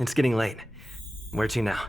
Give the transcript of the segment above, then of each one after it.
It's getting late. Where to now?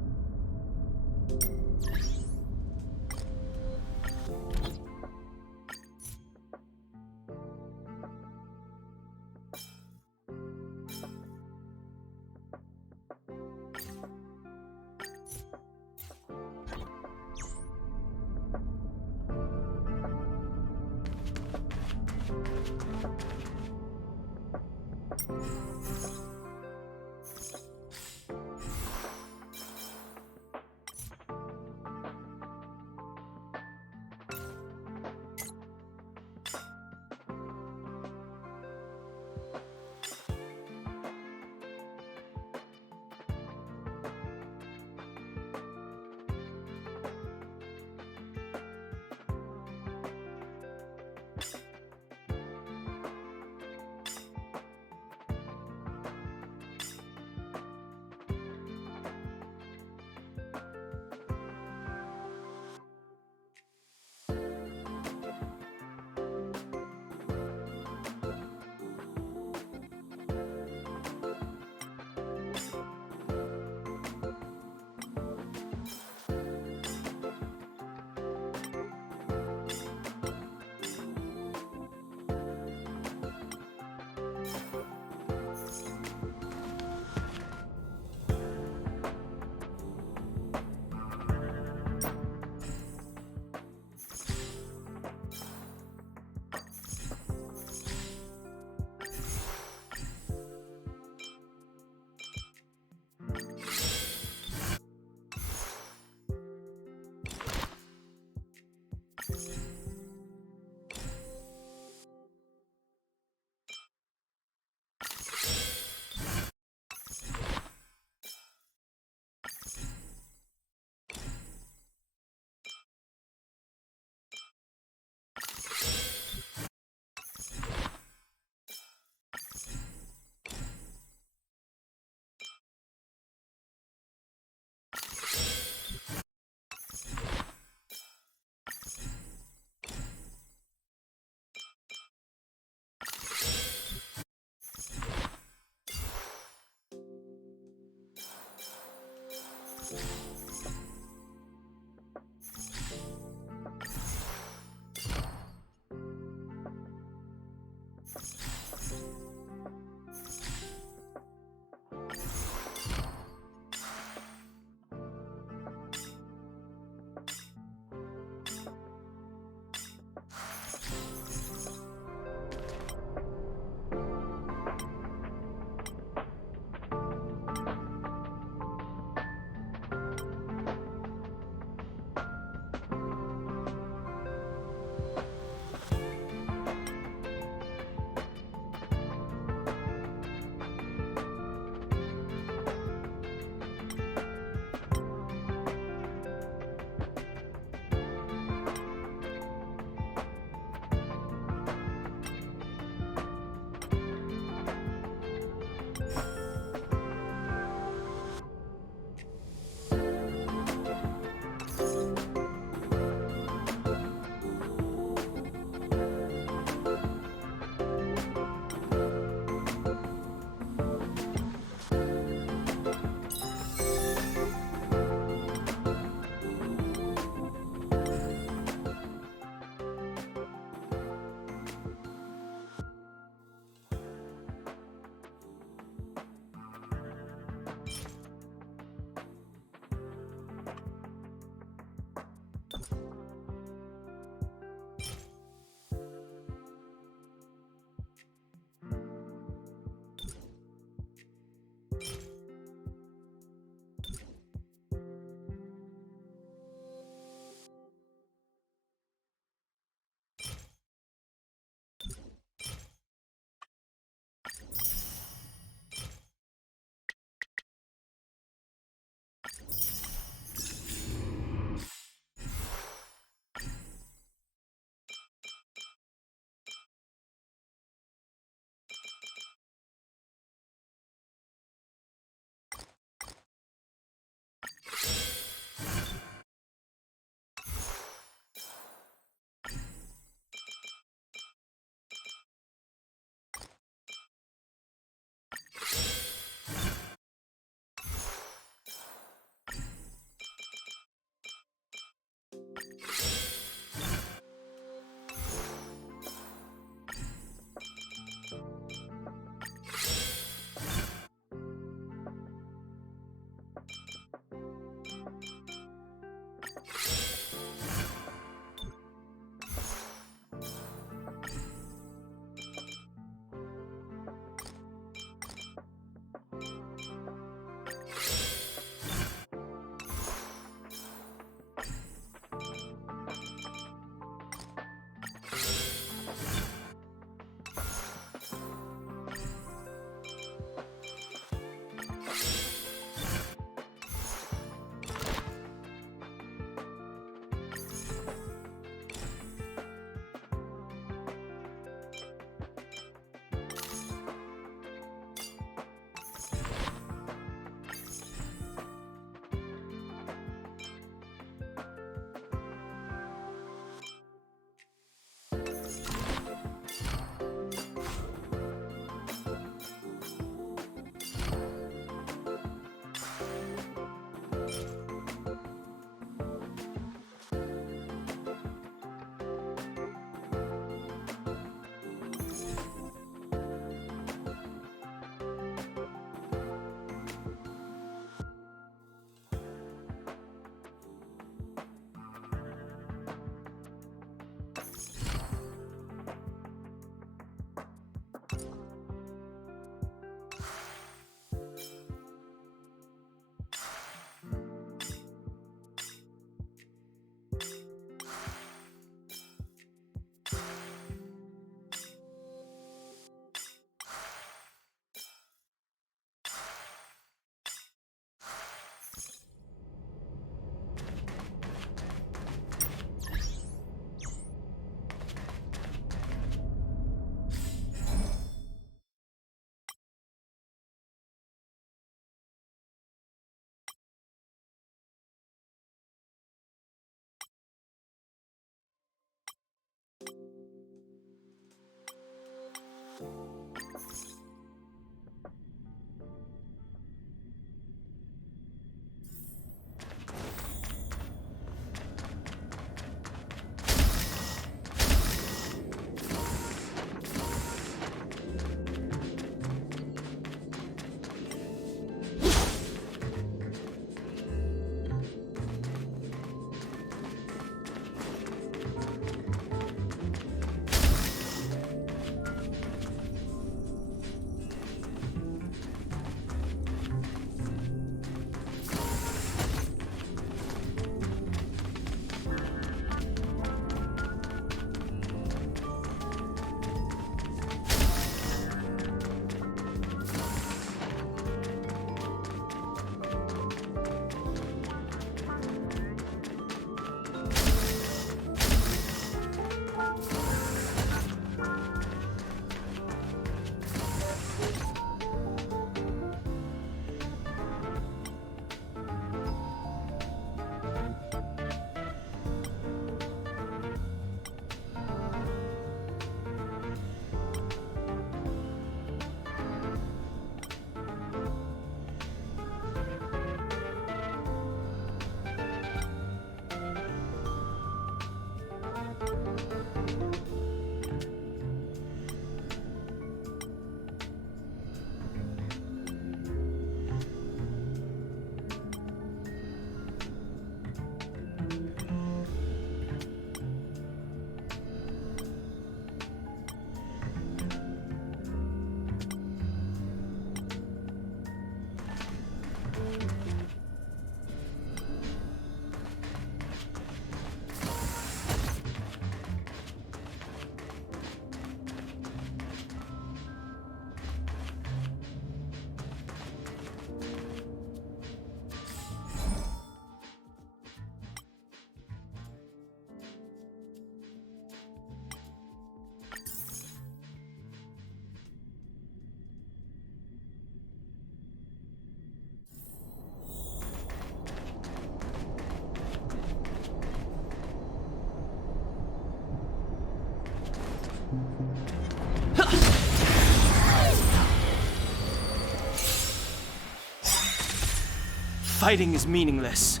Fighting is meaningless.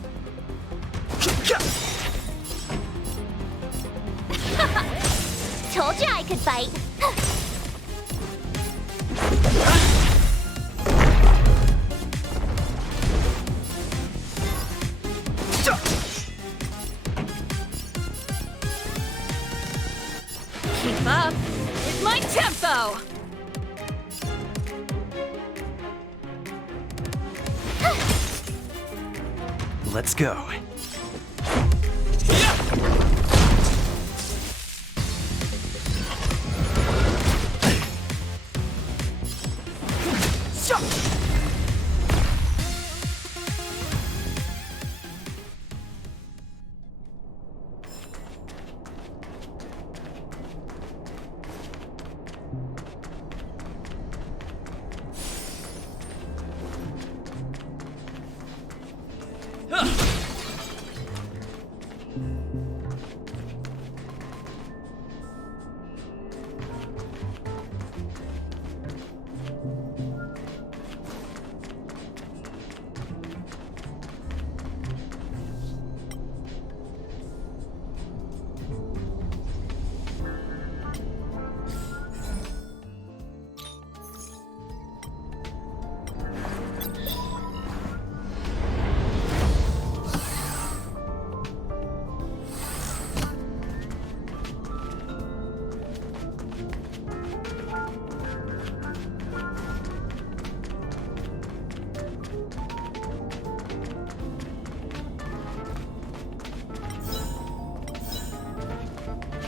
Told you I could fight. Keep up with my tempo! Let's go.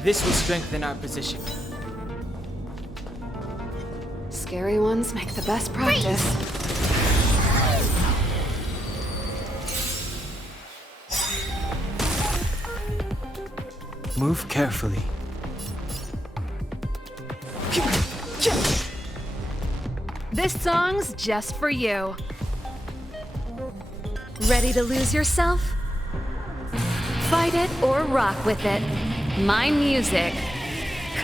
This will strengthen our position. Scary ones make the best practice. Move carefully. This song's just for you. Ready to lose yourself? Fight it or rock with it. My music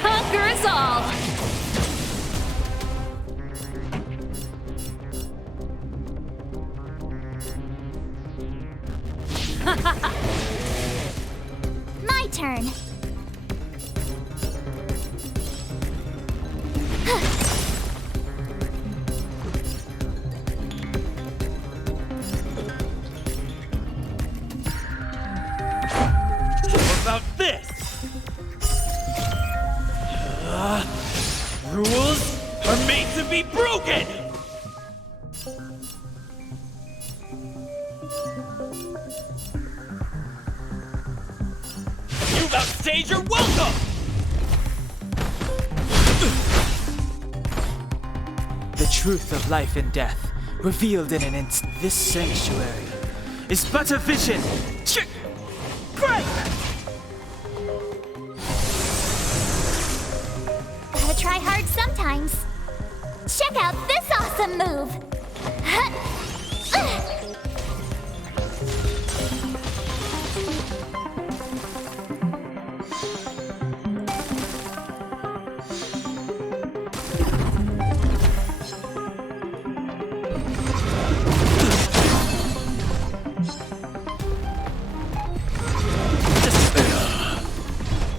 conquers all! My turn. What about this? Rules are made to be broken! You've outstayed your welcome! The truth of life and death, revealed in an instant. This sanctuary is but a vision. Great! Gotta try hard sometimes. Check out this awesome move!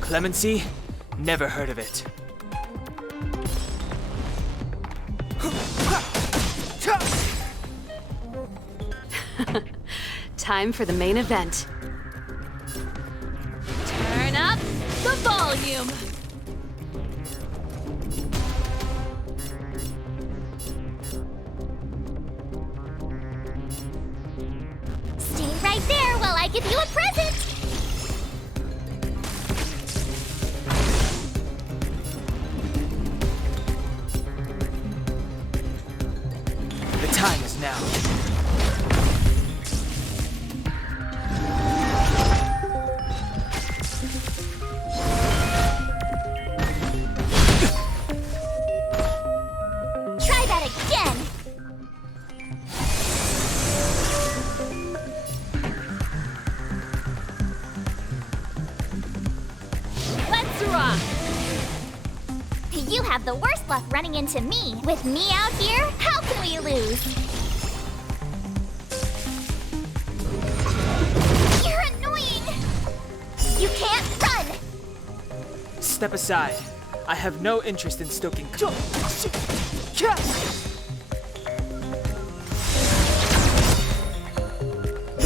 Clemency? Never heard of it. Time for the main event. Turn up the volume! Stay right there while I give you a present! The time is now. Try that again! Let's rock! You have the worst luck running into me. With me out here, how can we lose? step aside. I have no interest in stoking. The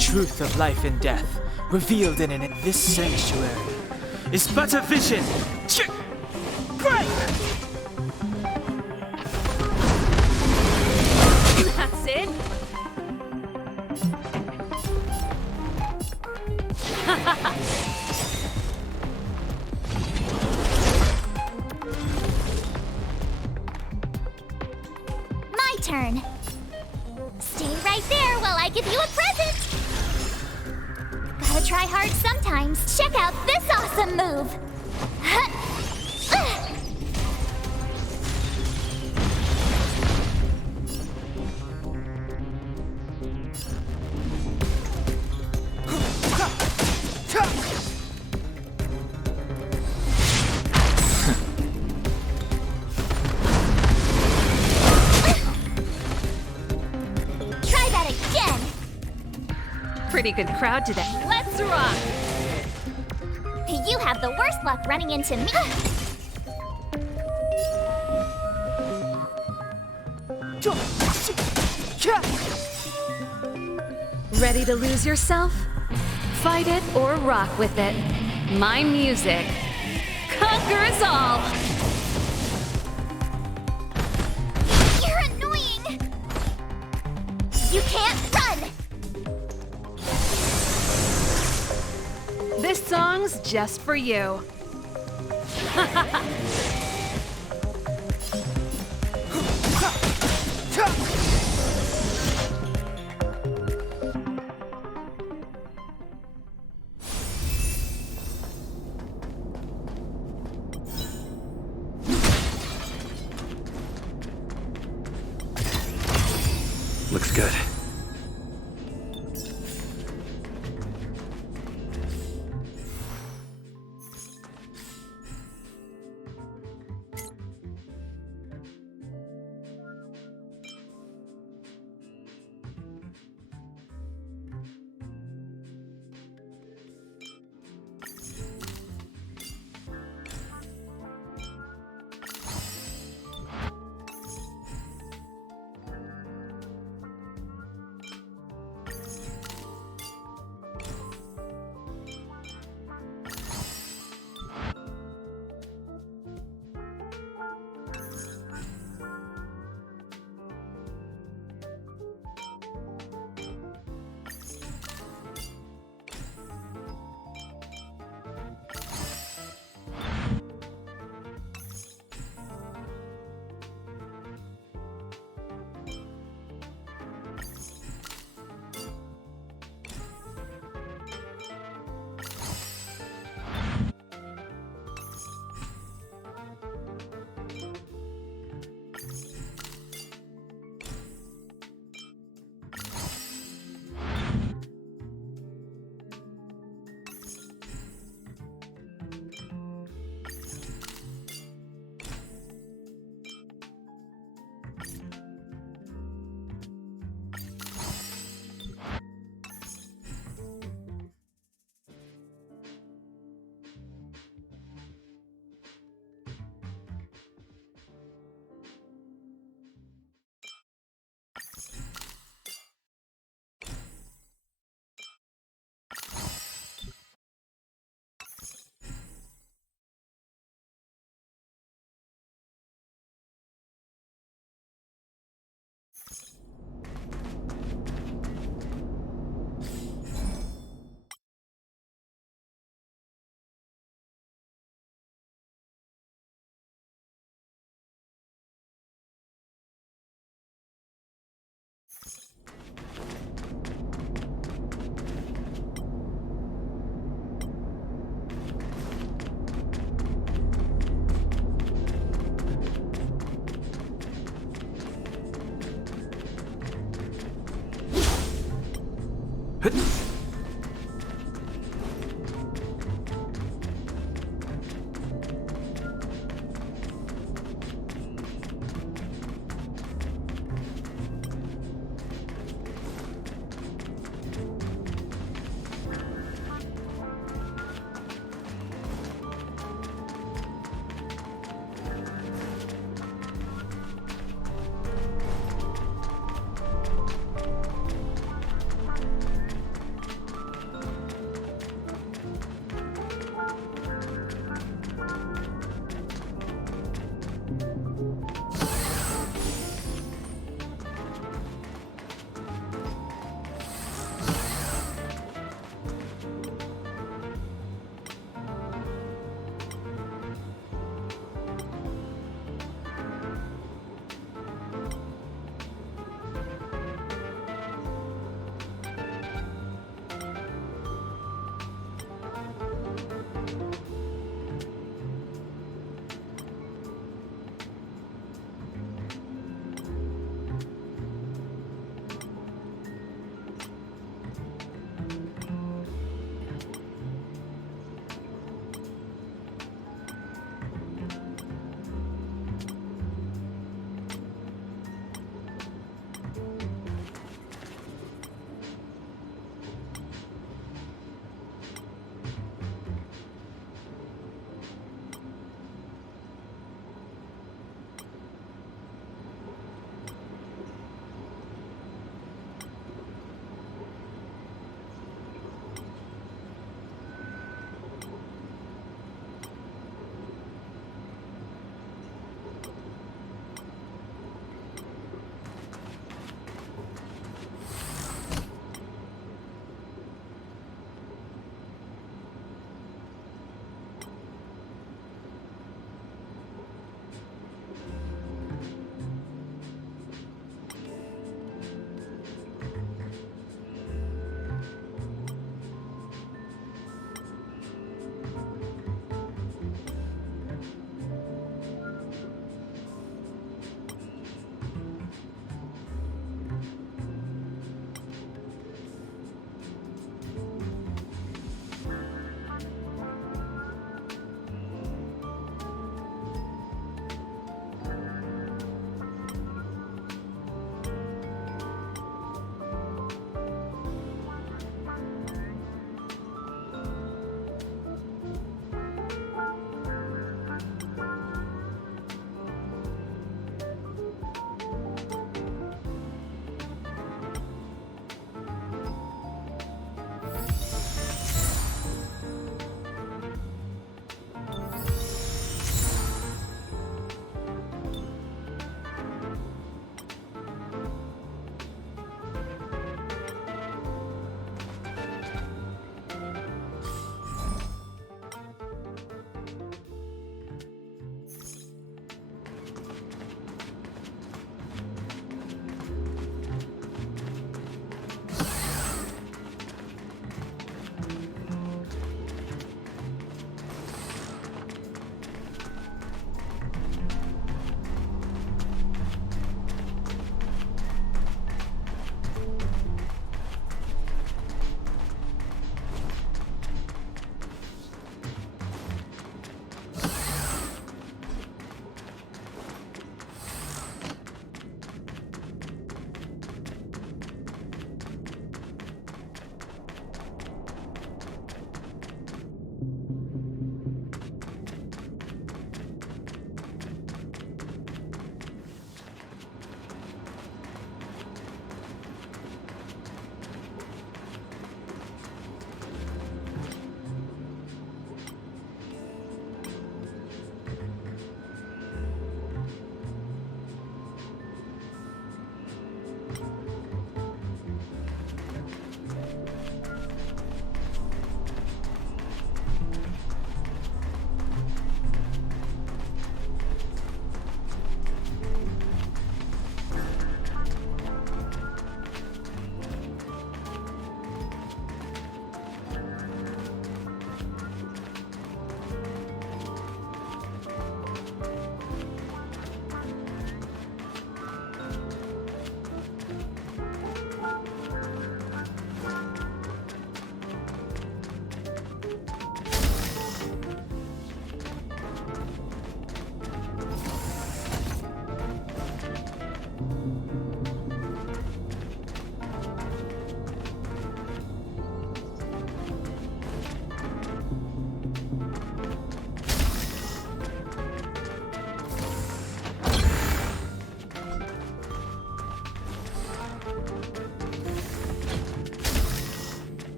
truth of life and death, revealed in this sanctuary, is but a vision. Great! That's it. My turn. Stay right there while I give you a present. Gotta try hard sometimes. Check out this awesome move. Try that again. Pretty good crowd today. Let's rock! You have the worst luck running into me. Ready to lose yourself? Fight it or rock with it. My music conquers all! You're annoying. You can't run. This song's just for you. Looks good.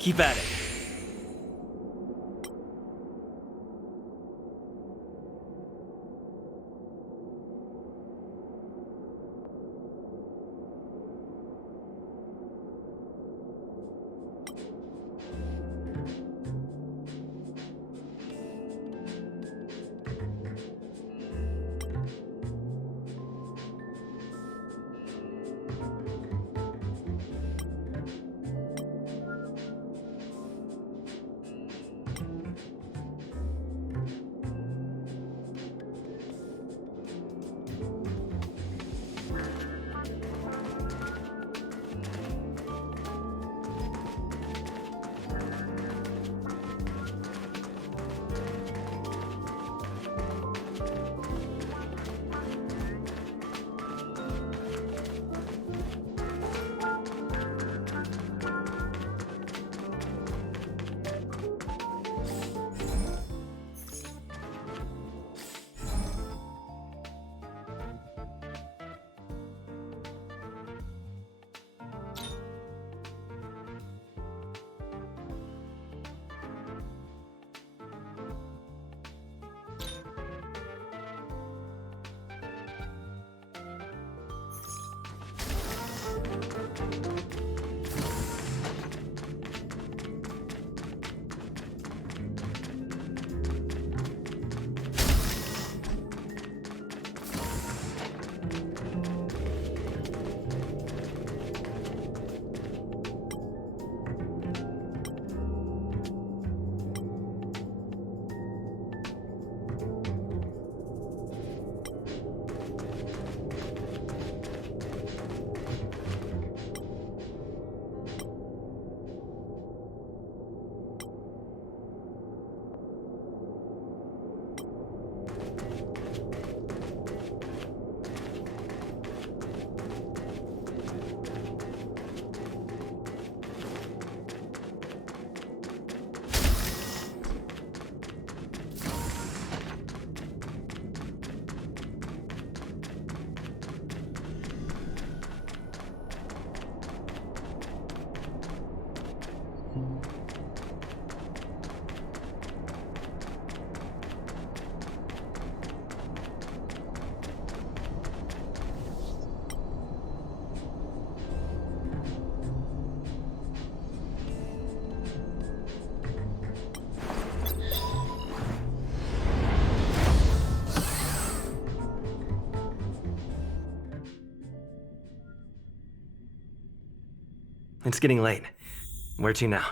Keep at it. It's getting late. Where to now?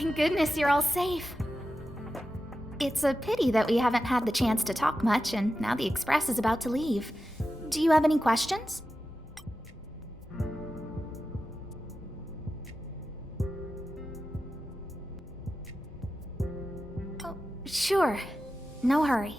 Thank goodness you're all safe. It's a pity that we haven't had the chance to talk much, and now the express is about to leave. Do you have any questions? Oh, sure. No hurry.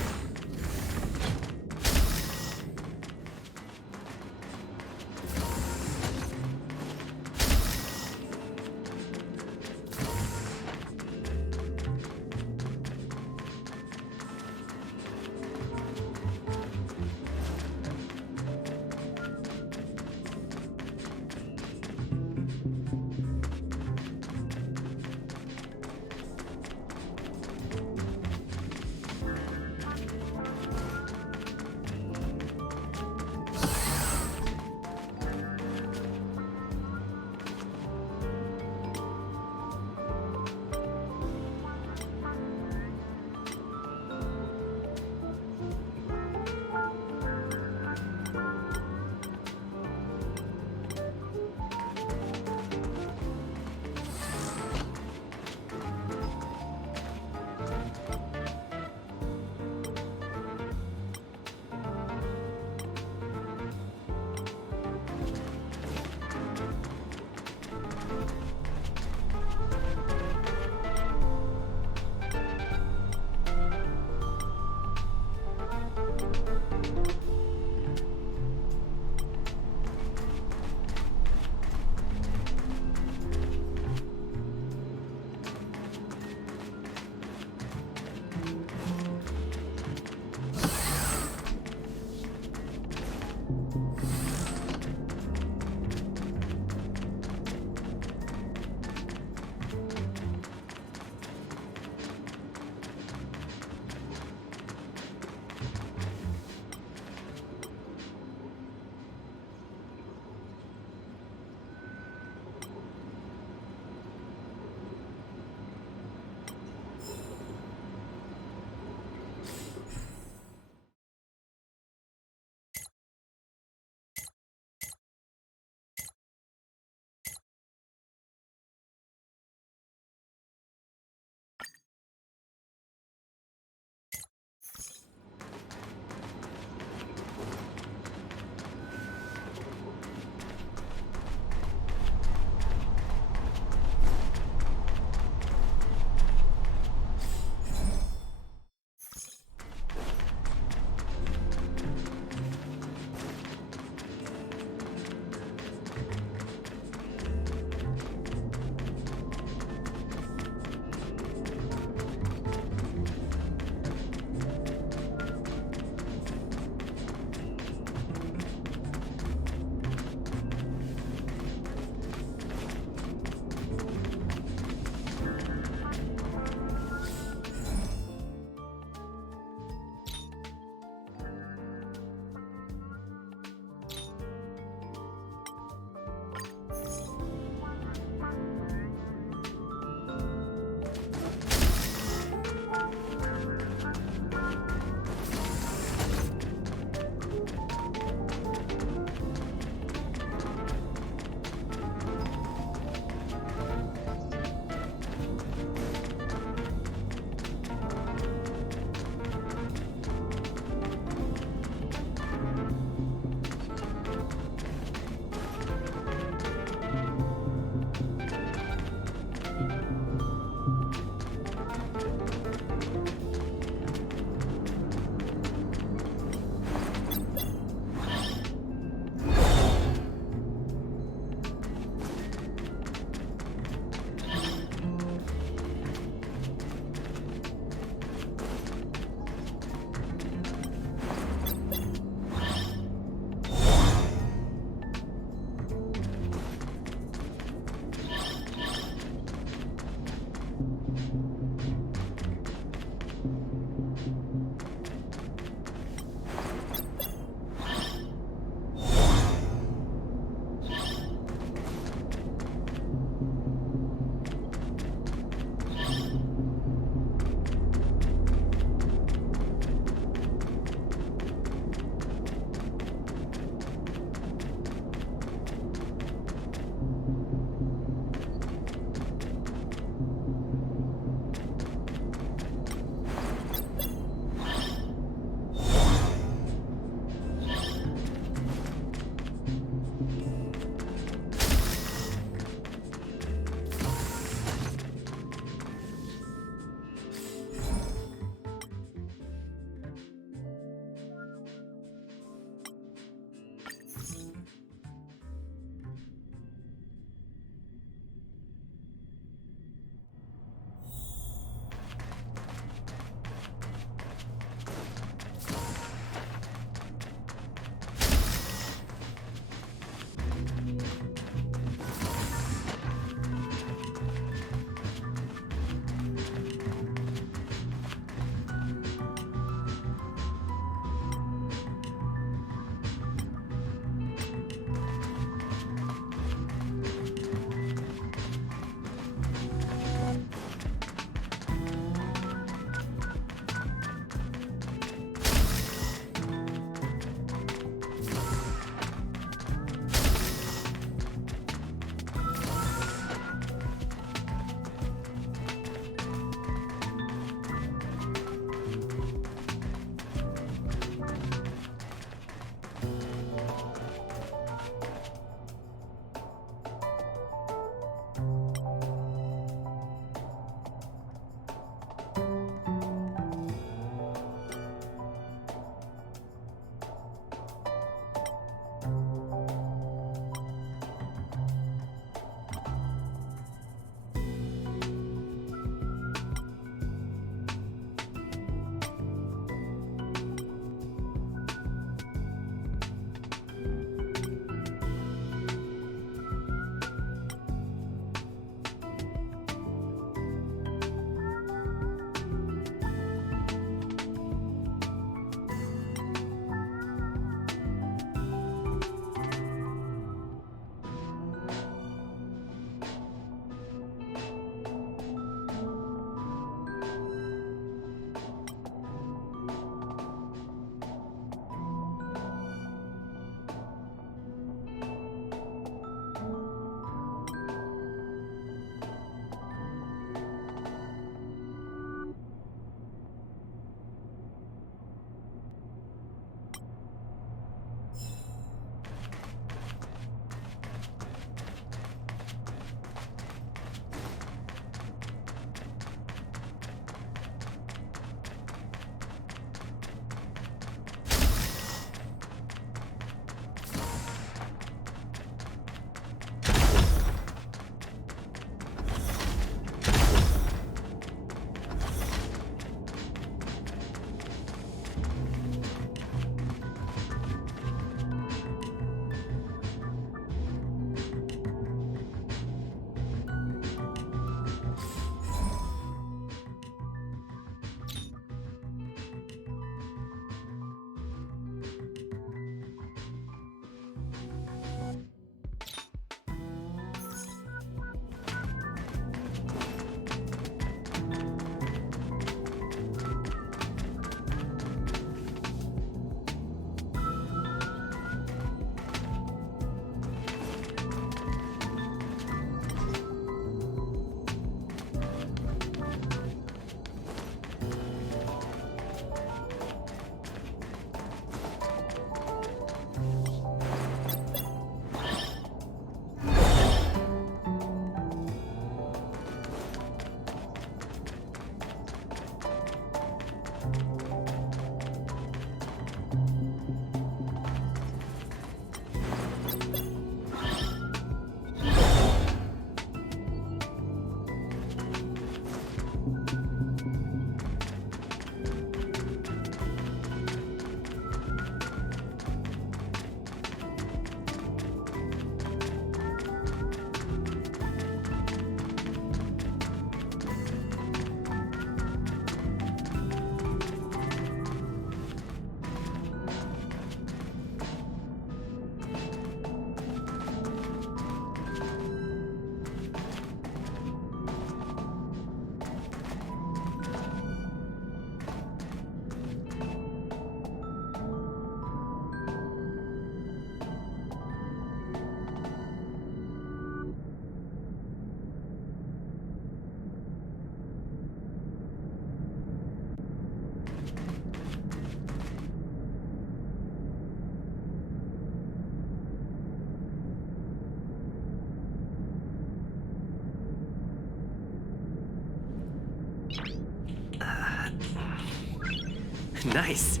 Nice.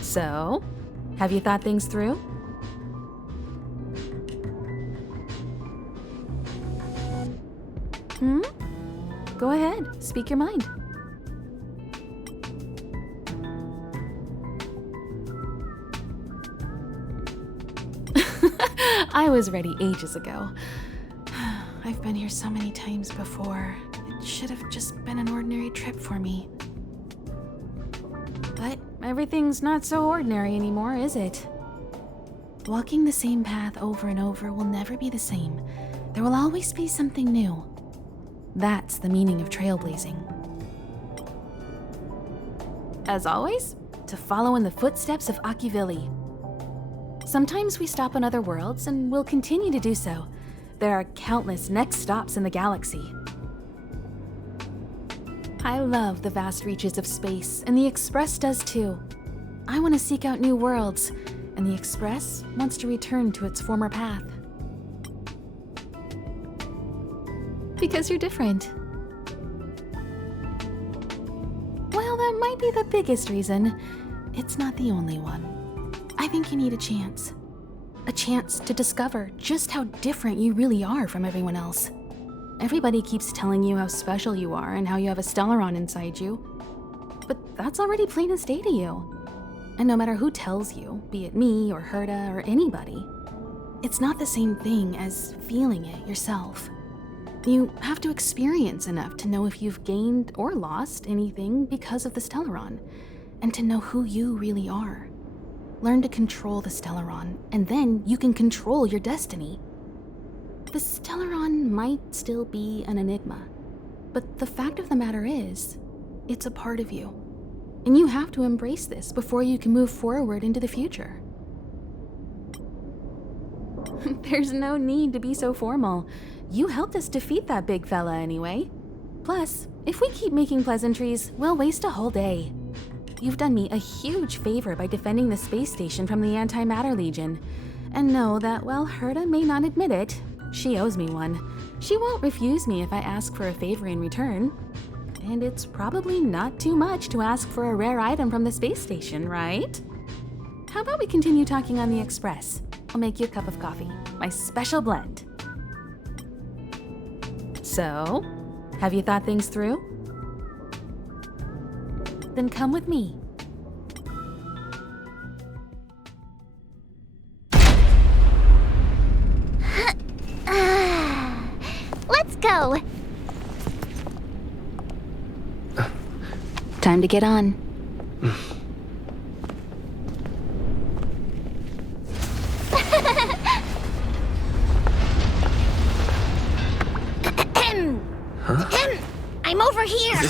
So, have you thought things through? Go ahead, speak your mind. I was ready ages ago. I've been here so many times before. It should have just been an ordinary trip for me. But everything's not so ordinary anymore, is it? Walking the same path over and over will never be the same. There will always be something new. That's the meaning of trailblazing. As always, to follow in the footsteps of Akivili. Sometimes we stop on other worlds, and we'll continue to do so. There are countless next stops in the galaxy. I love the vast reaches of space, and the Express does too. I want to seek out new worlds, and the Express wants to return to its former path. Because you're different. Well, that might be the biggest reason. It's not the only one. I think you need a chance. A chance to discover just how different you really are from everyone else. Everybody keeps telling you how special you are and how you have a Stellaron inside you. But that's already plain as day to you. And no matter who tells you, be it me or Herta or anybody, it's not the same thing as feeling it yourself. You have to experience enough to know if you've gained or lost anything because of the Stellaron, and to know who you really are. Learn to control the Stellaron, and then you can control your destiny. The Stellaron might still be an enigma, but the fact of the matter is, it's a part of you. And you have to embrace this before you can move forward into the future. There's no need to be so formal. You helped us defeat that big fella anyway. Plus, if we keep making pleasantries, we'll waste a whole day. You've done me a huge favor by defending the space station from the Antimatter Legion. And know that while Herta may not admit it, she owes me one. She won't refuse me if I ask for a favor in return. And it's probably not too much to ask for a rare item from the space station, right? How about we continue talking on the Express? I'll make you a cup of coffee, my special blend. So, have you thought things through? Then come with me. Let's go. Time to get on. I'm over here.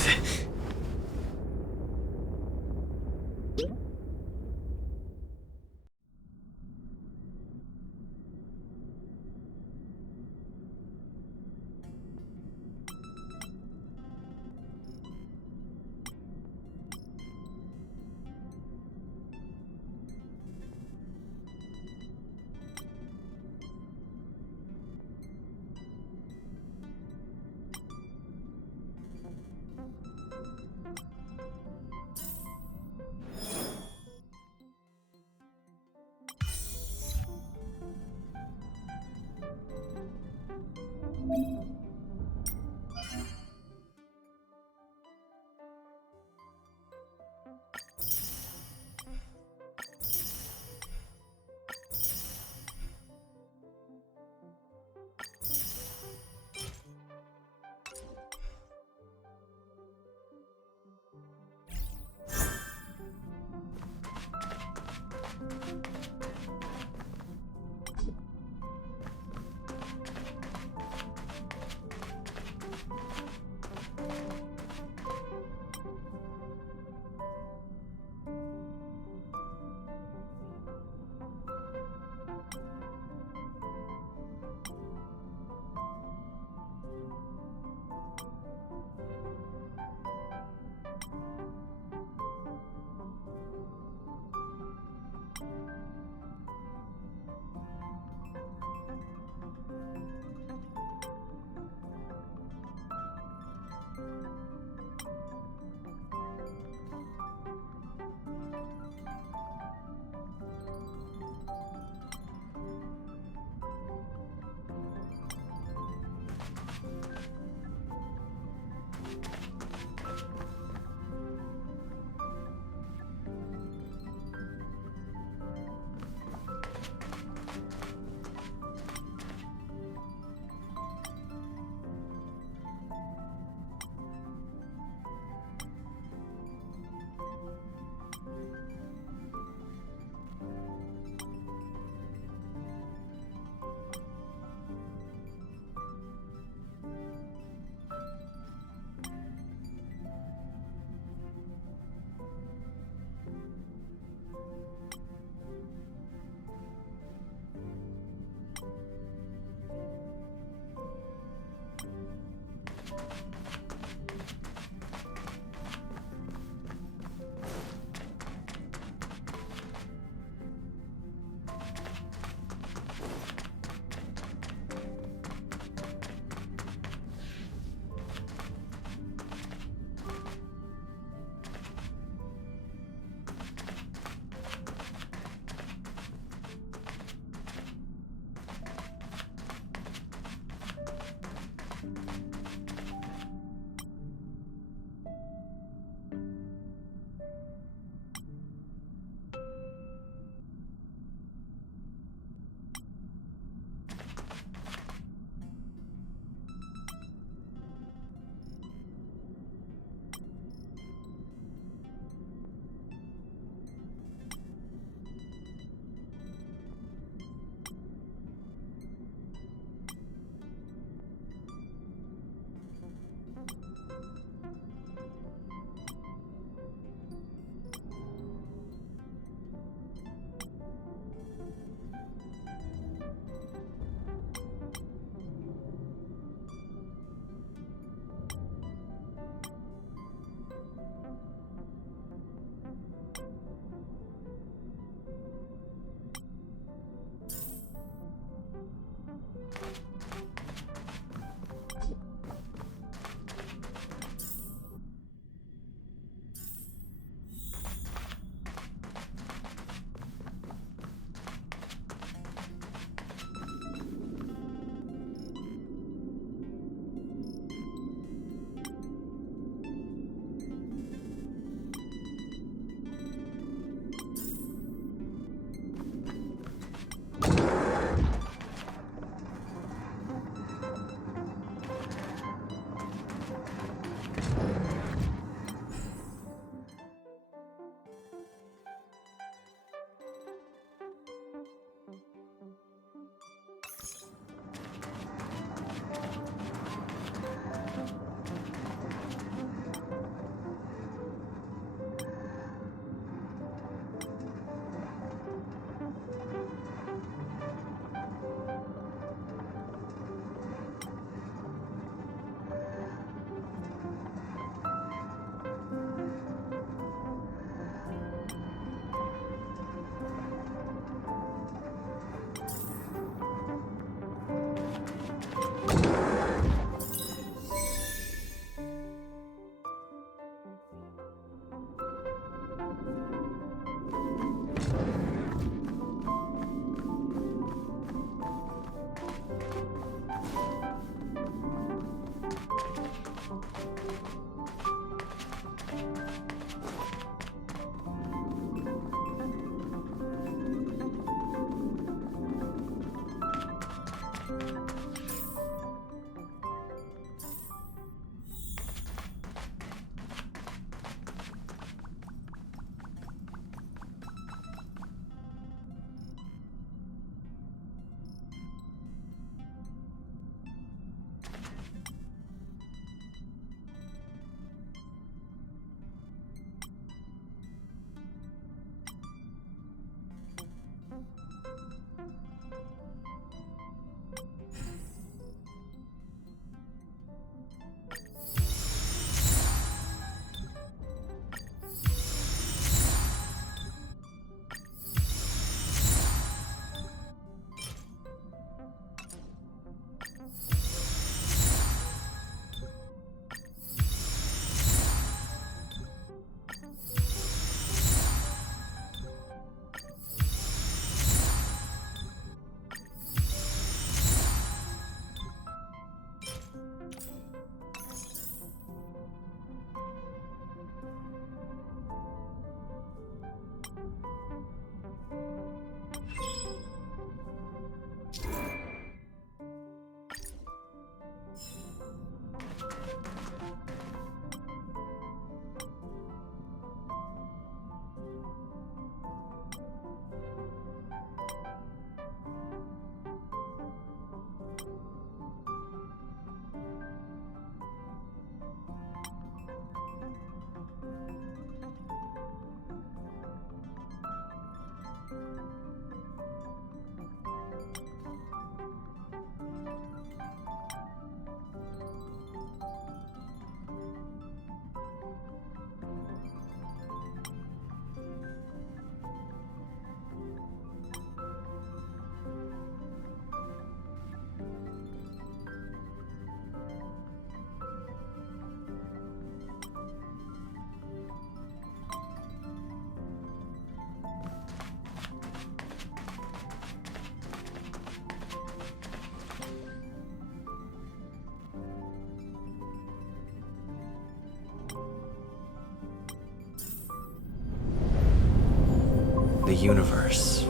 the universe.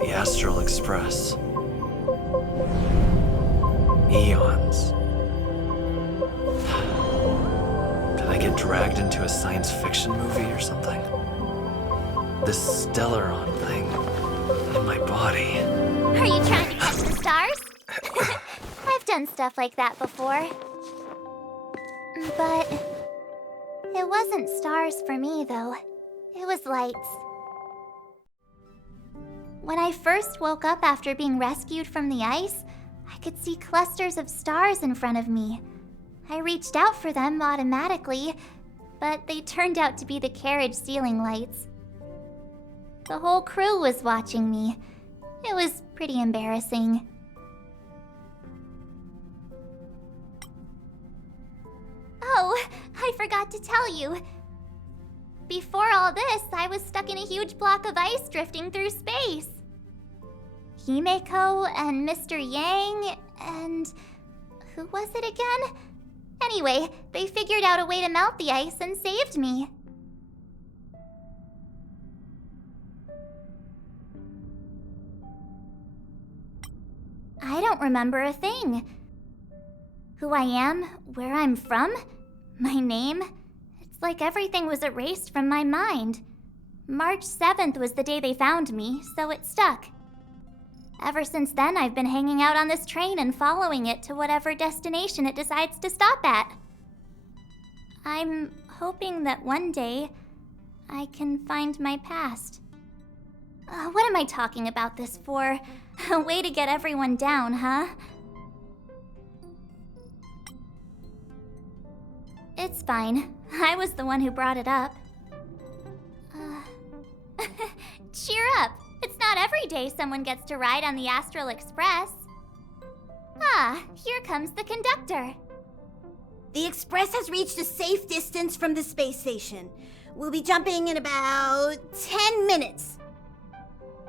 The Astral Express. Eons. Did I get dragged into a science fiction movie or something? This Stellaron thing in my body. Are you trying to catch the stars? I've done stuff like that before. But it wasn't stars for me, though. It was lights. When I first woke up after being rescued from the ice, I could see clusters of stars in front of me. I reached out for them automatically, but they turned out to be the carriage ceiling lights. The whole crew was watching me. It was pretty embarrassing. Oh, I forgot to tell you. Before all this, I was stuck in a huge block of ice drifting through space. Himeko and Mr. Yang and... who was it again? Anyway, they figured out a way to melt the ice and saved me. I don't remember a thing. Who I am, where I'm from, my name. It's like everything was erased from my mind. March 7th was the day they found me, so it stuck. Ever since then, I've been hanging out on this train and following it to whatever destination it decides to stop at. I'm hoping that one day I can find my past. What am I talking about this for? A way to get everyone down, huh? It's fine. I was the one who brought it up. Cheer up! It's not every day someone gets to ride on the Astral Express. Ah, here comes the conductor. The Express has reached a safe distance from the space station. We'll be jumping in about 10 minutes.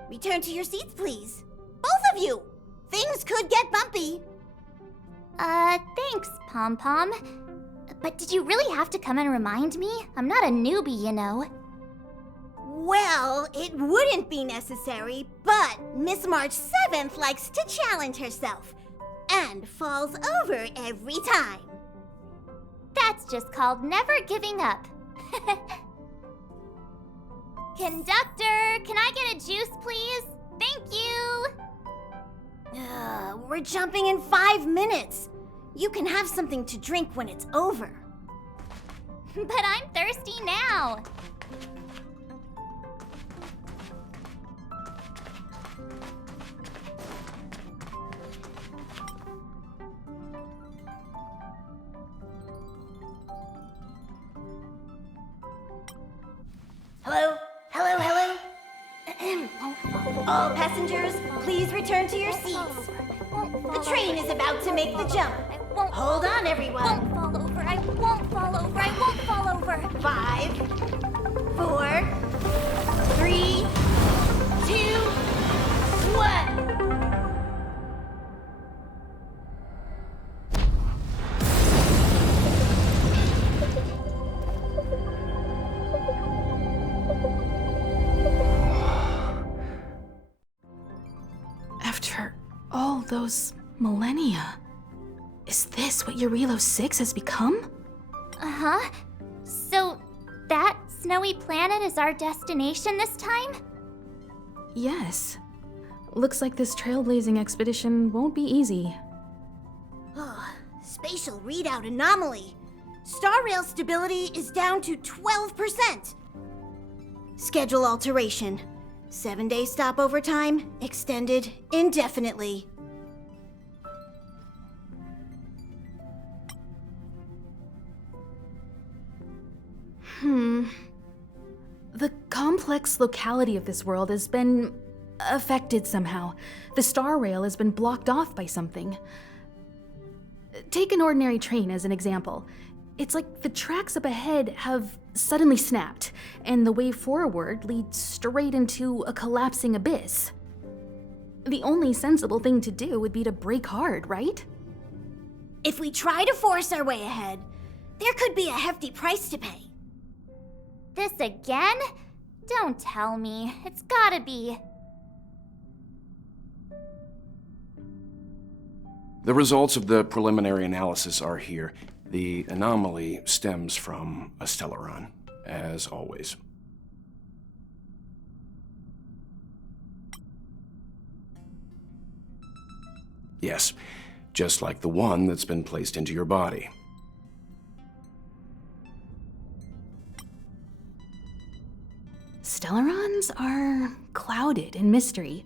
Return to your seats, please. Both of you! Things could get bumpy. Thanks, Pom Pom. But did you really have to come and remind me? I'm not a newbie, you know. Well, it wouldn't be necessary, but Miss March 7th likes to challenge herself and falls over every time. That's just called never giving up. Conductor, can I get a juice, please? Thank you! We're jumping in 5 minutes. You can have something to drink when it's over. But I'm thirsty now. Hello? Hello, hello? All passengers, please return to your seats. The train is about to make the jump. Hold on, everyone. I won't fall over. I won't fall over. I won't fall over. 5, 4, 3, 2, 1. After all those millennia, is this what Eurilo 6 has become? Uh-huh. So, that snowy planet is our destination this time? Yes. Looks like this trailblazing expedition won't be easy. Spatial readout anomaly. Star rail stability is down to 12%. Schedule alteration. 7-day stopover time extended indefinitely. The complex locality of this world has been affected somehow. The star rail has been blocked off by something. Take an ordinary train as an example. It's like the tracks up ahead have suddenly snapped, and the way forward leads straight into a collapsing abyss. The only sensible thing to do would be to brake hard, right? If we try to force our way ahead, there could be a hefty price to pay. This again? Don't tell me. It's gotta be. The results of the preliminary analysis are here. The anomaly stems from a Stellaron, as always. Yes, just like the one that's been placed into your body. Stellarons are clouded in mystery.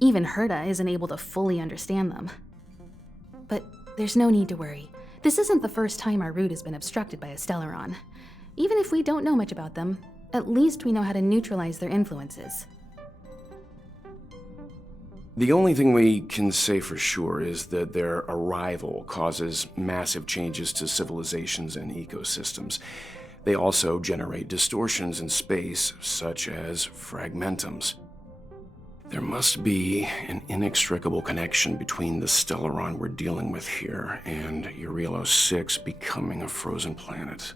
Even Herta isn't able to fully understand them. But there's no need to worry. This isn't the first time our route has been obstructed by a Stellaron. Even if we don't know much about them, at least we know how to neutralize their influences. The only thing we can say for sure is that their arrival causes massive changes to civilizations and ecosystems. They also generate distortions in space, such as fragmentums. There must be an inextricable connection between the Stellaron we're dealing with here and Eurilo 6 becoming a frozen planet.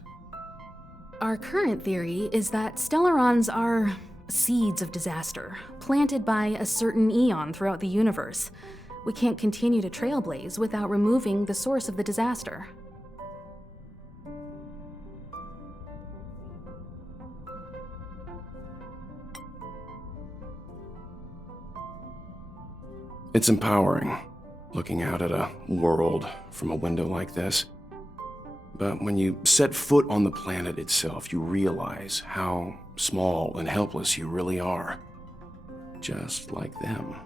Our current theory is that Stellarons are seeds of disaster, planted by a certain eon throughout the universe. We can't continue to trailblaze without removing the source of the disaster. It's empowering, looking out at a world from a window like this. But when you set foot on the planet itself, you realize how small and helpless you really are. Just like them.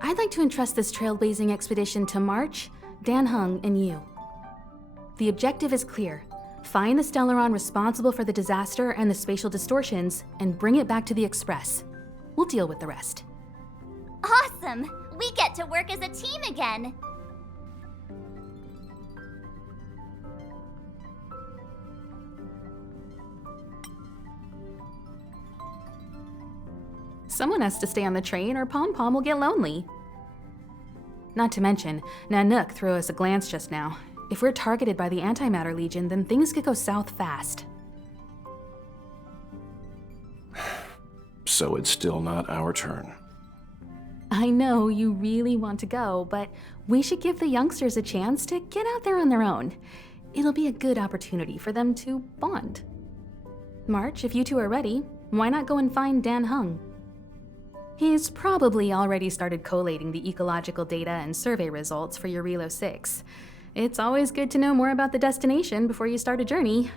I'd like to entrust this trailblazing expedition to March, Dan Heng, and you. The objective is clear. Find the Stellaron responsible for the disaster and the spatial distortions, and bring it back to the Express. We'll deal with the rest. Awesome! We get to work as a team again! Someone has to stay on the train or Pom Pom will get lonely. Not to mention, Nanook threw us a glance just now. If we're targeted by the Antimatter Legion, then things could go south fast. So it's still not our turn. I know you really want to go, but we should give the youngsters a chance to get out there on their own. It'll be a good opportunity for them to bond. March, if you two are ready, why not go and find Dan Heng? He's probably already started collating the ecological data and survey results for Eurilo 6. It's always good to know more about the destination before you start a journey.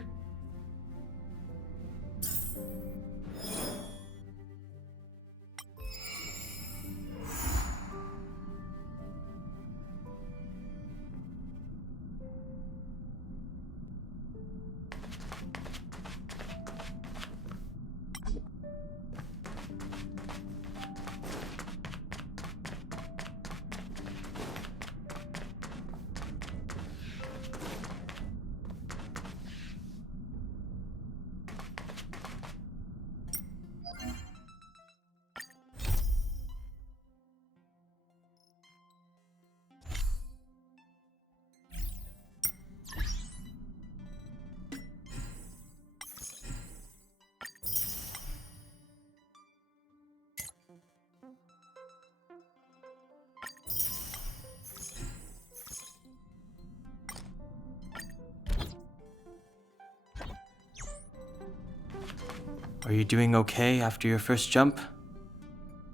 Are you doing okay after your first jump?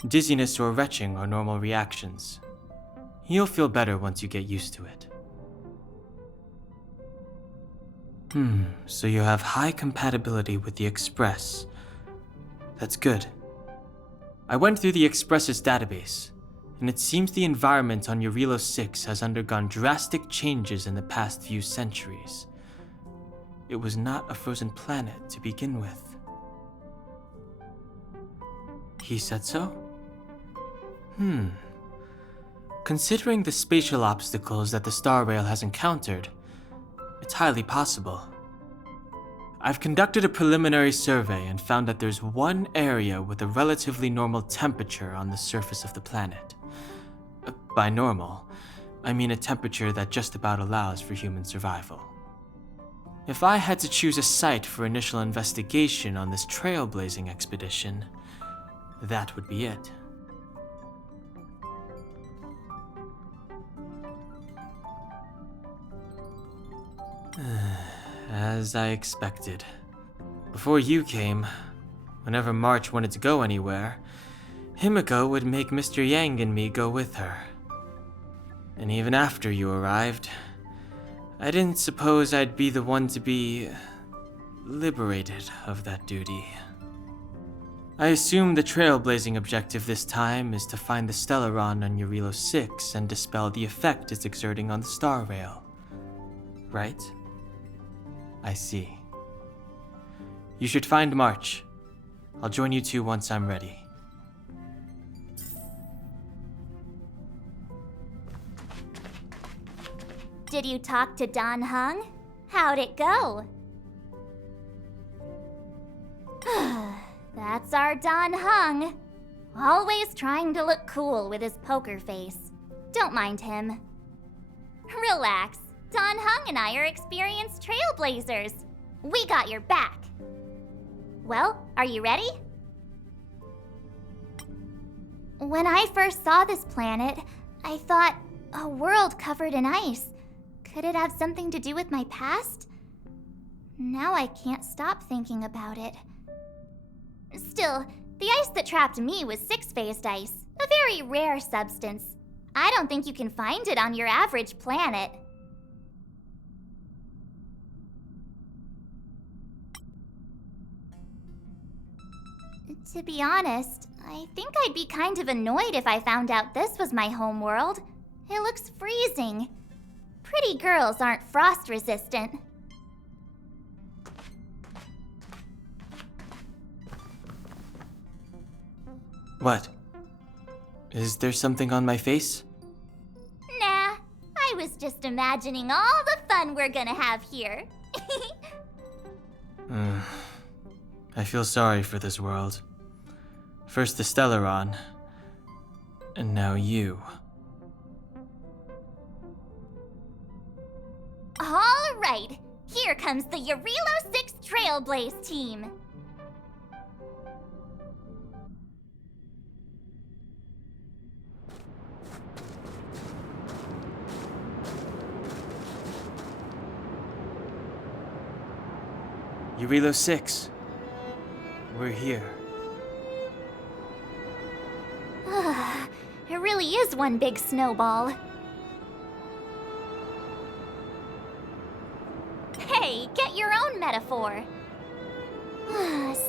Dizziness or retching are normal reactions. You'll feel better once you get used to it. So you have high compatibility with the Express. That's good. I went through the Express's database, and it seems the environment on Eurilo 6 has undergone drastic changes in the past few centuries. It was not a frozen planet to begin with. He said so? Considering the spatial obstacles that the Star Rail has encountered, it's highly possible. I've conducted a preliminary survey and found that there's one area with a relatively normal temperature on the surface of the planet. By normal, I mean a temperature that just about allows for human survival. If I had to choose a site for initial investigation on this trailblazing expedition, that would be it. As I expected. Before you came, whenever March wanted to go anywhere, Himiko would make Mr. Yang and me go with her. And even after you arrived, I didn't suppose I'd be the one to be liberated of that duty. I assume the trailblazing objective this time is to find the Stellaron on Eurilo 6 and dispel the effect it's exerting on the Star Rail. Right? I see. You should find March. I'll join you two once I'm ready. Did you talk to Don Hung? How'd it go? That's our Don Hung. Always trying to look cool with his poker face. Don't mind him. Relax. Don Hung and I are experienced trailblazers. We got your back. Well, are you ready? When I first saw this planet, I thought, a world covered in ice. Could it have something to do with my past? Now I can't stop thinking about it. Still, the ice that trapped me was six-phased ice, a very rare substance. I don't think you can find it on your average planet. To be honest, I think I'd be kind of annoyed if I found out this was my home world. It looks freezing. Pretty girls aren't frost resistant. What? Is there something on my face? Nah, I was just imagining all the fun we're gonna have here. I feel sorry for this world. First the Stellaron, and now you. All right, here comes the Eurilo 6 Trailblaze team. Eurilo 6. We're here. It really is one big snowball. Hey, get your own metaphor.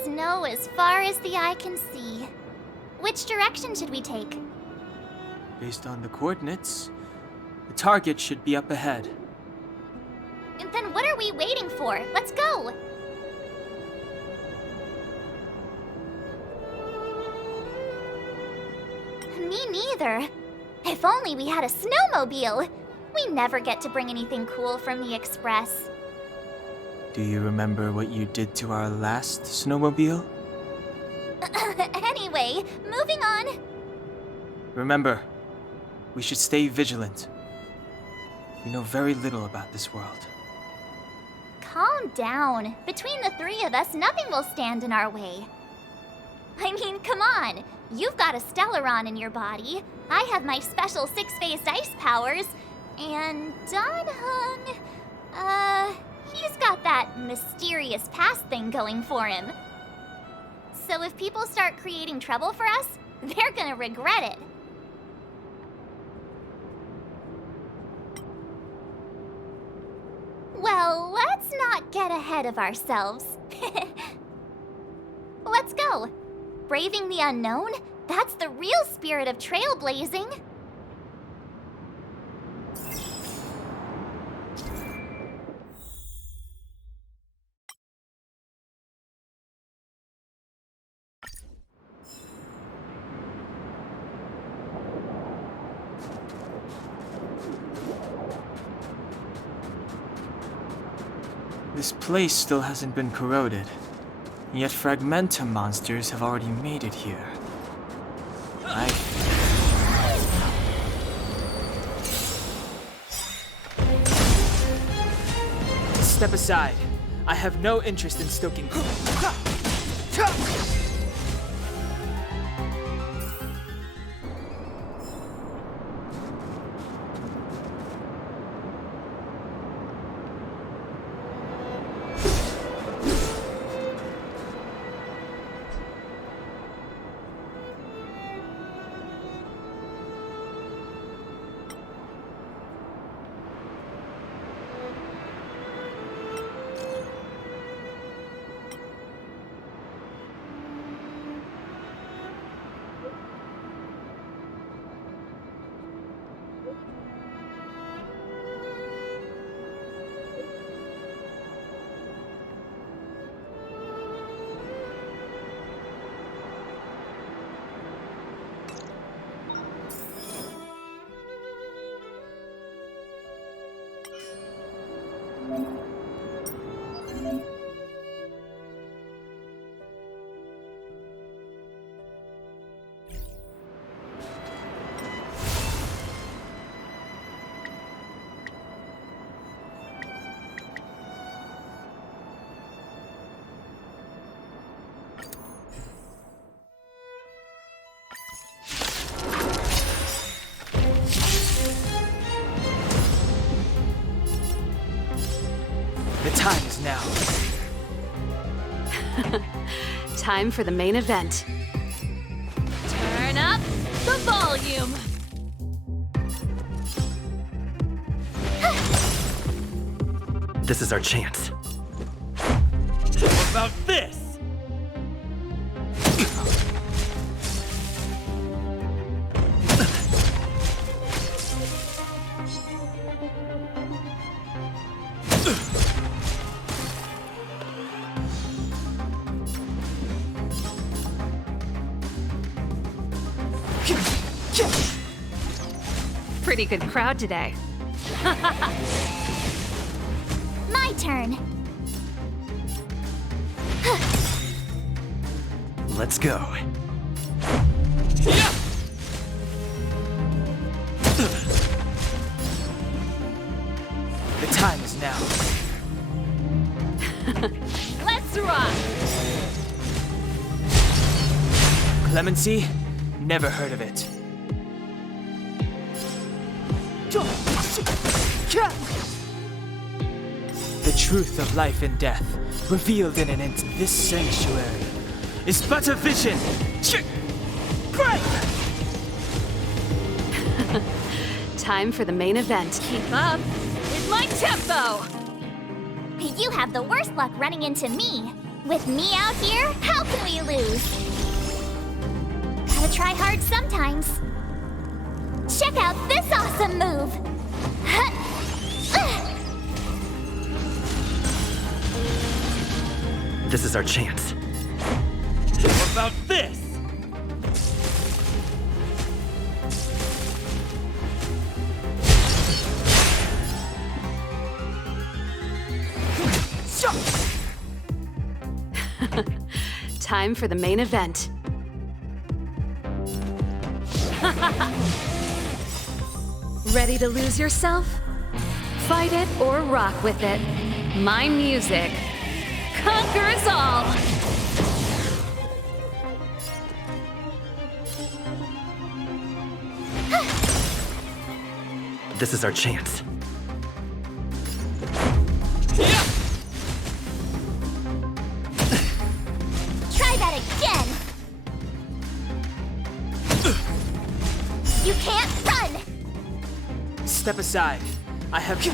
Snow as far as the eye can see. Which direction should we take? Based on the coordinates, the target should be up ahead. Then what are we waiting for? Let's go! Me neither. If only we had a snowmobile. We never get to bring anything cool from the Express. Do you remember what you did to our last snowmobile? Anyway, moving on. Remember, we should stay vigilant. We know very little about this world. Calm down. Between the three of us, nothing will stand in our way. I mean, come on. You've got a Stellaron in your body. I have my special six-phased ice powers. And Don Hung, he's got that mysterious past thing going for him. So if people start creating trouble for us, they're gonna regret it. Well, let's not get ahead of ourselves. Let's go. Braving the unknown? That's the real spirit of trailblazing. This place still hasn't been corroded, yet Fragmentum monsters have already made it here. Step aside. I have no interest in stoking. The time is now. Time for the main event. Turn up the volume. This is our chance. How about this? Pretty good crowd today. My turn. Let's go. Yeah! The time is now. Let's rock! Clemency? Never heard of it. The truth of life and death, revealed in this sanctuary, is but a vision. Break! Time for the main event. Keep up with my tempo! You have the worst luck running into me. With me out here, how can we lose? Gotta try hard sometimes. Check out this awesome move! This is our chance. How about this? Time for the main event. Ready to lose yourself? Fight it or rock with it. My music conquers all! This is our chance. Try that again! You can't run! Step aside. I have.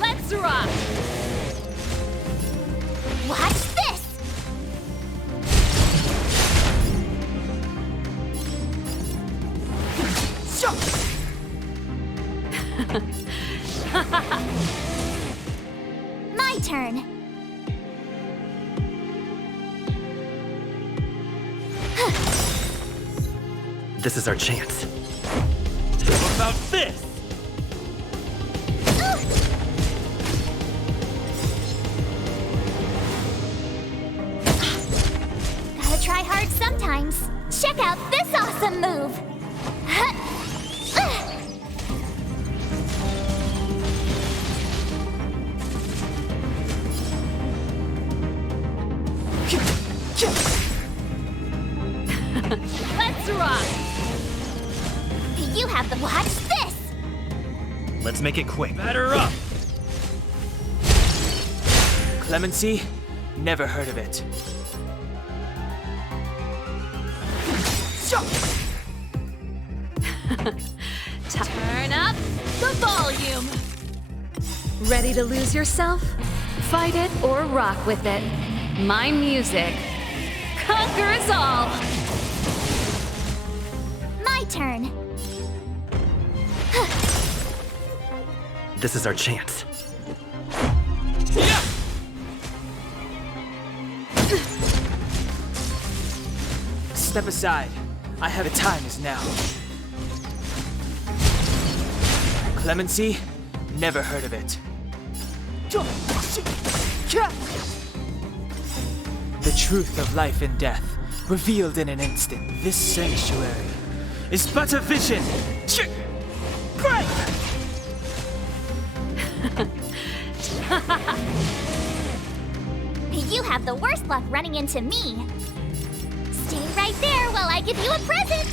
Let's rock! Watch this! My turn. This is our chance. How about this? Gotta try hard sometimes. Check out this awesome move! Let's make it quick. Batter up! Clemency? Never heard of it. Turn up the volume. Ready to lose yourself? Fight it or rock with it. My music conquers all. My turn. This is our chance. Step aside. I have the time is now. Clemency? Never heard of it. The truth of life and death, revealed in an instant. This sanctuary is but a vision. Break! You have the worst luck running into me. Stay right there while I give you a present.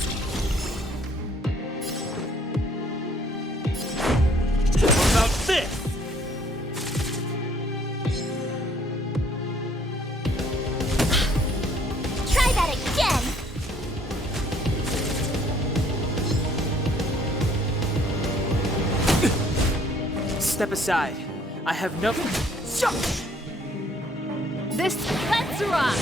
What about this? Try that again. Step aside. I have no... Let's rock.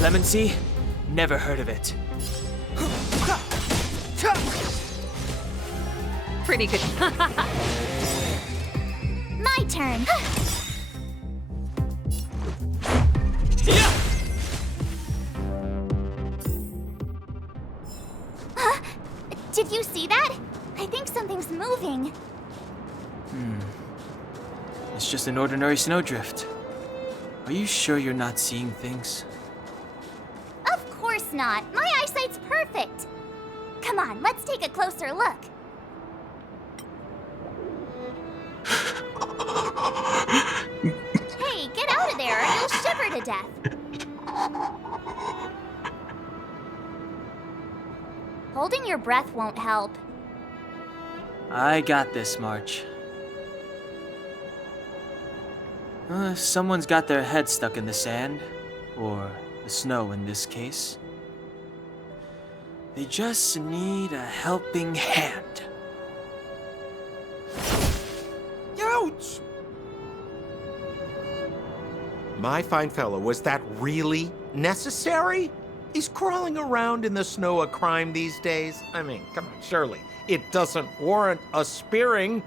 Clemency? Never heard of it. Pretty good. My turn. Did you see that? I think something's moving. It's just an ordinary snowdrift. Are you sure you're not seeing things? Of course not. My eyesight's perfect. Come on, let's take a closer look. Hey, get out of there or you'll shiver to death. Holding your breath won't help. I got this, March. Someone's got their head stuck in the sand, or the snow in this case. They just need a helping hand. Ouch! My fine fellow, was that really necessary? Is crawling around in the snow a crime these days? I mean, come on, surely. It doesn't warrant a spearing.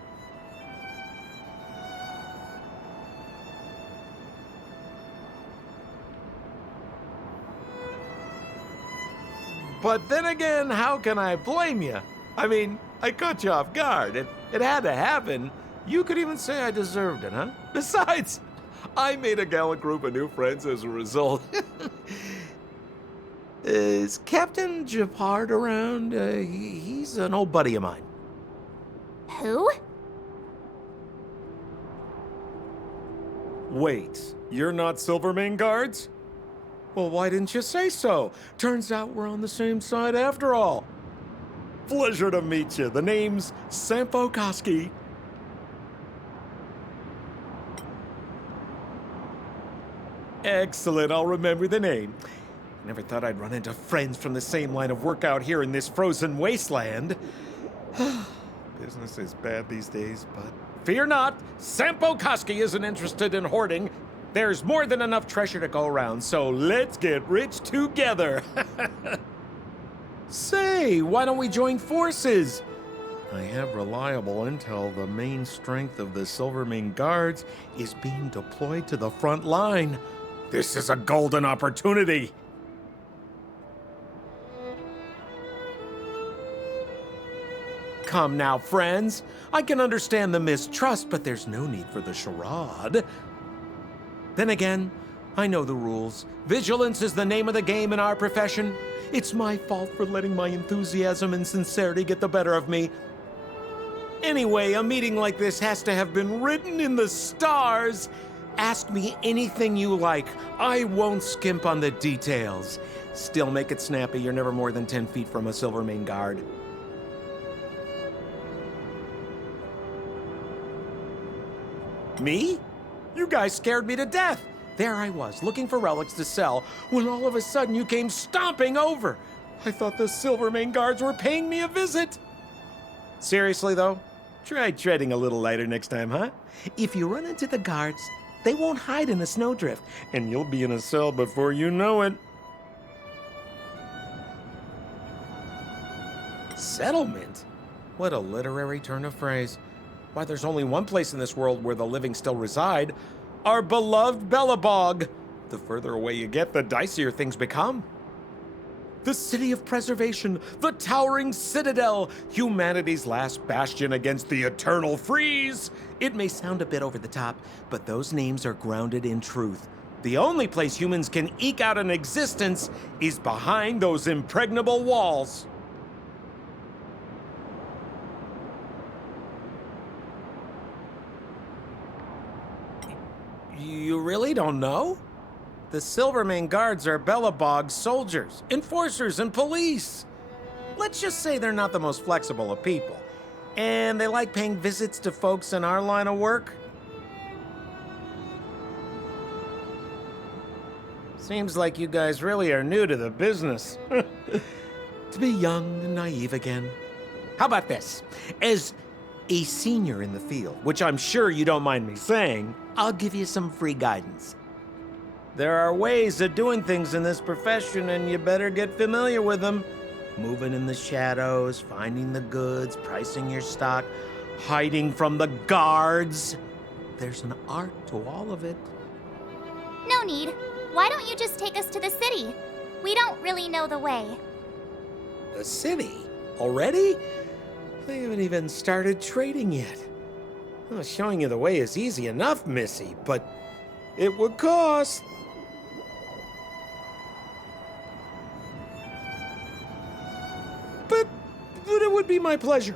But then again, how can I blame you? I mean, I caught you off guard. It had to happen. You could even say I deserved it, huh? Besides, I made a gallant group of new friends as a result. Is Captain Japard around? He's an old buddy of mine. Who? Wait, you're not Silvermane guards? Well, why didn't you say so? Turns out we're on the same side after all. Pleasure to meet you. The name's Sampo Koski. Excellent, I'll remember the name. Never thought I'd run into friends from the same line of work out here in this frozen wasteland. Business is bad these days, but fear not, Sampo Koski isn't interested in hoarding. There's more than enough treasure to go around, so let's get rich together. Say, why don't we join forces? I have reliable intel the main strength of the Silvermane guards is being deployed to the front line. This is a golden opportunity. Come now, friends. I can understand the mistrust, but there's no need for the charade. Then again, I know the rules. Vigilance is the name of the game in our profession. It's my fault for letting my enthusiasm and sincerity get the better of me. Anyway, a meeting like this has to have been written in the stars. Ask me anything you like. I won't skimp on the details. Still make it snappy. You're never more than 10 feet from a Silvermane guard. Me? You guys scared me to death. There I was, looking for relics to sell, when all of a sudden you came stomping over. I thought the Silvermane guards were paying me a visit. Seriously, though, try treading a little lighter next time, huh? If you run into the guards, they won't hide in a snowdrift, and you'll be in a cell before you know it. Settlement? What a literary turn of phrase. Why, there's only one place in this world where the living still reside. Our beloved Bellabog. The further away you get, the dicier things become. The city of preservation, the towering citadel, humanity's last bastion against the eternal freeze. It may sound a bit over the top, but those names are grounded in truth. The only place humans can eke out an existence is behind those impregnable walls. You really don't know? The Silvermane guards are Bellabog's soldiers, enforcers, and police. Let's just say they're not the most flexible of people. And they like paying visits to folks in our line of work. Seems like you guys really are new to the business. To be young and naive again. How about this? As a senior in the field, which I'm sure you don't mind me saying, I'll give you some free guidance. There are ways of doing things in this profession, and you better get familiar with them. Moving in the shadows, finding the goods, pricing your stock, hiding from the guards. There's an art to all of it. No need. Why don't you just take us to the city? We don't really know the way. The city? Already? They haven't even started trading yet. Well, showing you the way is easy enough, Missy, but it would cost. But it would be my pleasure.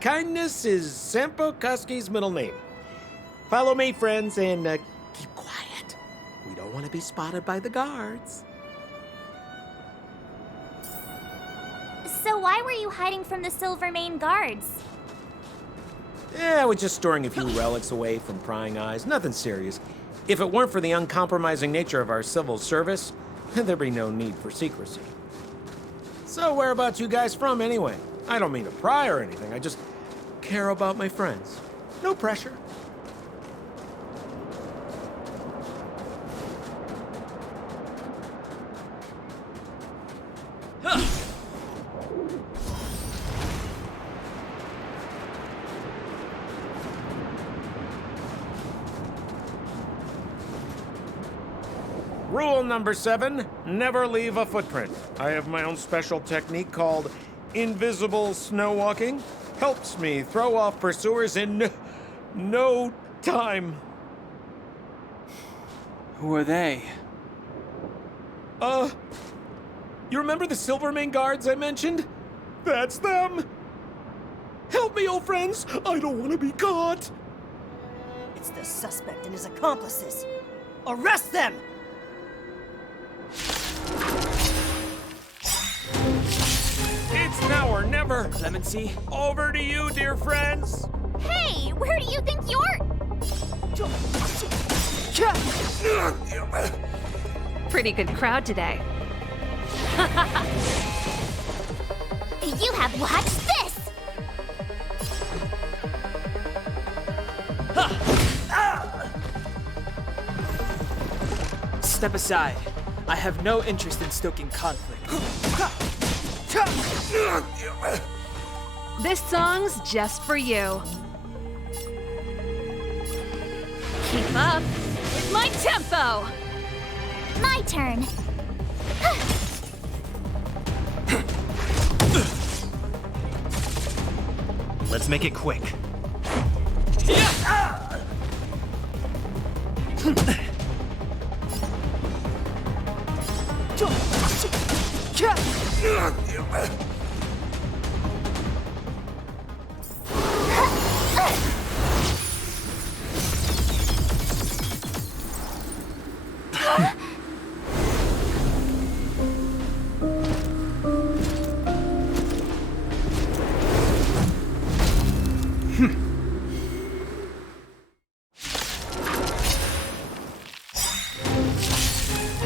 Kindness is Sampo Koski's middle name. Follow me, friends, and keep quiet. We don't want to be spotted by the guards. So why were you hiding from the Silvermane guards? Yeah, we're just storing a few relics away from prying eyes. Nothing serious. If it weren't for the uncompromising nature of our civil service, there'd be no need for secrecy. So whereabouts you guys from, anyway? I don't mean to pry or anything. I just care about my friends. No pressure. Rule number 7, never leave a footprint. I have my own special technique called invisible snow walking. Helps me throw off pursuers in no time. Who are they? You remember the Silvermane guards I mentioned? That's them. Help me, old friends. I don't want to be caught. It's the suspect and his accomplices. Arrest them! It's now or never. Clemency? Over to you, dear friends. Hey, where do you think you're? Pretty good crowd today. You have watched this! Step aside. I have no interest in stoking conflict. This song's just for you. Keep up with my tempo! My turn. Let's make it quick.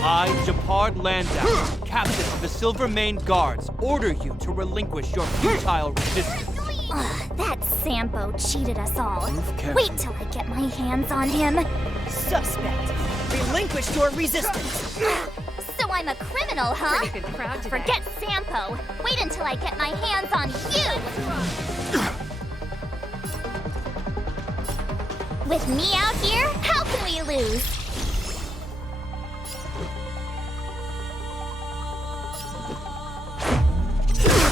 I, Japard Landau, captain of the Silver Mane Guards, order you to relinquish your futile resistance. Ugh, that Sampo cheated us all. Move carefully. Wait till I get my hands on him. Suspect! Relinquish your resistance! So I'm a criminal, huh? Pretty good crowd today. Forget Sampo. Wait until I get my hands on you. With me out here, how can we lose?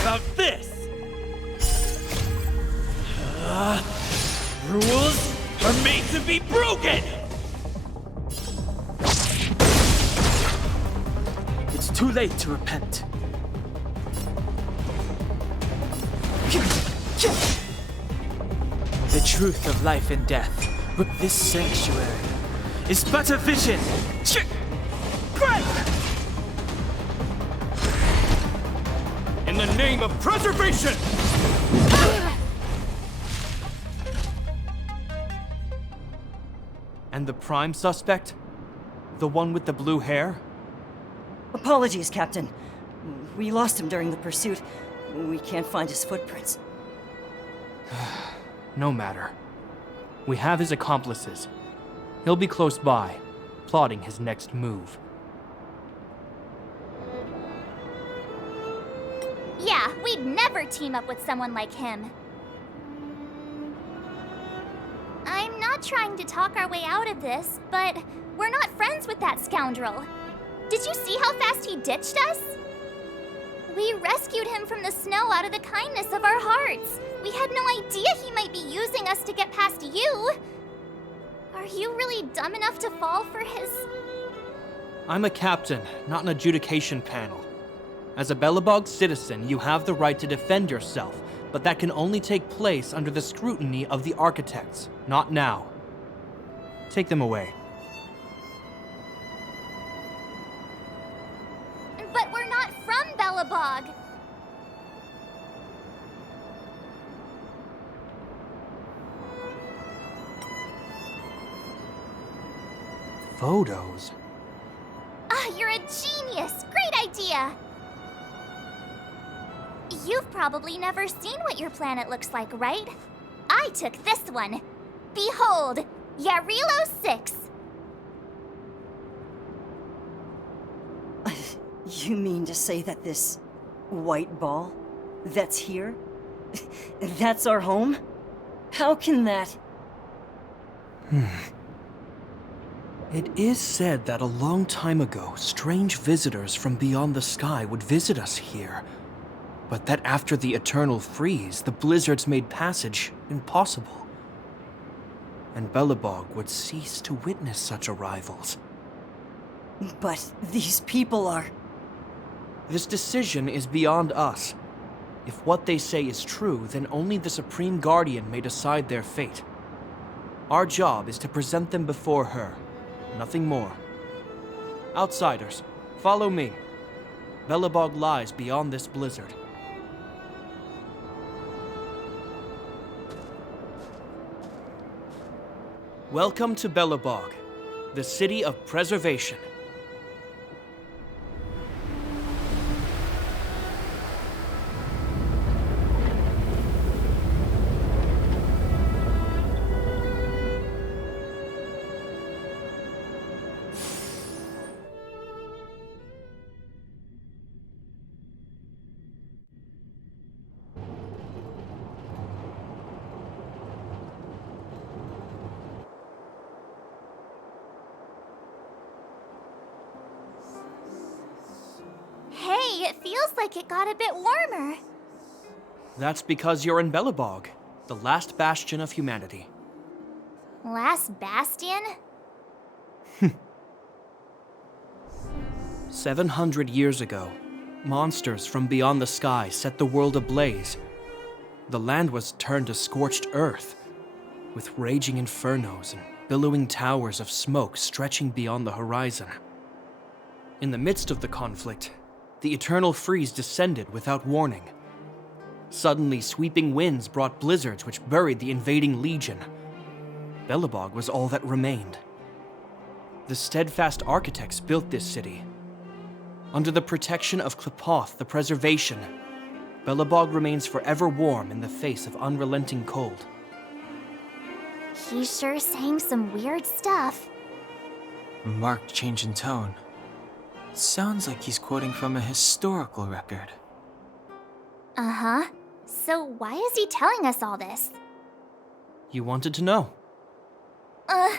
About this! Rules are made to be broken! It's too late to repent. The truth of life and death with this sanctuary is but a vision. In the name of preservation! And the prime suspect? The one with the blue hair? Apologies, Captain. We lost him during the pursuit. We can't find his footprints. No matter. We have his accomplices. He'll be close by, plotting his next move. Yeah, we'd never team up with someone like him. I'm not trying to talk our way out of this, but we're not friends with that scoundrel. Did you see how fast he ditched us? We rescued him from the snow out of the kindness of our hearts. We had no idea he might be using us to get past you. Are you really dumb enough to fall for his... I'm a captain, not an adjudication panel. As a Belobog citizen, you have the right to defend yourself, but that can only take place under the scrutiny of the architects, not now. Take them away. But we're not from Belobog. Photos? Ah, you're a genius! Great idea! You've probably never seen what your planet looks like, right? I took this one. Behold, Yarilo 6. You mean to say that this white ball that's here, that's our home? How can that... It is said that a long time ago, strange visitors from beyond the sky would visit us here. But that after the eternal freeze, the blizzards made passage impossible. And Belobog would cease to witness such arrivals. But these people are... This decision is beyond us. If what they say is true, then only the Supreme Guardian may decide their fate. Our job is to present them before her, nothing more. Outsiders, follow me. Belobog lies beyond this blizzard. Welcome to Belobog, the city of preservation. Hey, it feels like it got a bit warmer. That's because you're in Belobog, the last bastion of humanity. Last bastion? 700 years ago, monsters from beyond the sky set the world ablaze. The land was turned to scorched earth, with raging infernos and billowing towers of smoke stretching beyond the horizon. In the midst of the conflict, the eternal freeze descended without warning. Suddenly, sweeping winds brought blizzards which buried the invading legion. Belobog was all that remained. The steadfast architects built this city. Under the protection of Klepoth, the preservation, Belobog remains forever warm in the face of unrelenting cold. He's sure saying some weird stuff. Marked change in tone. Sounds like he's quoting from a historical record. Uh-huh. So why is he telling us all this? You wanted to know. Uh...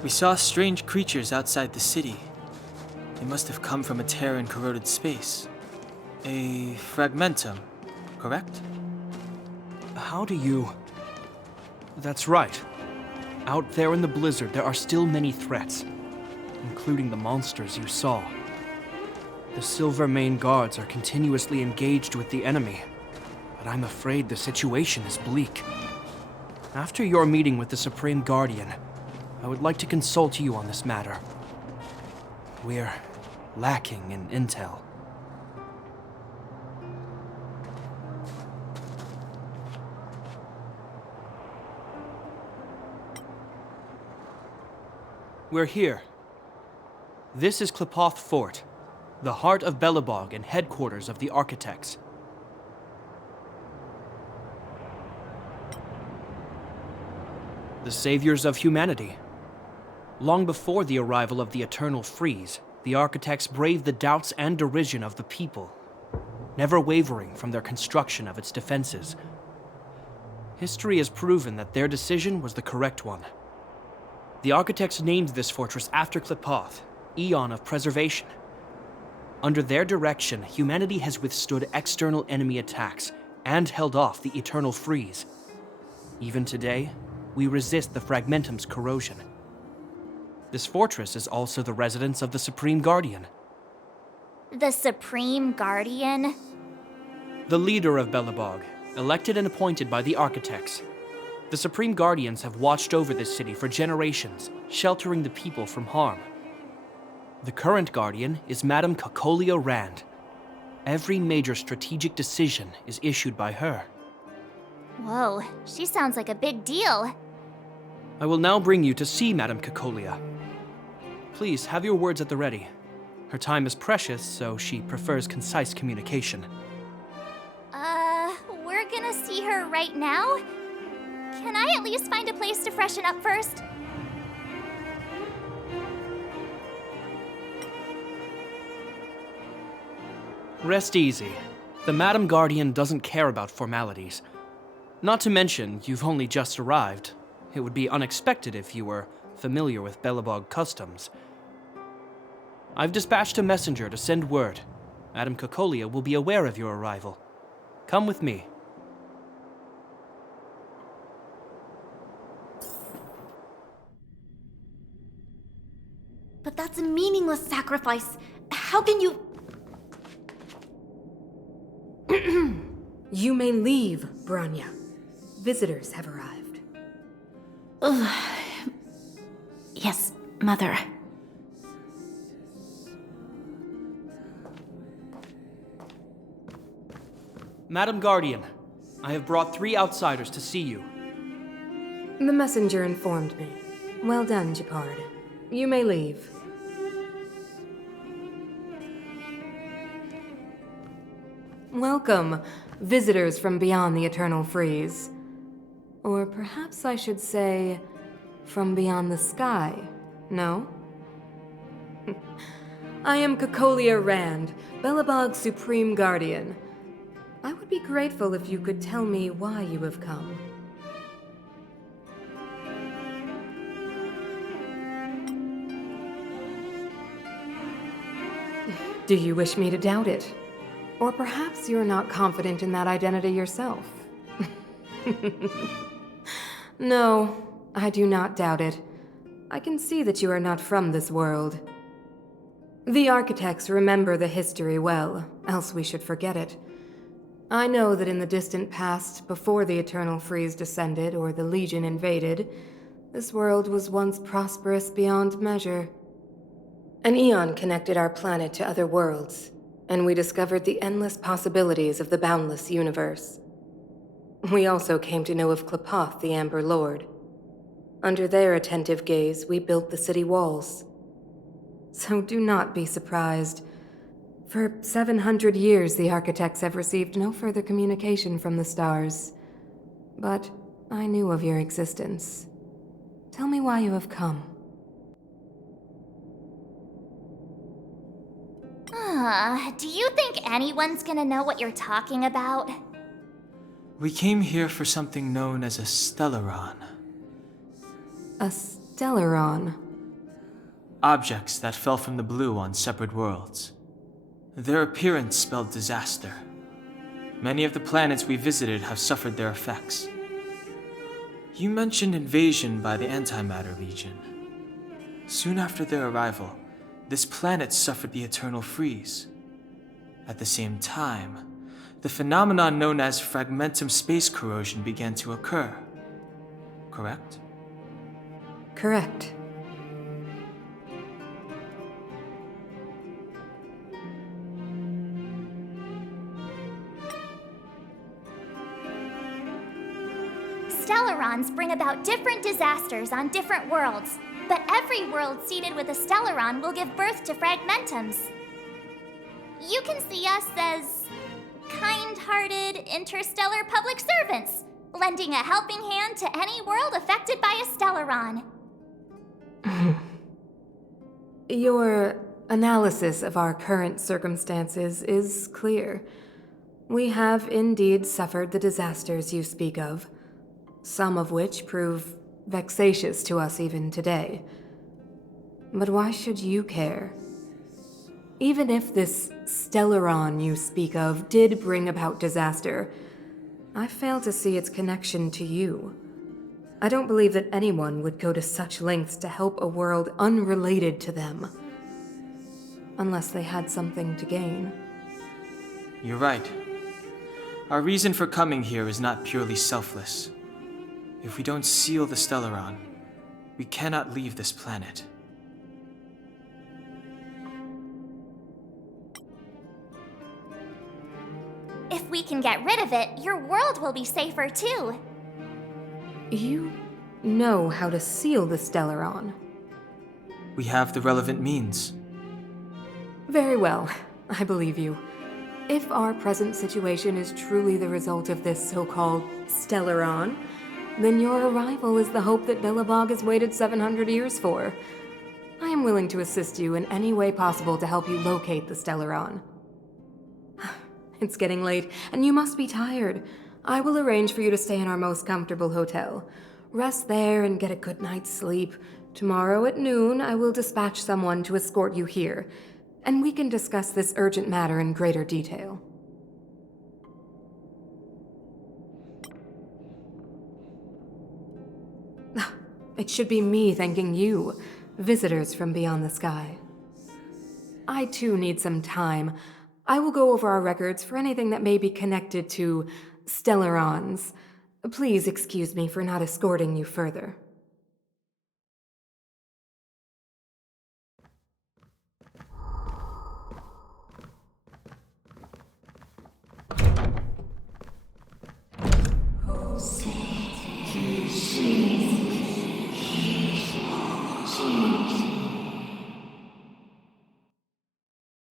We saw strange creatures outside the city. They must have come from a tear in corroded space. A fragmentum, correct? How do you... That's right. Out there in the blizzard, there are still many threats, including the monsters you saw. The Silvermane guards are continuously engaged with the enemy, but I'm afraid the situation is bleak. After your meeting with the Supreme Guardian, I would like to consult you on this matter. We're lacking in intel. We're here. This is Klepoth Fort, the heart of Belobog and headquarters of the Architects. The saviors of humanity. Long before the arrival of the Eternal Freeze, the Architects braved the doubts and derision of the people, never wavering from their construction of its defenses. History has proven that their decision was the correct one. The Architects named this fortress after Klepoth, Eon of Preservation. Under their direction, humanity has withstood external enemy attacks and held off the Eternal Freeze. Even today, we resist the Fragmentum's corrosion. This fortress is also the residence of the Supreme Guardian. The Supreme Guardian? The leader of Belobog, elected and appointed by the Architects. The Supreme Guardians have watched over this city for generations, sheltering the people from harm. The current Guardian is Madame Kakolia Rand. Every major strategic decision is issued by her. Whoa, she sounds like a big deal. I will now bring you to see Madame Kakolia. Please have your words at the ready. Her time is precious, so she prefers concise communication. want to see her right now? Can I at least find a place to freshen up first? Rest easy. The Madam Guardian doesn't care about formalities. Not to mention, you've only just arrived. It would be unexpected if you were familiar with Belobog customs. I've dispatched a messenger to send word. Madam Cocolia will be aware of your arrival. Come with me. But that's a meaningless sacrifice. How can you... You may leave, Branya. Visitors have arrived. Yes, Mother. Madam Guardian, I have brought 3 outsiders to see you. The messenger informed me. Well done, Gepard. You may leave. Welcome, visitors from beyond the Eternal Freeze. Or perhaps I should say, from beyond the sky, no? I am Cocolia Rand, Belobog's Supreme Guardian. I would be grateful if you could tell me why you have come. Do you wish me to doubt it? Or perhaps you're not confident in that identity yourself. No, I do not doubt it. I can see that you are not from this world. The architects remember the history well, else we should forget it. I know that in the distant past, before the Eternal Freeze descended or the Legion invaded, this world was once prosperous beyond measure. An eon connected our planet to other worlds, and we discovered the endless possibilities of the boundless universe. We also came to know of Klapoth, the Amber Lord. Under their attentive gaze, we built the city walls. So do not be surprised. For 700 years, the architects have received no further communication from the stars. But I knew of your existence. Tell me why you have come. Do you think anyone's gonna know what you're talking about? We came here for something known as a Stellaron. A Stellaron? Objects that fell from the blue on separate worlds. Their appearance spelled disaster. Many of the planets we visited have suffered their effects. You mentioned invasion by the Antimatter Legion. Soon after their arrival, this planet suffered the Eternal Freeze. At the same time, the phenomenon known as fragmentum space corrosion began to occur. Correct? Correct. Stellarons bring about different disasters on different worlds, but every world seeded with a Stellaron will give birth to fragmentums. You can see us as kind-hearted interstellar public servants, lending a helping hand to any world affected by a Stellaron. Your analysis of our current circumstances is clear. We have indeed suffered the disasters you speak of, some of which prove vexatious to us even today. But why should you care? Even if this Stellaron you speak of did bring about disaster, I fail to see its connection to you. I don't believe that anyone would go to such lengths to help a world unrelated to them. Unless they had something to gain. You're right. Our reason for coming here is not purely selfless. If we don't seal the Stellaron, we cannot leave this planet. If we can get rid of it, your world will be safer too. You know how to seal the Stellaron. We have the relevant means. Very well, I believe you. If our present situation is truly the result of this so-called Stellaron, then your arrival is the hope that Billabog has waited 700 years for. I am willing to assist you in any way possible to help you locate the Stellaron. It's getting late, and you must be tired. I will arrange for you to stay in our most comfortable hotel. Rest there and get a good night's sleep. Tomorrow at noon, I will dispatch someone to escort you here, and we can discuss this urgent matter in greater detail. It should be me thanking you, visitors from beyond the sky. I too need some time. I will go over our records for anything that may be connected to Stellarons. Please excuse me for not escorting you further.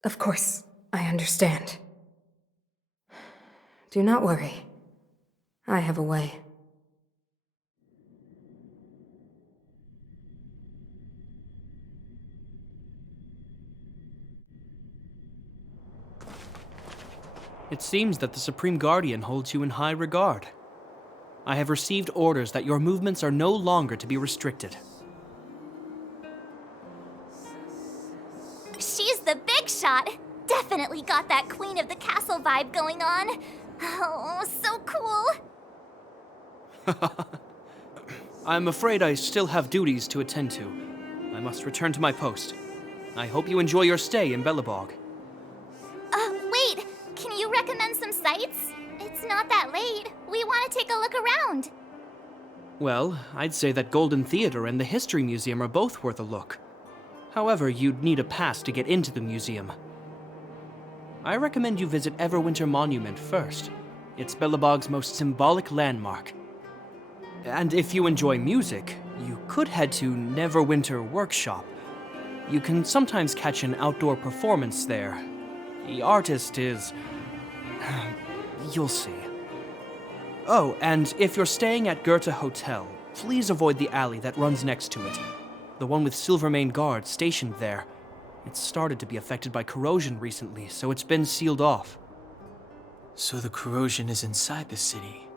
Of course, I understand. Do not worry. I have a way. It seems that the Supreme Guardian holds you in high regard. I have received orders that your movements are no longer to be restricted. She's the big shot. Definitely got that Queen of the Castle vibe going on. Oh, so cool. I'm afraid I still have duties to attend to. I must return to my post. I hope you enjoy your stay in Billabog. Wait. Can you recommend some sites? It's not that late. We want to take a look around. Well, I'd say that Golden Theater and the History Museum are both worth a look. However, you'd need a pass to get into the museum. I recommend you visit Everwinter Monument first. It's Billabog's most symbolic landmark. And if you enjoy music, you could head to Neverwinter Workshop. You can sometimes catch an outdoor performance there. The artist is... you'll see. Oh, and if you're staying at Goethe Hotel, please avoid the alley that runs next to it. The one with Silvermane guards stationed there. It's started to be affected by corrosion recently, so it's been sealed off. So the corrosion is inside the city.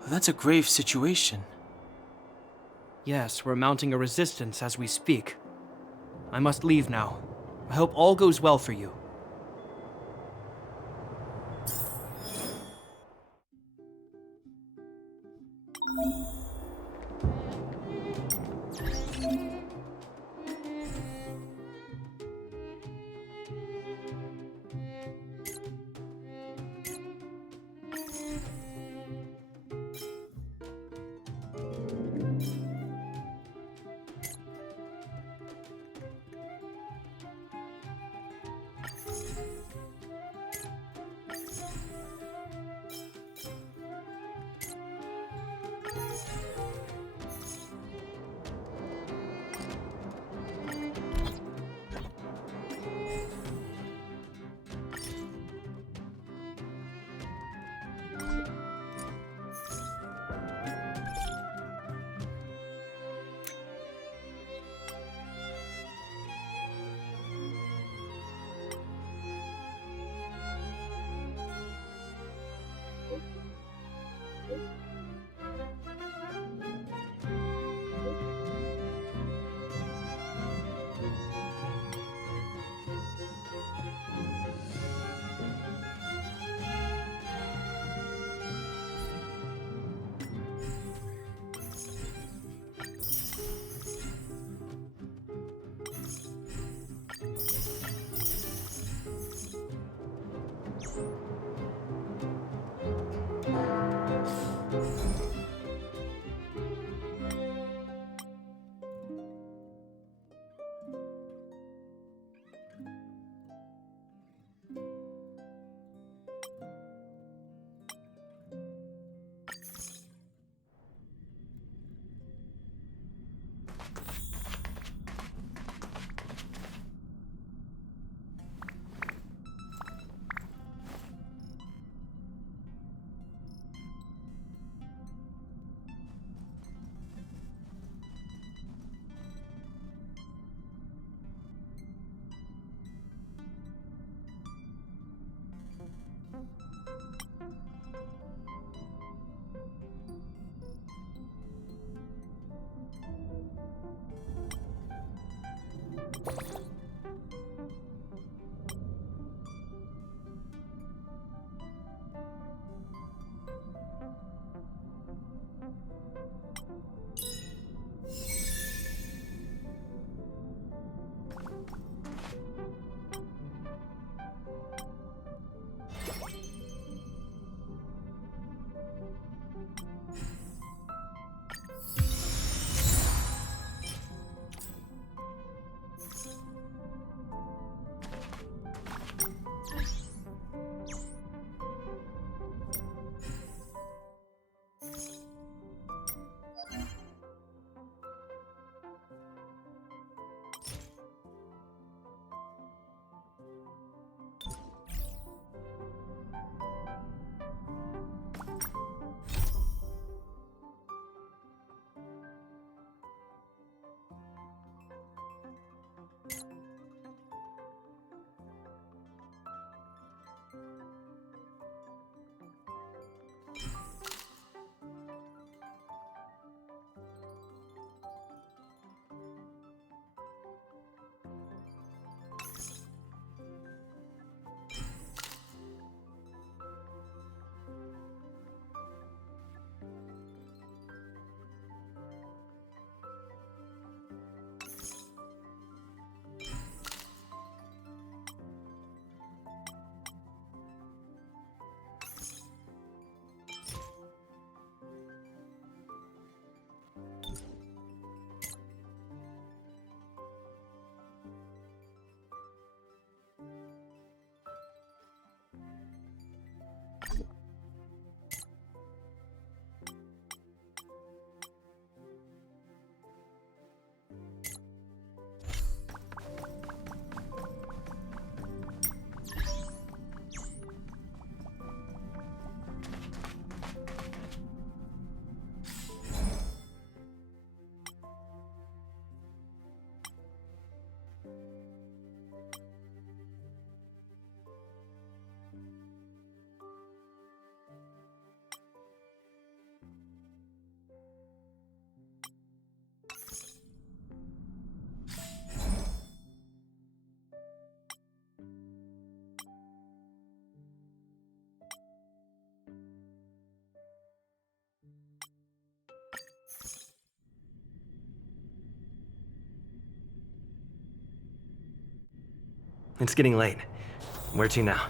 Well, that's a grave situation. Yes, we're mounting a resistance as we speak. I must leave now. I hope all goes well for you. It's getting late. Where to now?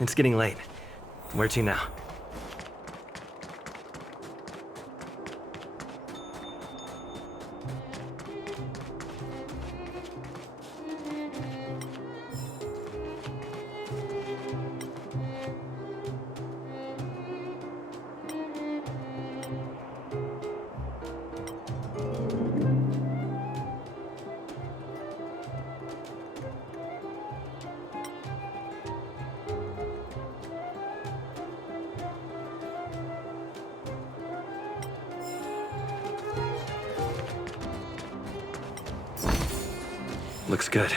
It's getting late. Where to now? Looks good.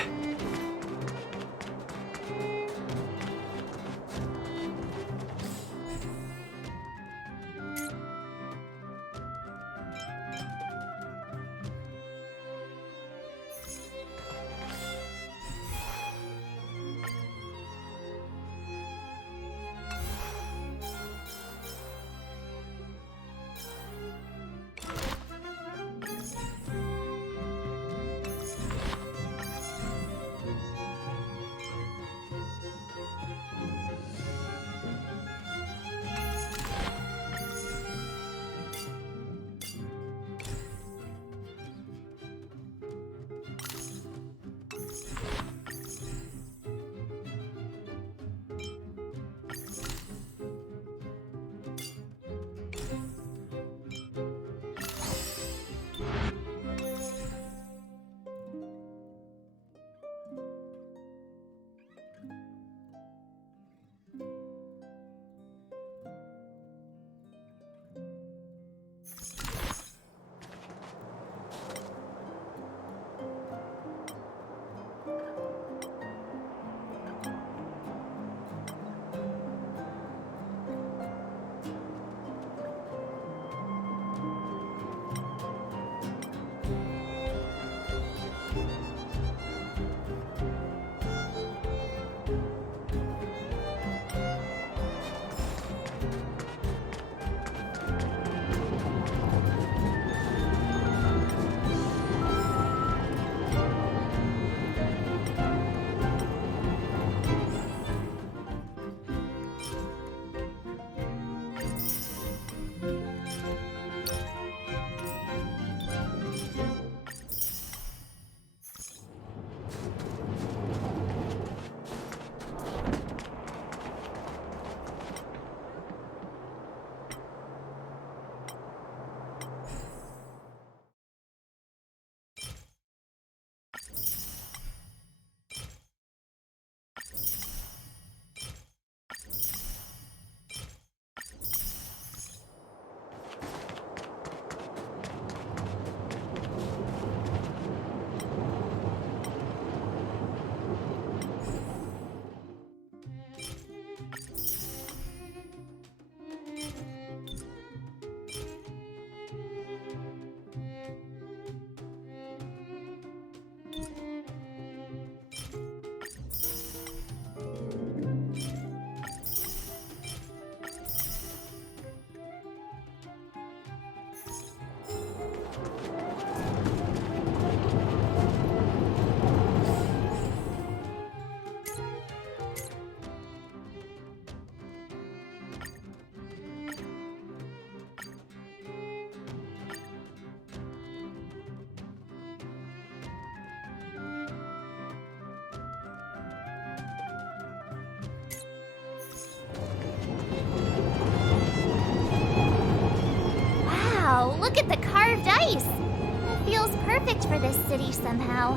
Look at the carved ice! It feels perfect for this city somehow.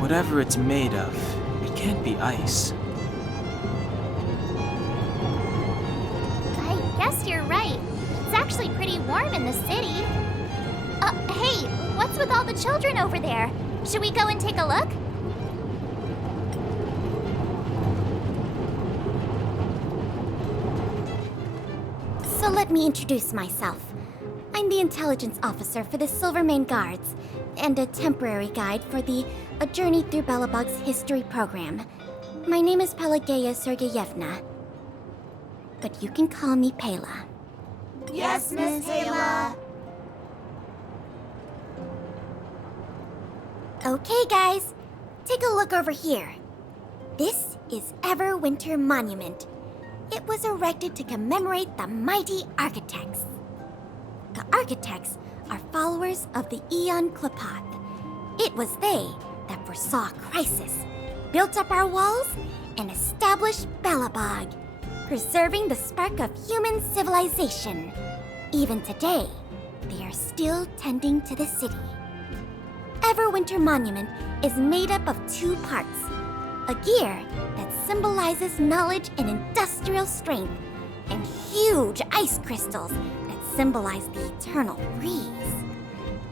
Whatever it's made of, it can't be ice. I guess you're right. It's actually pretty warm in the city. Hey, what's with all the children over there? Should we go and take a look? So let me introduce myself. I'm the intelligence officer for the Silvermane Guards, and a temporary guide for the A Journey Through Belobog's history program. My name is Pelageya Sergeyevna, but you can call me Pela. Yes, Miss Pela. Okay, guys, take a look over here. This is Everwinter Monument. It was erected to commemorate the mighty architects. The architects are followers of the Aeon Klapoth. It was they that foresaw crisis, built up our walls, and established Belobog, preserving the spark of human civilization. Even today, they are still tending to the city. Everwinter Monument is made up of 2 parts. A gear that symbolizes knowledge and industrial strength, and huge ice crystals that symbolize the eternal breeze.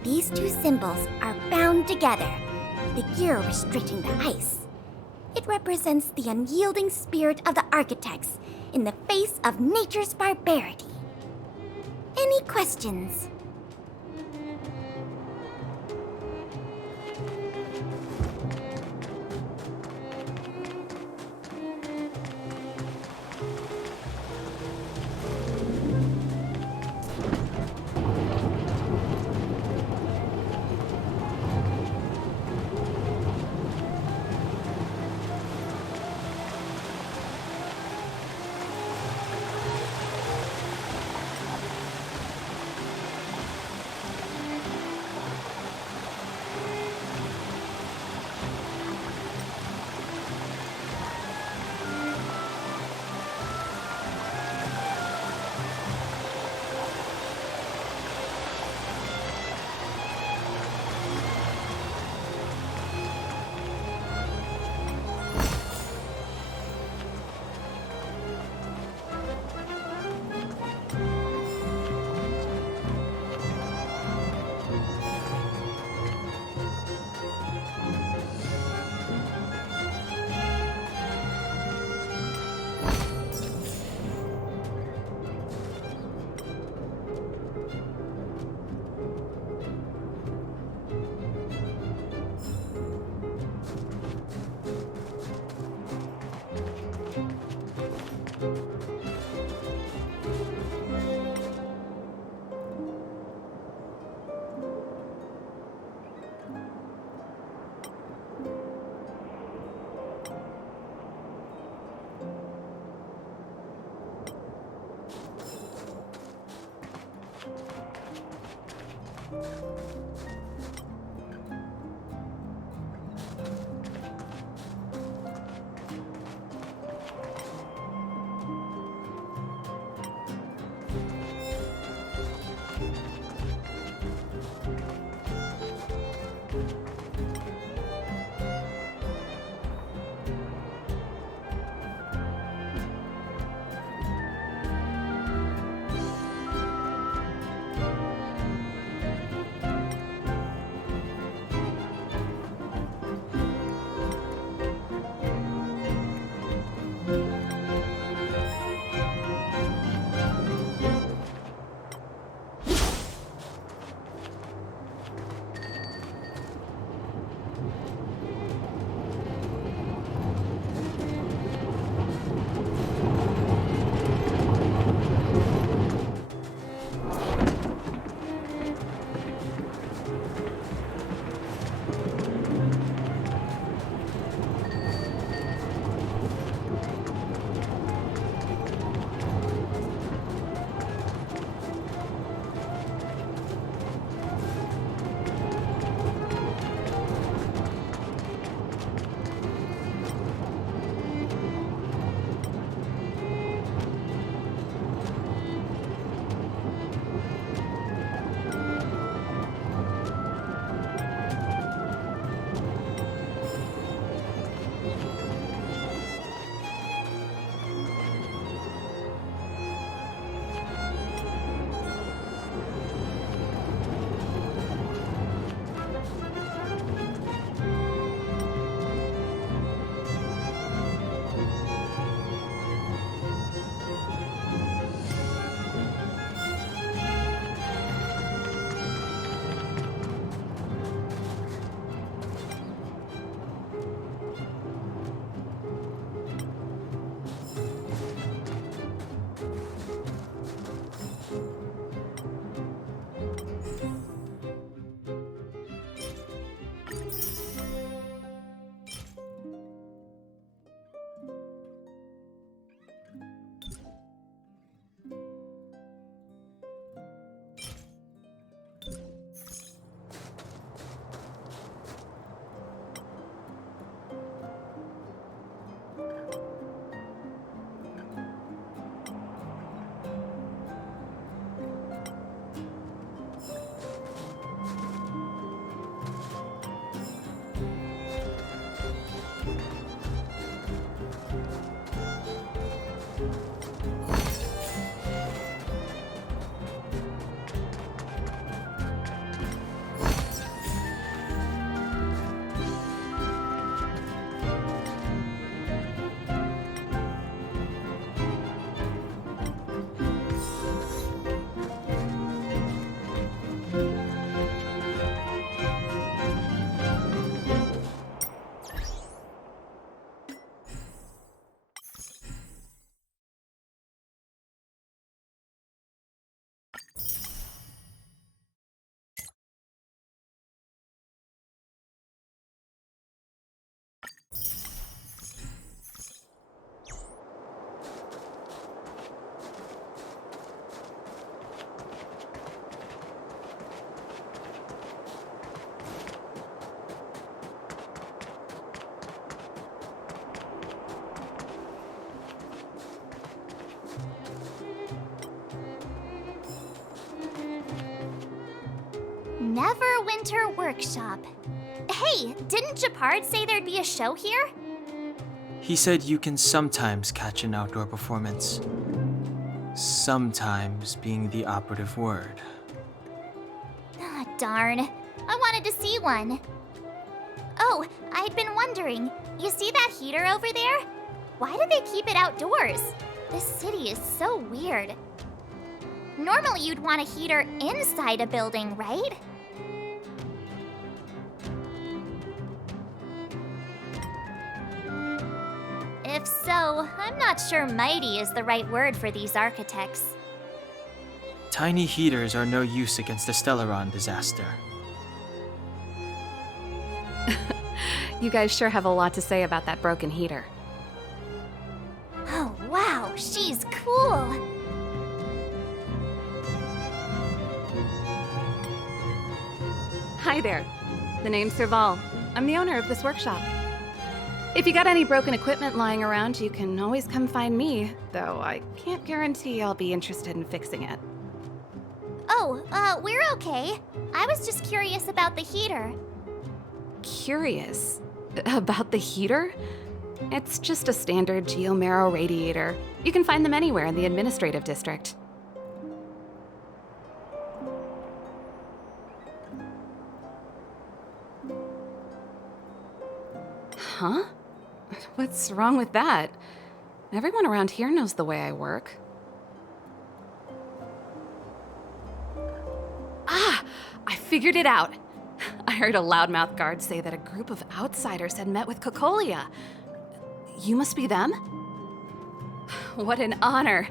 These 2 symbols are bound together, the gear restricting the ice. It represents the unyielding spirit of the architects in the face of nature's barbarity. Any questions? Neverwinter Workshop. Hey, didn't Japard say there'd be a show here? He said you can sometimes catch an outdoor performance. Sometimes being the operative word. Ah, darn. I wanted to see one. Oh, I'd been wondering. You see that heater over there? Why do they keep it outdoors? This city is so weird. Normally you'd want a heater inside a building, right? If so, I'm not sure mighty is the right word for these architects. Tiny heaters are no use against the Stellaron disaster. You guys sure have a lot to say about that broken heater. Oh, wow, she's cool. Hi there. The name's Serval. I'm the owner of this workshop. If you got any broken equipment lying around, you can always come find me, though I can't guarantee I'll be interested in fixing it. Oh, we're okay. I was just curious about the heater. Curious? About the heater? It's just a standard geomarrow radiator. You can find them anywhere in the administrative district. Huh? What's wrong with that? Everyone around here knows the way I work. Ah! I figured it out! I heard a loudmouth guard say that a group of outsiders had met with Cocolia. You must be them? What an honor.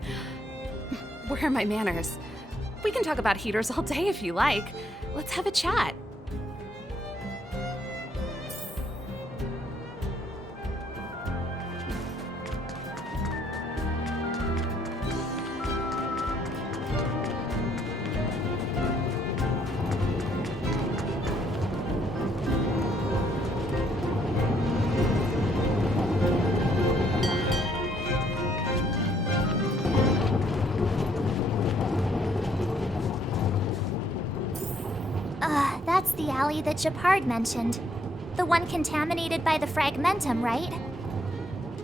Where are my manners? We can talk about heaters all day if you like. Let's have a chat. That's the alley that Japard mentioned. The one contaminated by the fragmentum, right?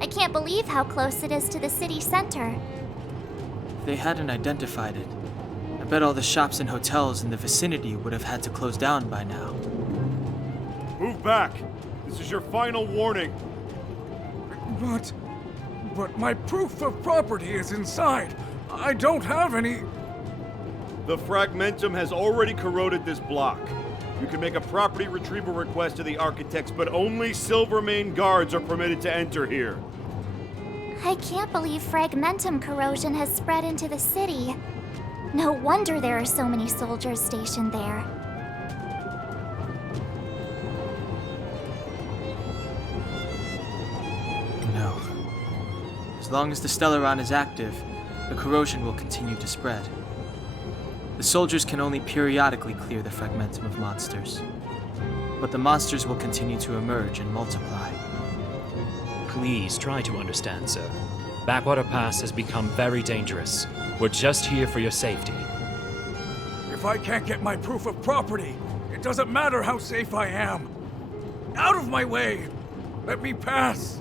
I can't believe how close it is to the city center. If they hadn't identified it, I bet all the shops and hotels in the vicinity would have had to close down by now. Move back! This is your final warning! But my proof of property is inside. I don't have any... The fragmentum has already corroded this block. You can make a property retrieval request to the architects, but only Silvermane guards are permitted to enter here. I can't believe fragmentum corrosion has spread into the city. No wonder there are so many soldiers stationed there. No. As long as the Stellaron is active, the corrosion will continue to spread. The soldiers can only periodically clear the fragmentum of monsters. But the monsters will continue to emerge and multiply. Please try to understand, sir. Backwater Pass has become very dangerous. We're just here for your safety. If I can't get my proof of property, it doesn't matter how safe I am. Out of my way! Let me pass!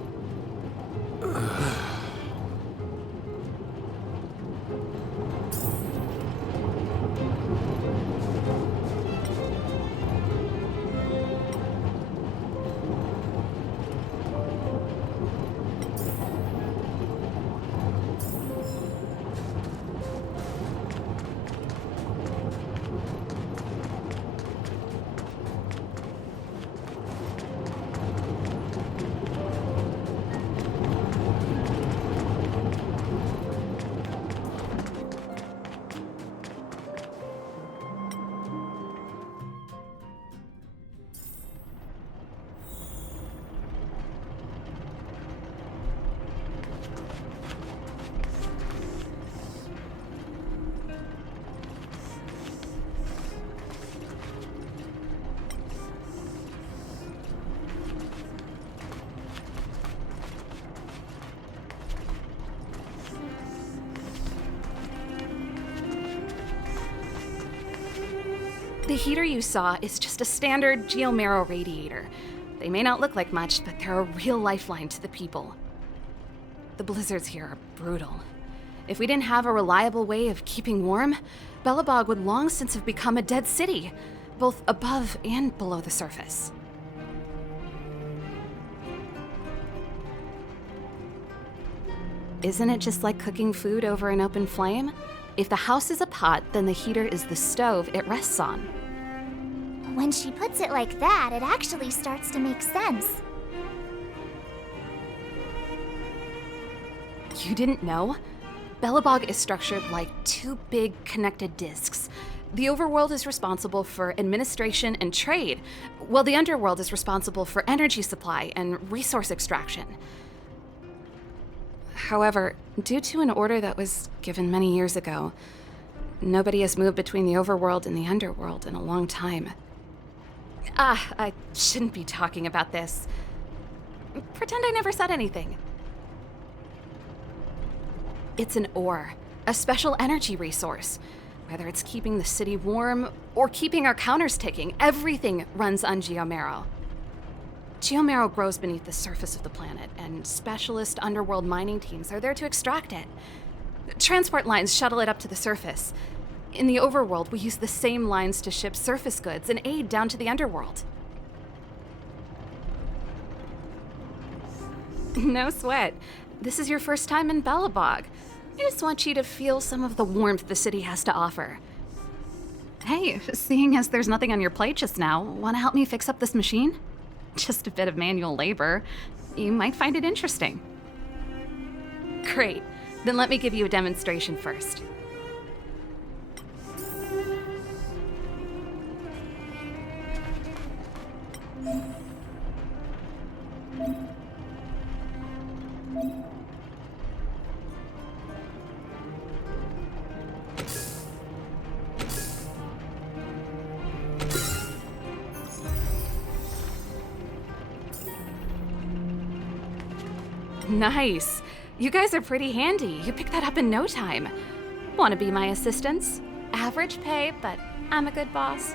heater you saw is just a standard geomarrow radiator. They may not look like much, but they're a real lifeline to the people. The blizzards here are brutal. If we didn't have a reliable way of keeping warm, Belobog would long since have become a dead city, both above and below the surface. Isn't it just like cooking food over an open flame? If the house is a pot, then the heater is the stove it rests on. When she puts it like that, it actually starts to make sense. You didn't know? Belobog is structured like two big connected discs. The overworld is responsible for administration and trade, while the underworld is responsible for energy supply and resource extraction. However, due to an order that was given many years ago, nobody has moved between the overworld and the underworld in a long time. I shouldn't be talking about this. Pretend I never said anything. It's an ore, a special energy resource. Whether it's keeping the city warm or keeping our counters ticking, everything runs on geomarrow. Geomarrow grows beneath the surface of the planet, and specialist underworld mining teams are there to extract it. Transport lines shuttle it up to the surface. In the overworld, we use the same lines to ship surface goods and aid down to the underworld. No sweat. This is your first time in Belobog. I just want you to feel some of the warmth the city has to offer. Hey, seeing as there's nothing on your plate just now, want to help me fix up this machine? Just a bit of manual labor. You might find it interesting. Great. Then let me give you a demonstration first. Nice. You guys are pretty handy. You picked that up in no time. Want to be my assistants? Average pay, but I'm a good boss.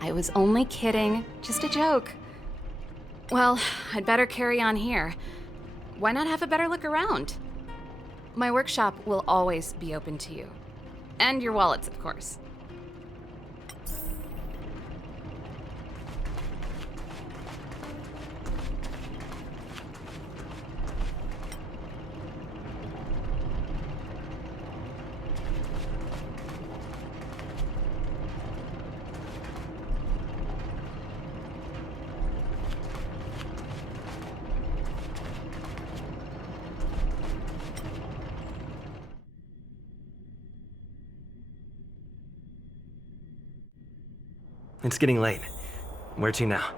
I was only kidding. Just a joke. Well, I'd better carry on here. Why not have a better look around? My workshop will always be open to you. And your wallets, of course. It's getting late. Where to now?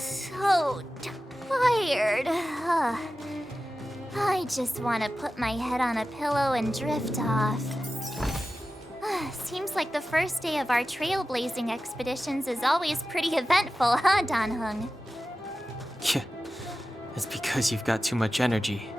So tired. I just want to put my head on a pillow and drift off. Seems like the first day of our trailblazing expeditions is always pretty eventful, huh, Dan-hung? Yeah, it's because you've got too much energy.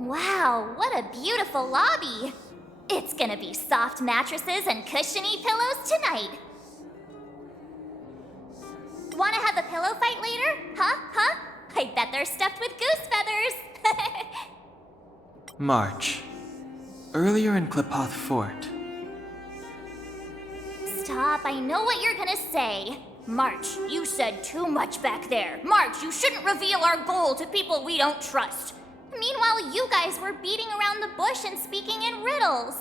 Wow, what a beautiful lobby! It's gonna be soft mattresses and cushiony pillows tonight. Wanna have a pillow fight later? Huh? I bet they're stuffed with goose feathers. March, Earlier in Klipoth Fort, Stop, I know what you're gonna say. March, you said too much back there. March, you shouldn't reveal our goal to people we don't trust. Meanwhile, you guys were beating around the bush and speaking in riddles.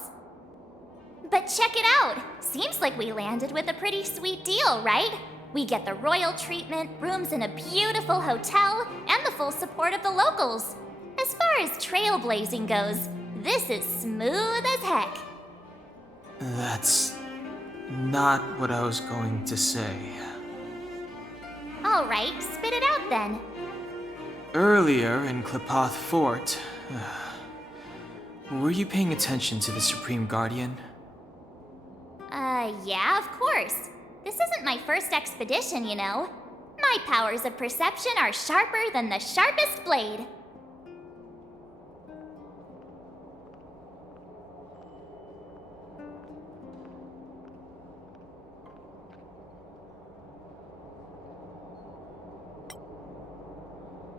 But check it out. Seems like we landed with a pretty sweet deal, right? We get the royal treatment, rooms in a beautiful hotel, and the full support of the locals. As far as trailblazing goes, this is smooth as heck. that's not what I was going to say. Alright, spit it out then. Earlier in Klipoth Fort, were you paying attention to the Supreme Guardian? Yeah, of course. This isn't my first expedition, you know. My powers of perception are sharper than the sharpest blade.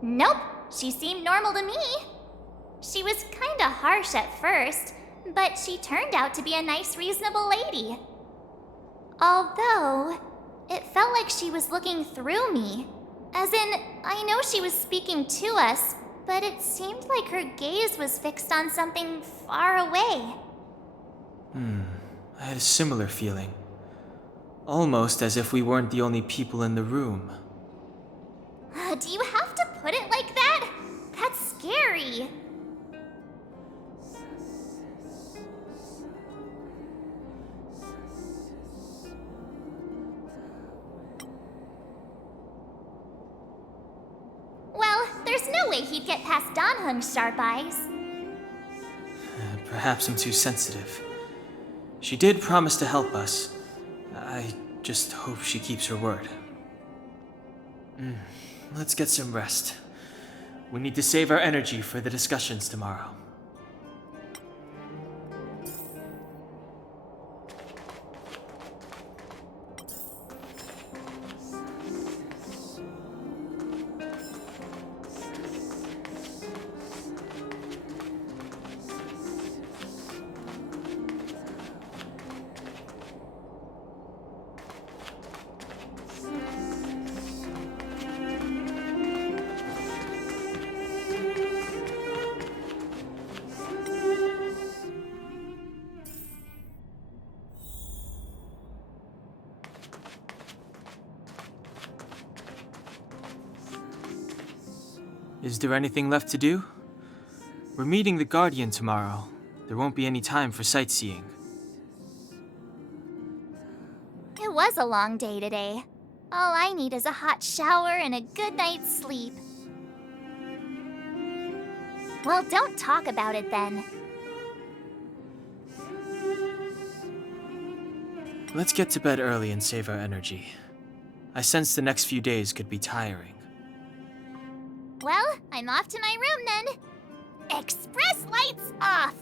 Nope, she seemed normal to me. She was kinda harsh at first, but she turned out to be a nice, reasonable lady. Although, it felt like she was looking through me. As in, I know she was speaking to us, but it seemed like her gaze was fixed on something far away. I had a similar feeling. Almost as if we weren't the only people in the room. Do you have to put it like that? That's scary. Well, there's no way he'd get past Donhung's sharp eyes. Perhaps I'm too sensitive. She did promise to help us. I just hope she keeps her word. Let's get some rest. We need to save our energy for the discussions tomorrow. Is there anything left to do? We're meeting the Guardian tomorrow. There won't be any time for sightseeing. It was a long day today. All I need is a hot shower and a good night's sleep. Well, don't talk about it then. Let's get to bed early and save our energy. I sense the next few days could be tiring. Well, I'm off to my room then. Express lights off!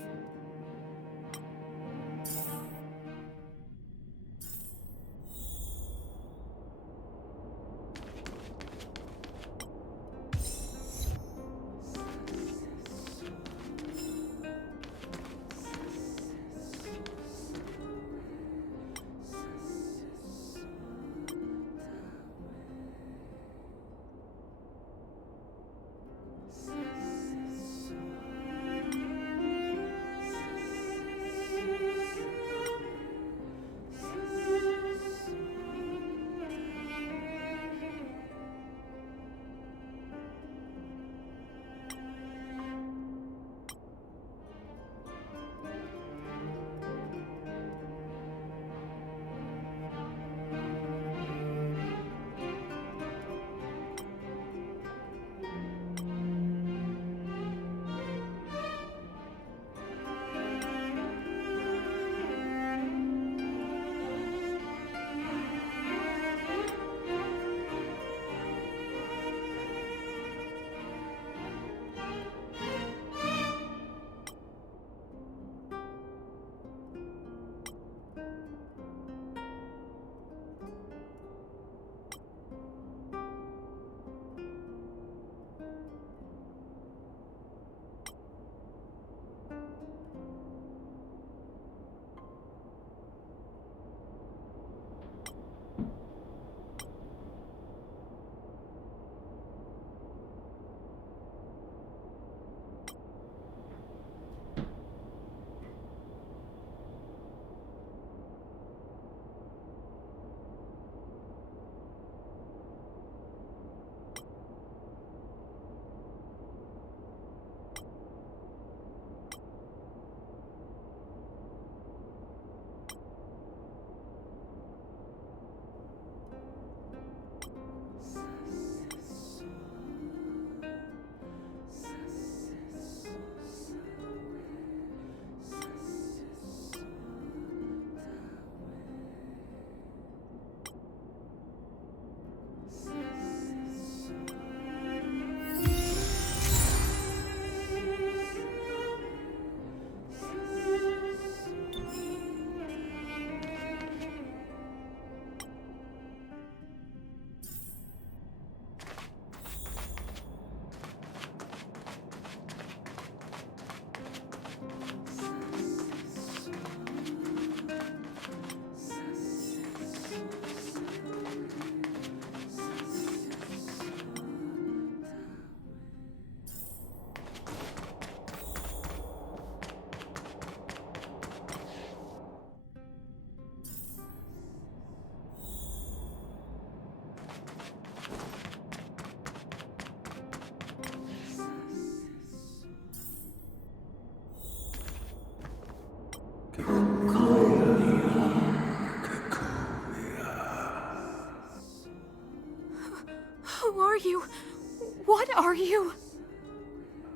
you?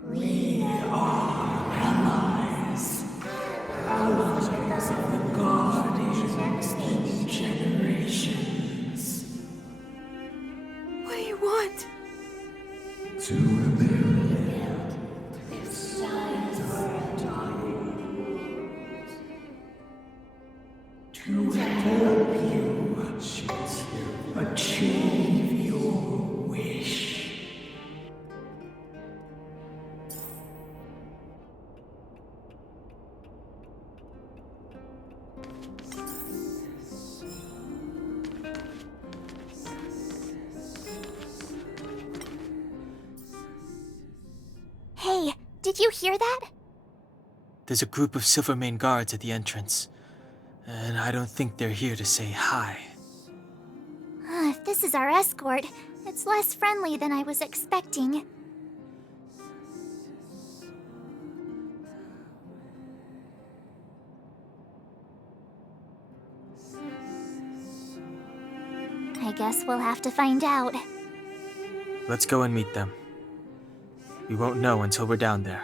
We are allies. Allies of the Guardians through generations. What do you want? To rebuild this side of dying world. To help you achieve your wish. Hey, did you hear that? There's a group of Silvermane guards at the entrance, and I don't think they're here to say hi. If this is our escort, it's less friendly than I was expecting. I guess we'll have to find out. Let's go and meet them. We won't know until we're down there.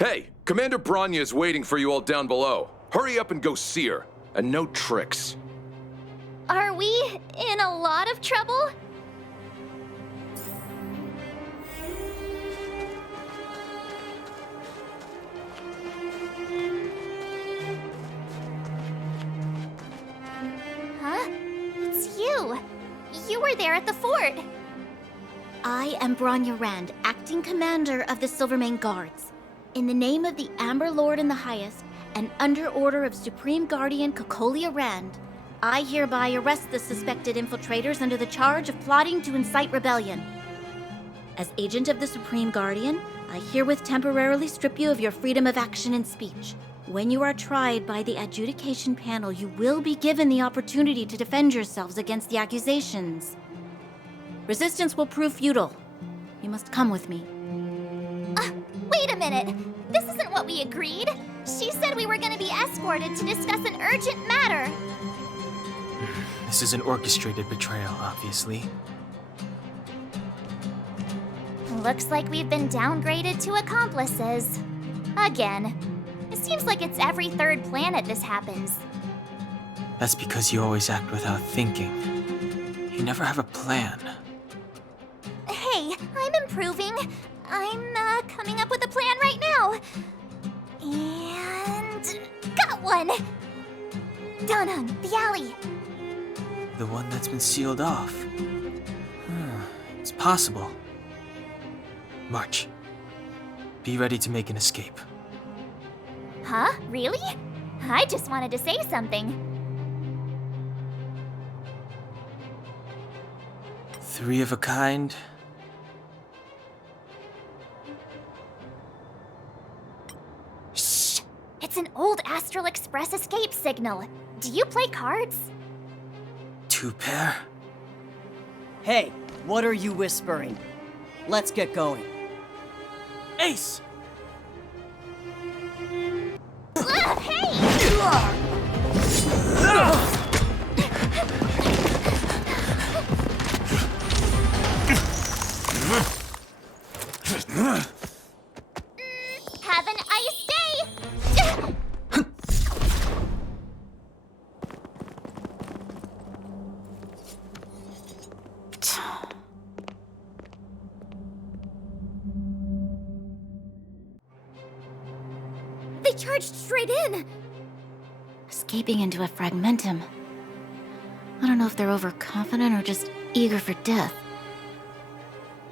Hey, Commander Bronya is waiting for you all down below. Hurry up and go see her. And no tricks. Are we in a lot of trouble? Huh? It's you. You were there at the fort. I am Bronya Rand, acting commander of the Silvermane Guards. In the name of the Amber Lord in the Highest, and under order of Supreme Guardian Kokolia Rand, I hereby arrest the suspected infiltrators under the charge of plotting to incite rebellion. As agent of the Supreme Guardian, I herewith temporarily strip you of your freedom of action and speech. When you are tried by the adjudication panel, you will be given the opportunity to defend yourselves against the accusations. Resistance will prove futile. You must come with me. Wait a minute. This isn't what we agreed. She said we were going to be escorted to discuss an urgent matter. This is an orchestrated betrayal, obviously. Looks like we've been downgraded to accomplices. Again. It seems like it's every third planet this happens. That's because you always act without thinking. You never have a plan. Hey, I'm improving. I'm coming up with a plan right now. And got one! Danhung, the alley. The one that's been sealed off. It's possible. March. Be ready to make an escape. Huh? Really? I just wanted to say something. 3 of a kind. Shh! It's an old Astral Express escape signal. Do you play cards? 2 pair? Hey, what are you whispering? Let's get going. Ace! Have an ice day! They charged straight in! Escaping into a fragmentum. I don't know if they're overconfident or just eager for death.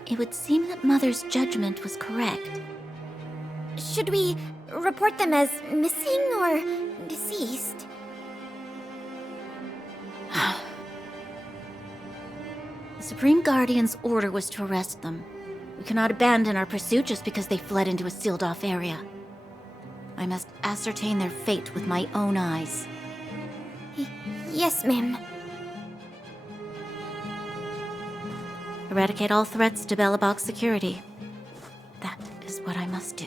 It would seem that Mother's judgment was correct. Should we report them as missing or deceased? The Supreme Guardian's order was to arrest them. We cannot abandon our pursuit just because they fled into a sealed-off area. I must ascertain their fate with my own eyes. Yes, ma'am. Eradicate all threats to Belobog's security. That is what I must do.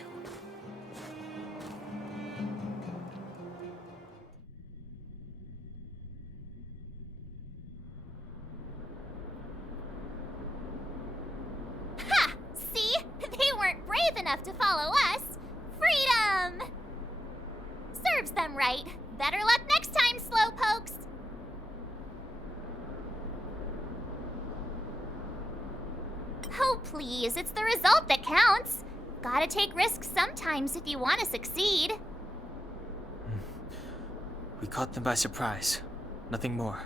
brave enough to follow us, freedom! Serves them right. Better luck next time, slowpokes. Oh, please, it's the result that counts. Gotta take risks sometimes if you want to succeed. We caught them by surprise. Nothing more.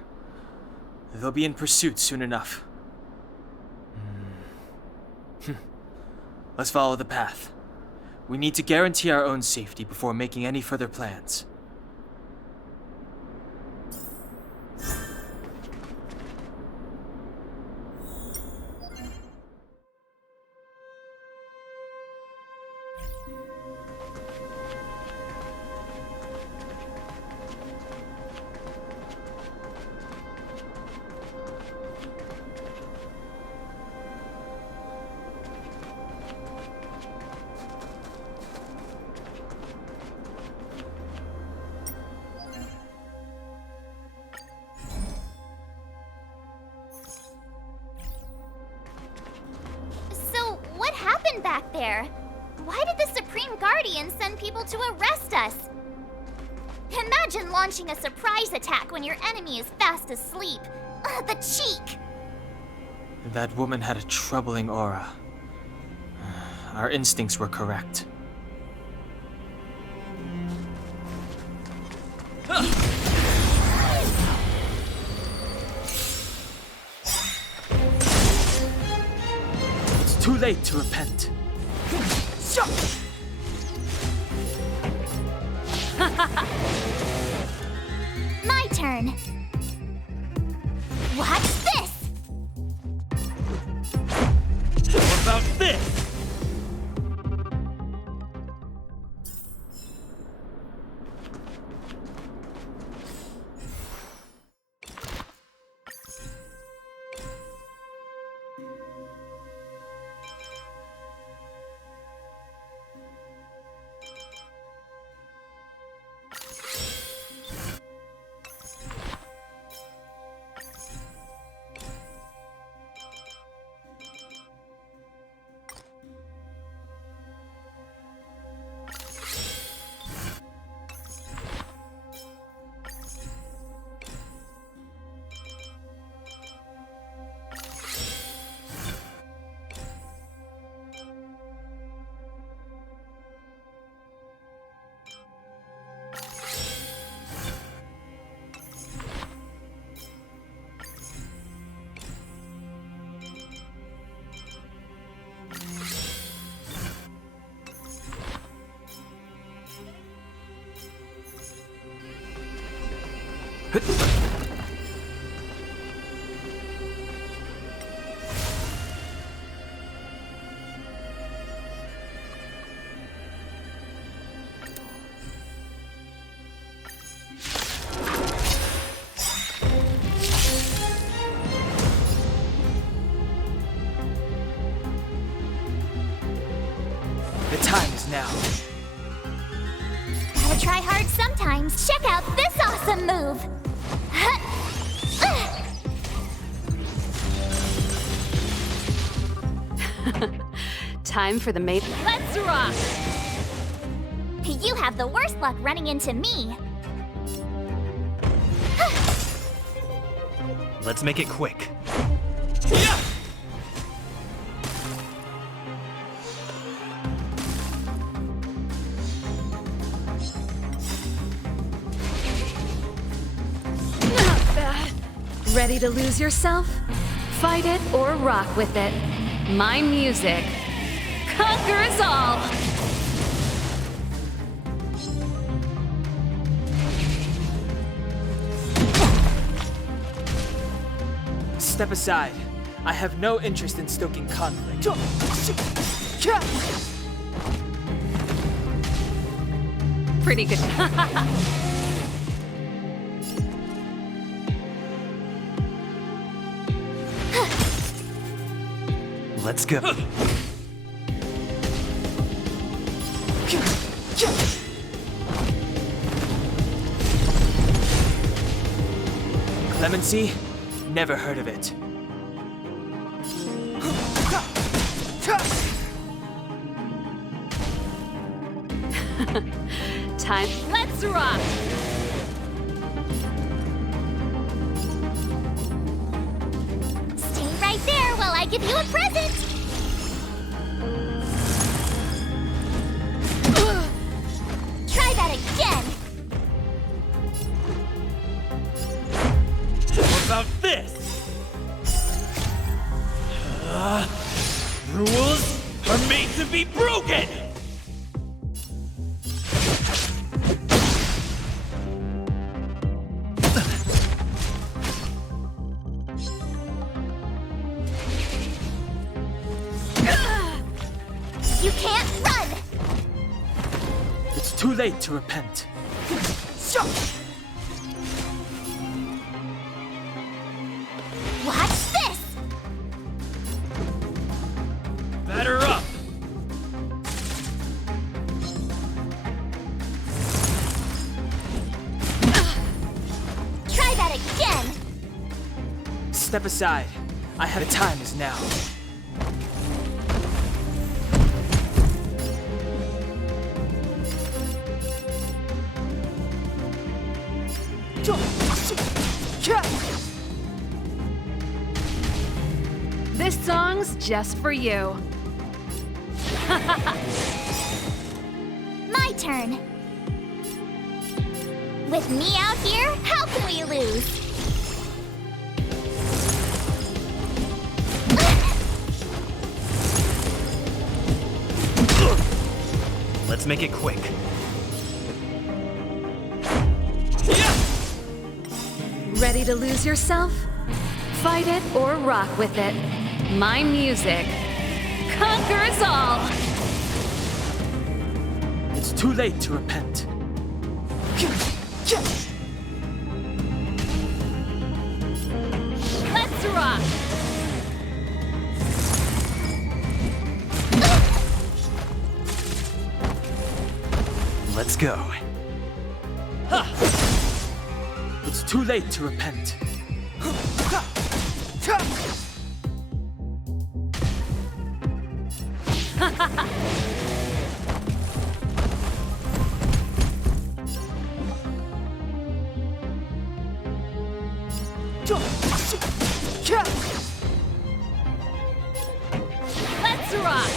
They'll be in pursuit soon enough. Let's follow the path. We need to guarantee our own safety before making any further plans. Back there. Why did the Supreme Guardian send people to arrest us? Imagine launching a surprise attack when your enemy is fast asleep. The cheek! That woman had a troubling aura. Our instincts were correct. It's too late to repent. My turn. Watch this! What about this? The time is now. Gotta try hard sometimes. Check out this awesome move! Time for the mate. Let's rock! You have the worst luck running into me. Let's make it quick. Not bad. Ready to lose yourself? Fight it or rock with it. My music conquers all! Step aside. I have no interest in stoking conflict. Pretty good. Let's go. Clemency? Never heard of it. Time, let's rock! Stay right there while I give you a present! Try that again! What about this? Rules are made to be broken! You can't run! It's too late to repent. Watch this! Batter up! Try that again! Step aside. I have the time is now. This song's just for you. My turn. With me out here, how can we lose? Let's make it quick. Ready to lose yourself? Fight it or rock with it. My music conquers all! It's too late to repent. Let's rock! Let's go. It's too late to repent. Let's rock!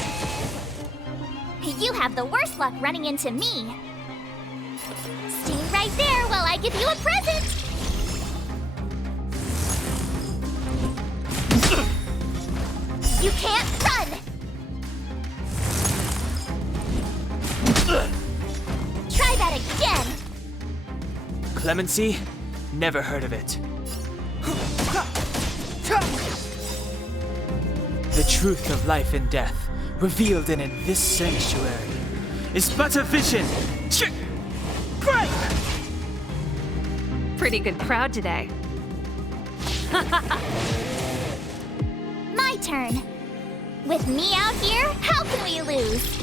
You have the worst luck running into me. Stay right there while I give you a present! You can't run! Try that again! Clemency? Never heard of it. The truth of life and death, revealed in this sanctuary, is but a vision. Break! Pretty good crowd today. My turn. With me out here, how can we lose?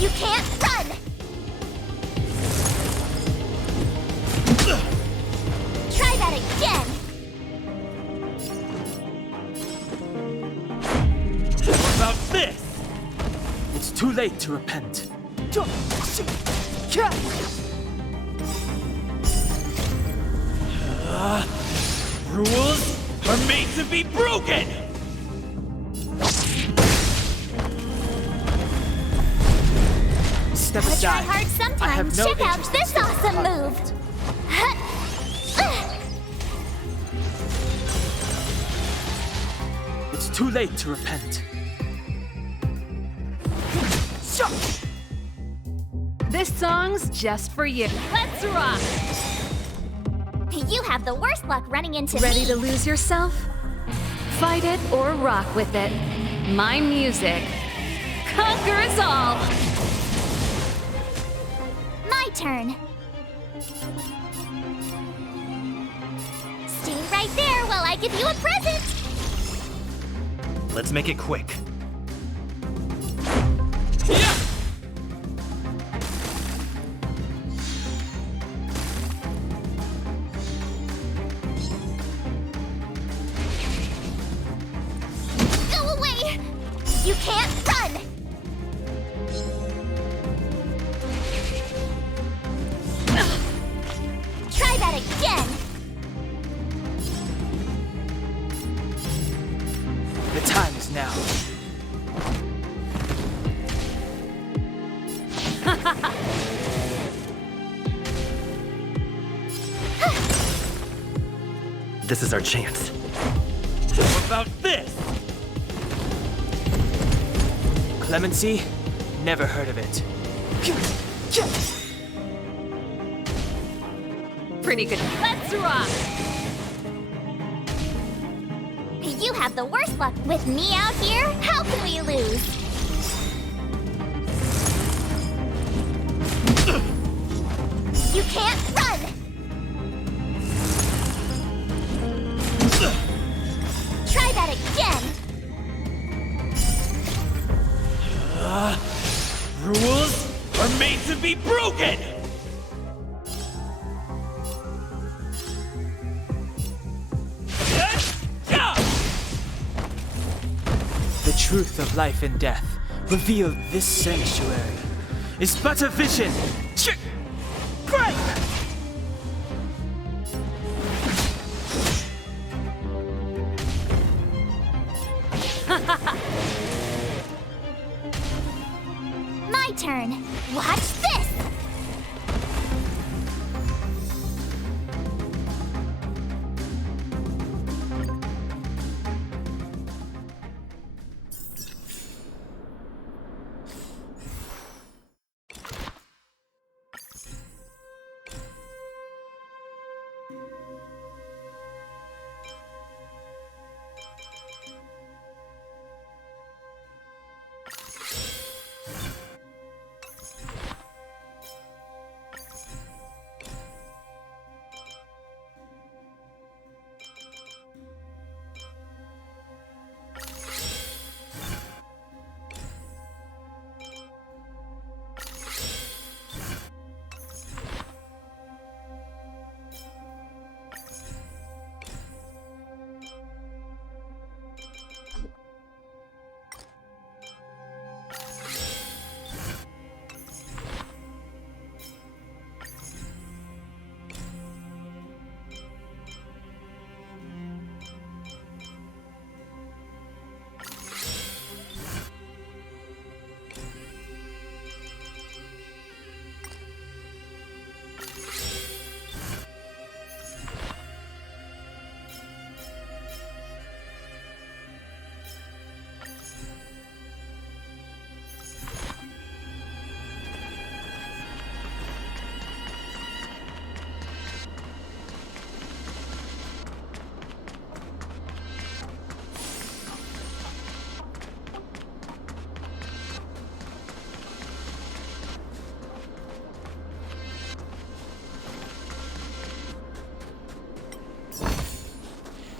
You can't run! Try that again! What about this? It's too late to repent. Rules are made to be broken! Step I try aside. hard I have sometimes. no Check out interest in this staying awesome conflict. move! It's too late to repent. This song's just for you. Let's rock! You have the worst luck running into Ready me. to lose yourself? Fight it or rock with it. My music conquers all! My turn. Stay right there while I give you a present. Let's make it quick. Go away! You can't run! Try that again! The time is now. This is our chance. How about this? Clemency? Never heard of it. Pretty good. Let's rock! You have the worst luck. With me out here, how can we lose? You can't run! Try that again! Rules are made to be broken! The truth of life and death, revealed this sanctuary, is but a vision. Break! My turn. Watch this!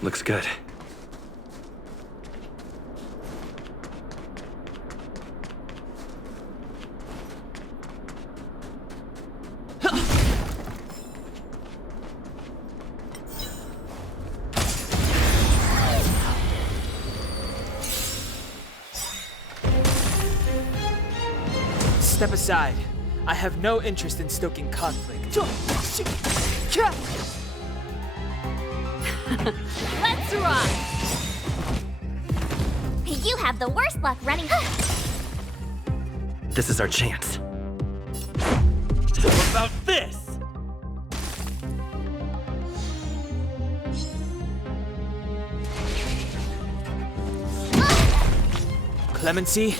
Looks good. Step aside. I have no interest in stoking conflict. Let's rock! You have the worst luck running. This is our chance. How about this? Clemency?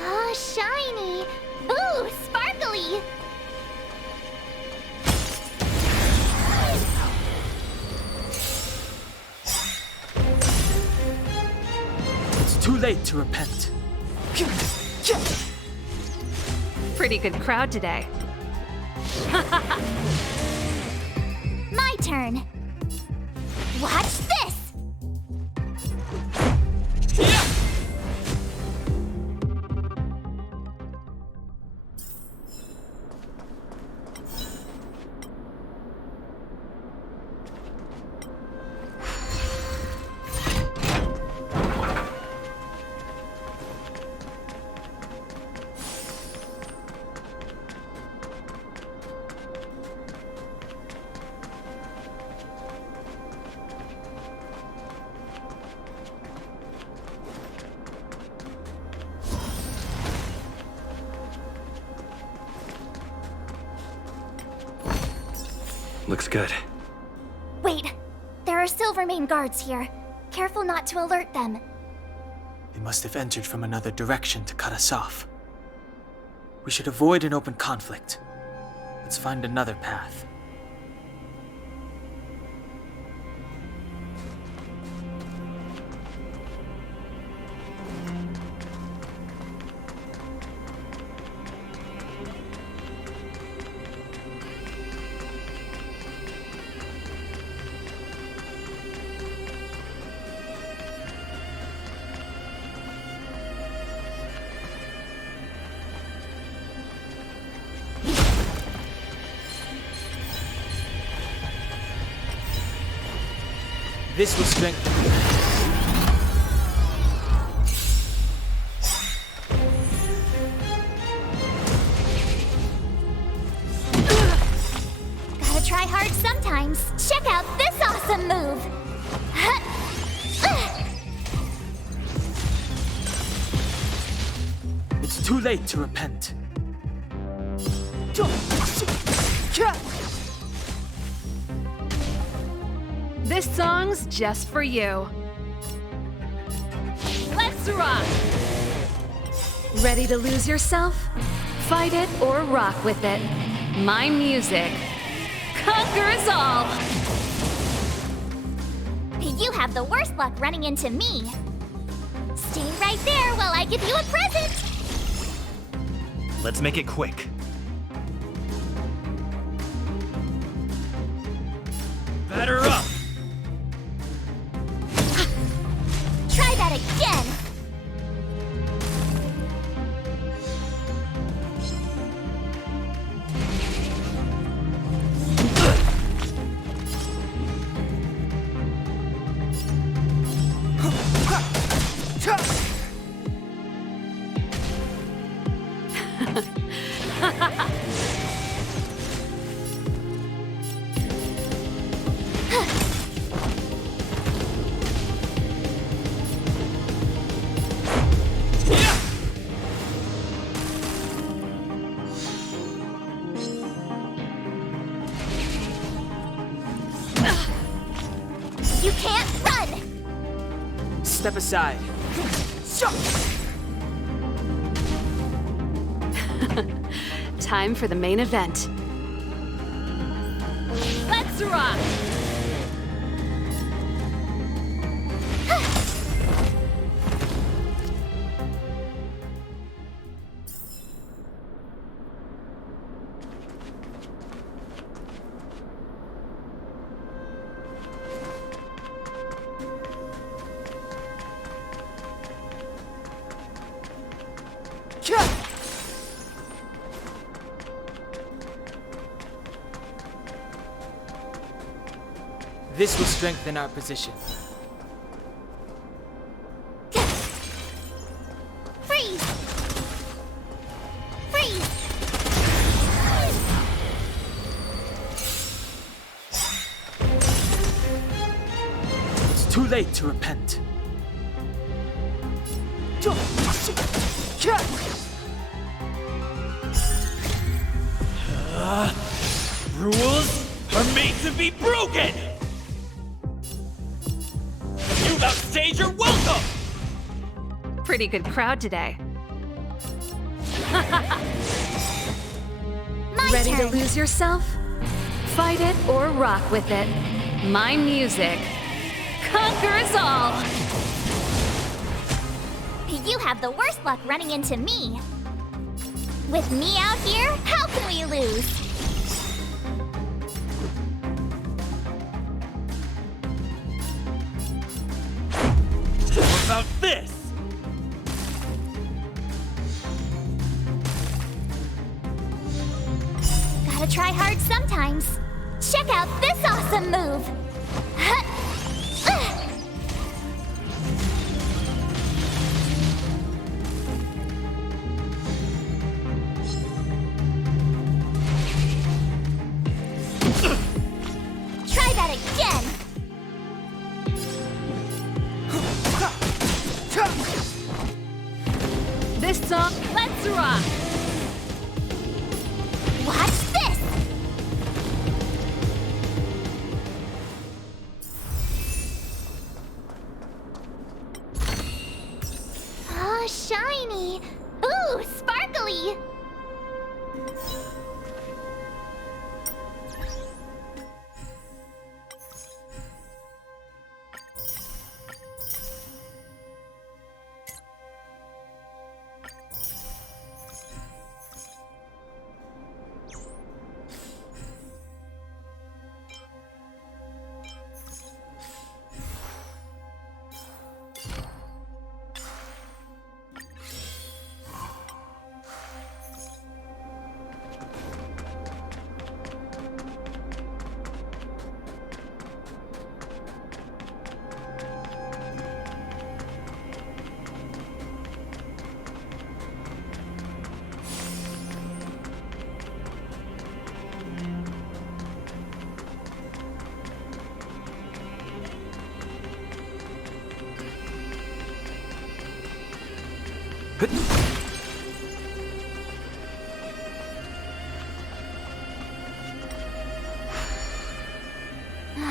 Oh, shiny! Ooh, sparkly! It's too late to repent. Pretty good crowd today. My turn. Watch this! Looks good. Wait, there are Silvermane guards here. Careful not to alert them. They must have entered from another direction to cut us off. We should avoid an open conflict. Let's find another path. This will strengthen. Gotta try hard sometimes. Check out this awesome move! It's too late to repent. This song's just for you. Let's rock! Ready to lose yourself? Fight it or rock with it. My music conquers all! You have the worst luck running into me. Stay right there while I give you a present! Let's make it quick. Batter up! Try that again! You can't run! Step aside. Time for the main event. Let's rock! This will strengthen our position. Freeze! Freeze! It's too late to repent. Rules are made to be broken! You've outstayed your welcome! Pretty good crowd today. Ready to lose yourself? Fight it or rock with it. My music conquers all! You have the worst luck running into me. With me out here, how can we lose? What about this? Gotta try hard sometimes. Check out this awesome move! Try that again! This song, let's rock! Watch this! shiny! Ooh, sparkly!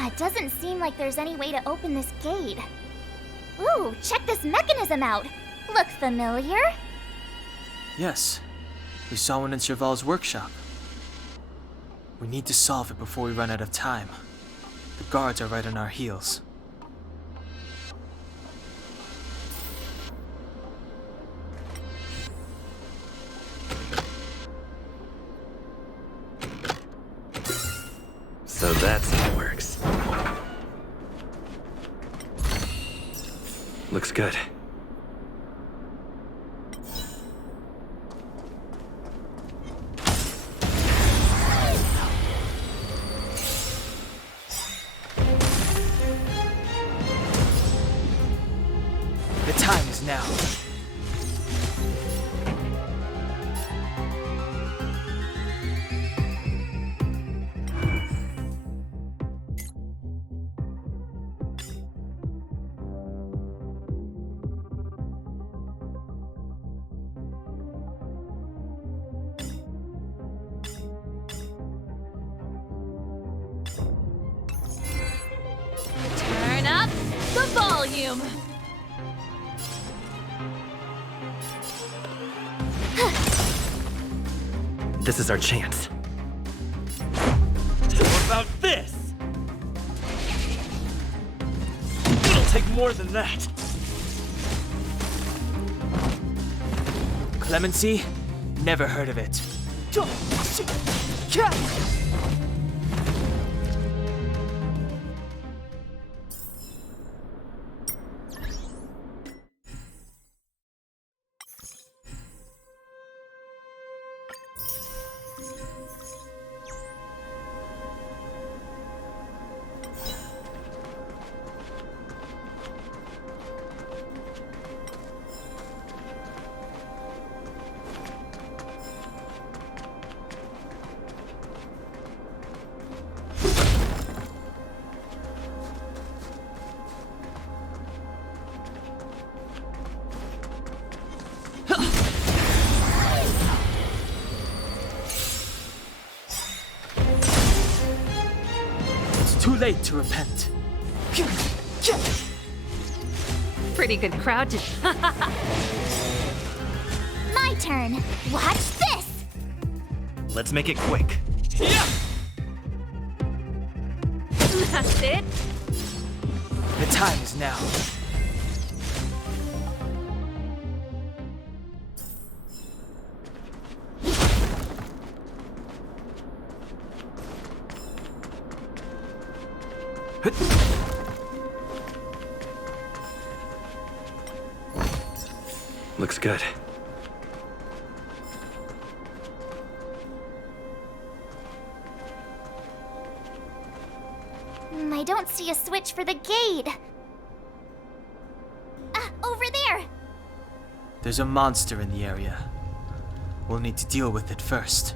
It doesn't seem like there's any way to open this gate. Ooh, check this mechanism out! Look familiar? Yes, we saw one in Cheval's workshop. We need to solve it before we run out of time. The guards are right on our heels. So that's how it works. Looks good. The time is now. Turn up the volume. This is our chance. What about this? It'll take more than that. Clemency? Never heard of it. Too late to repent. Pretty good crowd to... My turn. Watch this! Let's make it quick. That's it. The time is now. Looks good. I don't see a switch for the gate. Ah, over there! There's a monster in the area. We'll need to deal with it first.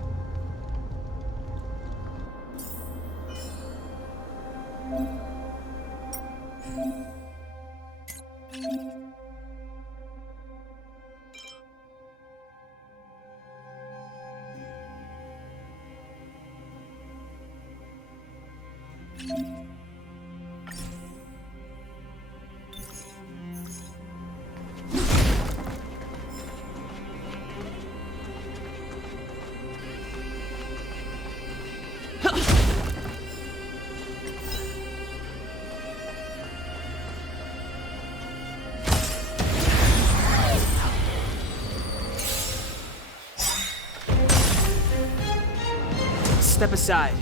Step aside.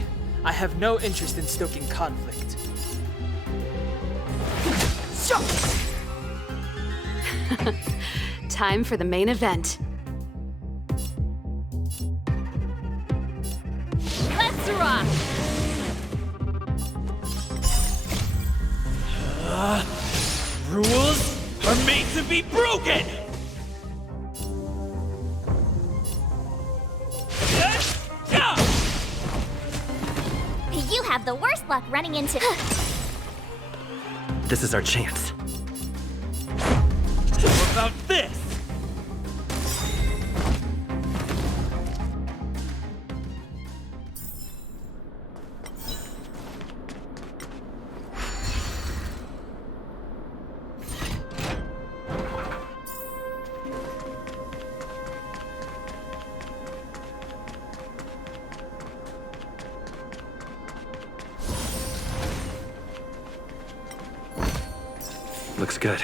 I have no interest in stoking conflict. Time for the main event. Let's rock! Rules are made to be broken! You have the worst luck running into. This is our chance. How about this? Looks good.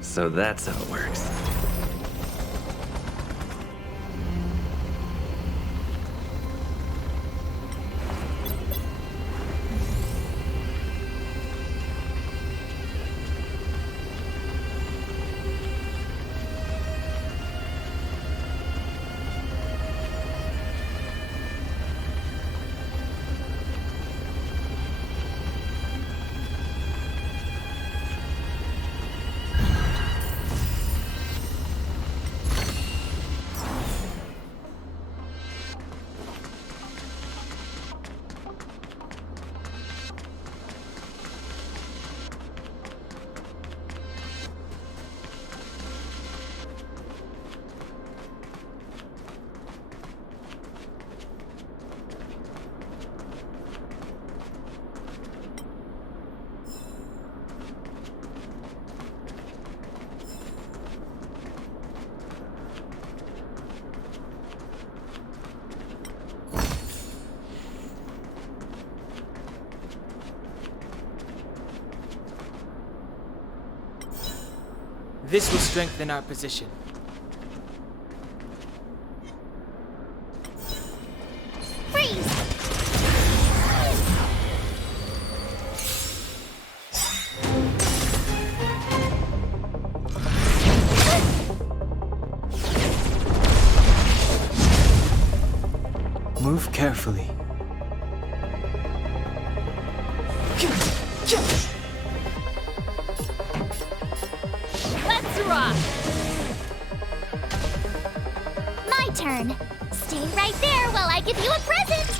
So that's how it works. This will strengthen our position. Freeze! Move carefully. Let's rock! My turn. Stay right there while I give you a present.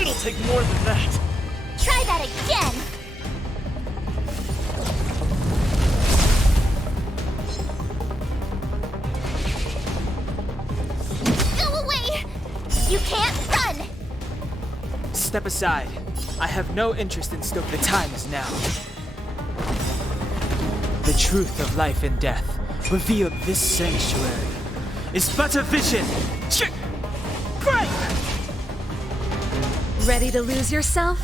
It'll take more than that. Try that again. Go away! You can't run! Step aside. I have no interest in stoking. The time is now. The truth of life and death revealed this sanctuary is but a vision. Break! Ready to lose yourself?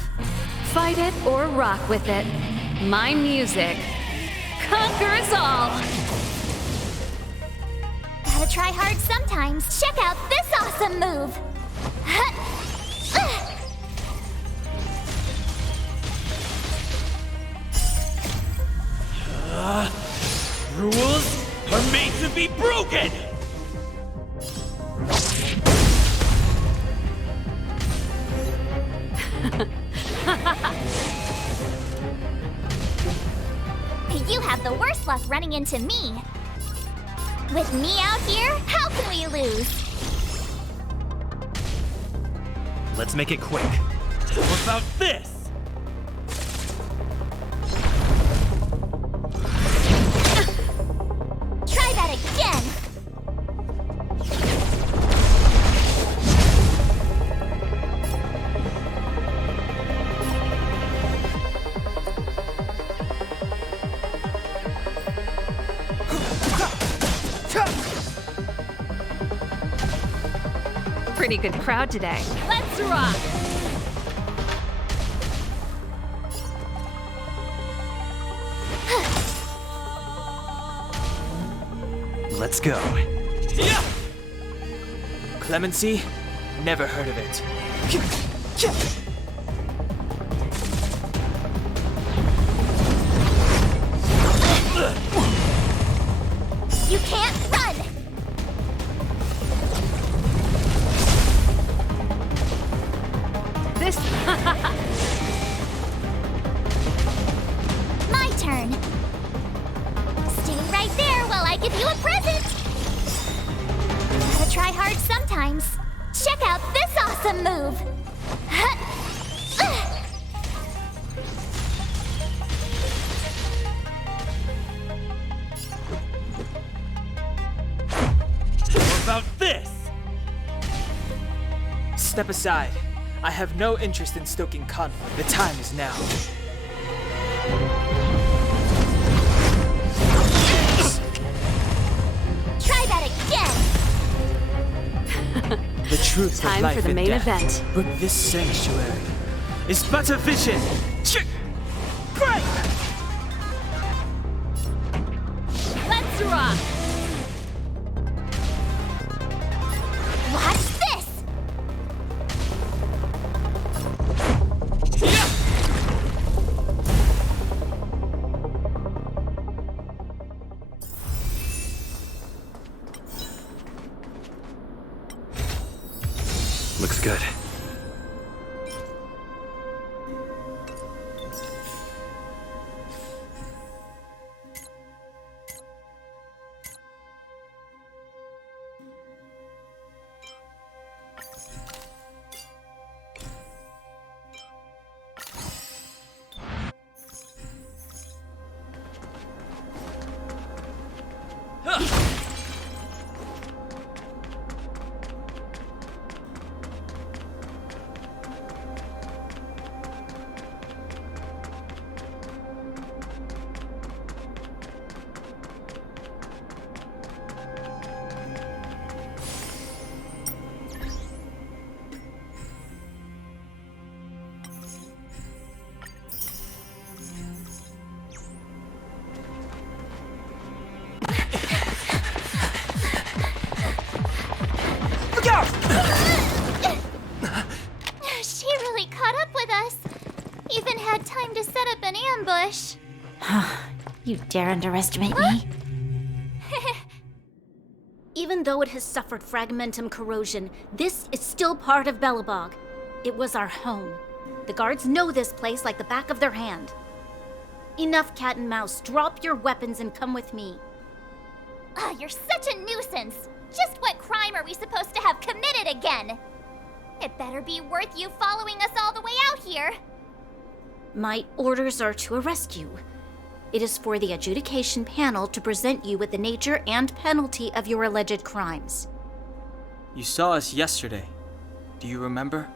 Fight it or rock with it. My music conquers all! Gotta try hard sometimes. Check out this awesome move! Rules are made to be broken! You have the worst luck running into me. With me out here, how can we lose? Let's make it quick. How about this? Pretty good crowd today. Let's rock! Let's go. Yeah! Clemency? Never heard of it. You can't run! This... My turn. Stay right there while I give you a present. Gotta try hard sometimes. Check out this awesome move. How about this? Step aside. I have no interest in stoking conflict. The time is now. Try that again. The truth Time of life for the and main death. event. But this sanctuary is but a vision. Break! Let's rock! Watch this. Looks good. She really caught up with us. Even had time to set up an ambush. You dare underestimate me? Even though it has suffered fragmentum corrosion, this is still part of Belobog. It was our home. The guards know this place like the back of their hand. Enough cat and mouse. Drop your weapons and come with me. You're such a nuisance. Just what crime are we supposed to have committed again? It better be worth you following us all the way out here. My orders are to arrest you. It is for the adjudication panel to present you with the nature and penalty of your alleged crimes. You saw us yesterday. Do you remember?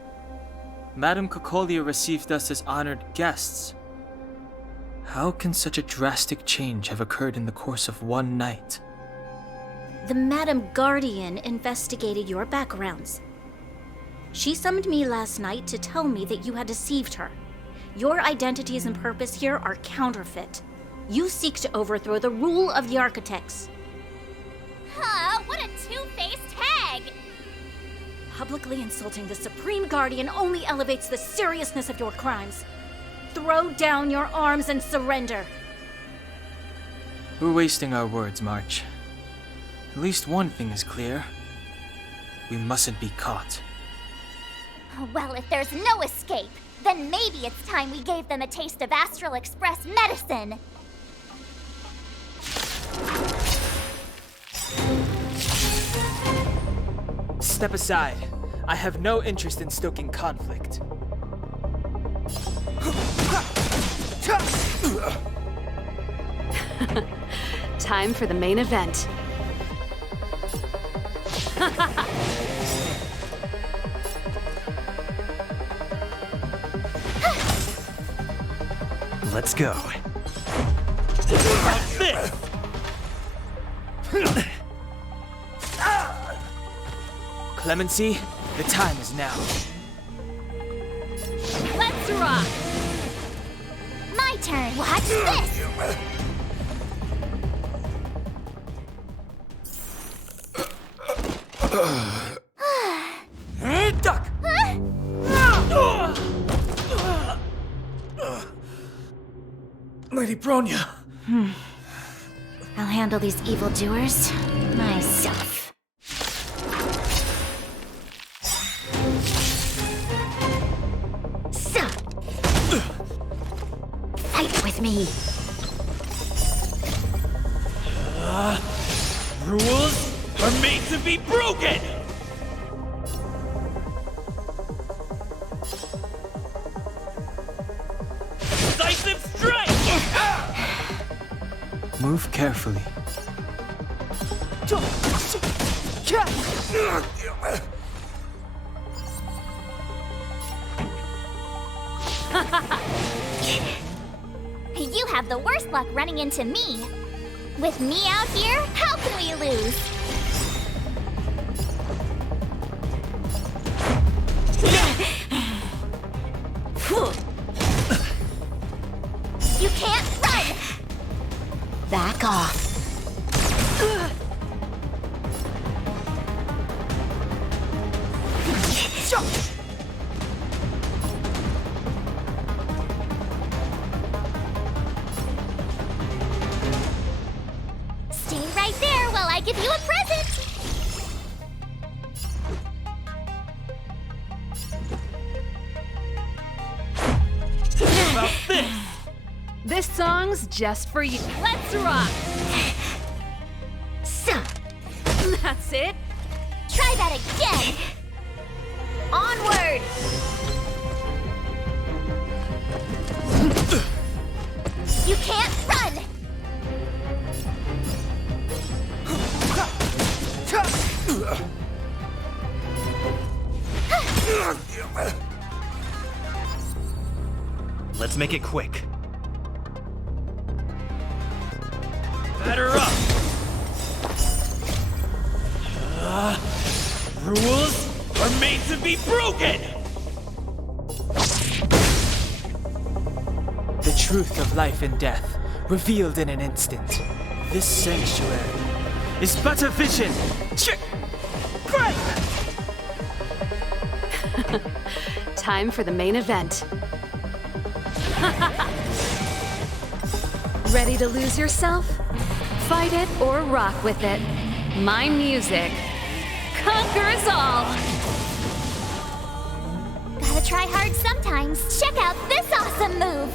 Madame Cocolia received us as honored guests. How can such a drastic change have occurred in the course of one night? The Madam Guardian investigated your backgrounds. She summoned me last night to tell me that you had deceived her. Your identities and purpose here are counterfeit. You seek to overthrow the rule of the Architects. What a two-faced hag! Publicly insulting the Supreme Guardian only elevates the seriousness of your crimes. Throw down your arms and surrender. We're wasting our words, March. At least one thing is clear. We mustn't be caught. Well, if there's no escape, then maybe it's time we gave them a taste of Astral Express medicine. Step aside. I have no interest in stoking conflict. Time for the main event. Let's go. Clemency? The time is now. Let's rock! My turn. Watch this. Duck! Lady Bronya. I'll handle these evildoers myself. So, fight with me. Rules are made to be broken! Decisive strike! Move carefully. You have the worst luck running into me. With me out here, how can we lose? You can't run! Back off. Stay right there while I give you a present! About this! This song's just for you. Let's rock! So, That's it. try that again! Onward! You can't run! Let's make it quick. Batter up! Rules are made to be broken! The truth of life and death, revealed in an instant. This sanctuary is but a vision. Great! Time for the main event. Ready to lose yourself? Fight it or rock with it. My music conquers all! Gotta try hard sometimes. Check out this awesome move!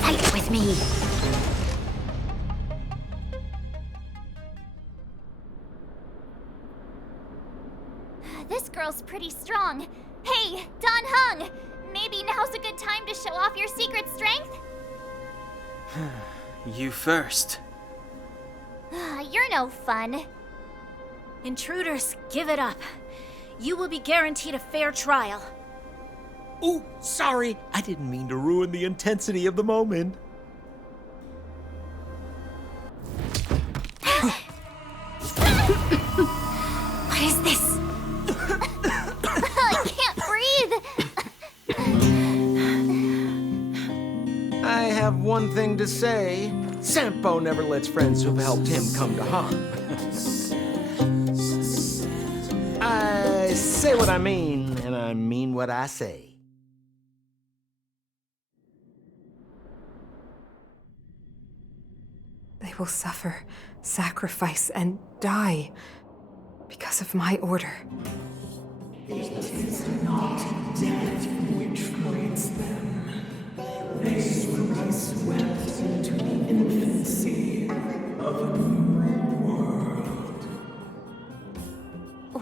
Fight with me! This girl's pretty strong. Hey, Don Hung! Maybe now's a good time to show off your secret strength? You first. You're no fun. Intruders, give it up. You will be guaranteed a fair trial. Ooh, sorry. I didn't mean to ruin the intensity of the moment. What is this? I can't breathe. I have one thing to say. Sampo never lets friends who've helped him come to harm. I say what I mean, and I mean what I say. They will suffer, sacrifice, and die because of my order. It is not death which frees them. They will be swept into the infancy of a new world.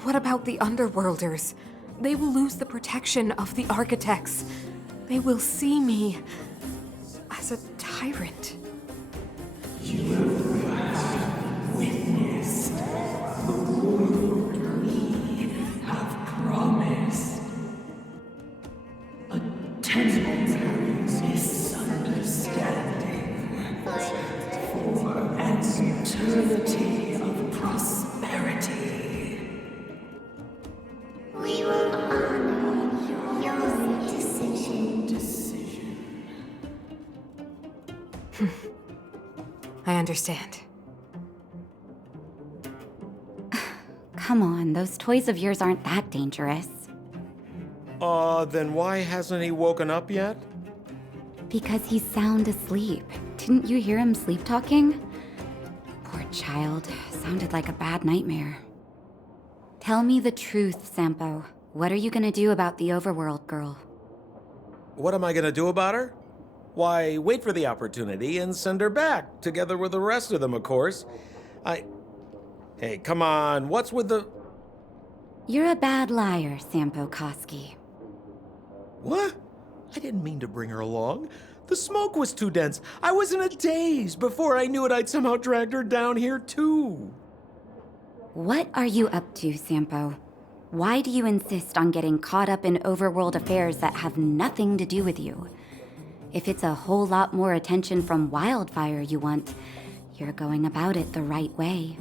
What about the Underworlders? They will lose the protection of the Architects. They will see me as a tyrant. You have witnessed the world we have promised. A temporary misunderstanding for an eternity of prosperity. We will honor your decision. I understand. Come on, those toys of yours aren't that dangerous. Then why hasn't he woken up yet? Because he's sound asleep. Didn't you hear him sleep talking? Poor child. Sounded like a bad nightmare. Tell me the truth, Sampo. What are you gonna do about the overworld girl? What am I gonna do about her? Why, wait for the opportunity and send her back, together with the rest of them, of course. Hey, come on, what's with the... You're a bad liar, Sampo Koski. What? I didn't mean to bring her along. The smoke was too dense. I was in a daze. Before I knew it, I'd somehow dragged her down here, too. What are you up to, Sampo? Why do you insist on getting caught up in overworld affairs that have nothing to do with you? If it's a whole lot more attention from Wildfire you want, you're going about it the right way.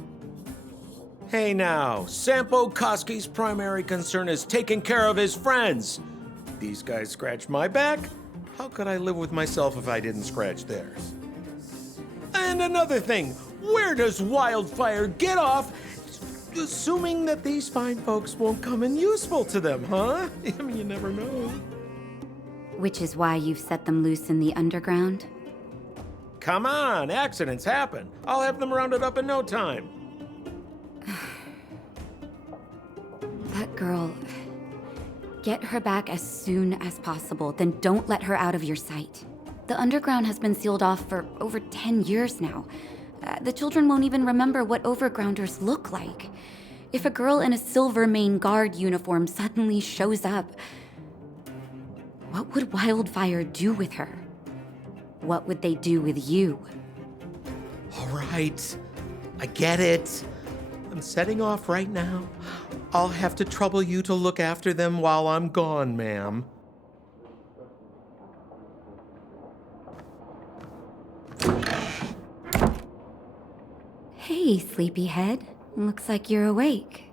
Hey now, Sampo Koski's primary concern is taking care of his friends. These guys scratched my back. How could I live with myself if I didn't scratch theirs? And another thing, where does Wildfire get off assuming that these fine folks won't come in useful to them, huh? I mean, you never know. Which is why you've set them loose in the underground? Come on, accidents happen. I'll have them rounded up in no time. That girl... Get her back as soon as possible, then don't let her out of your sight. The underground has been sealed off for over 10 years now. The children won't even remember what overgrounders look like. If a girl in a Silvermane Guard uniform suddenly shows up, what would Wildfire do with her? What would they do with you? All right, I get it. I'm setting off right now. I'll have to trouble you to look after them while I'm gone, ma'am. Hey, sleepyhead. Looks like you're awake.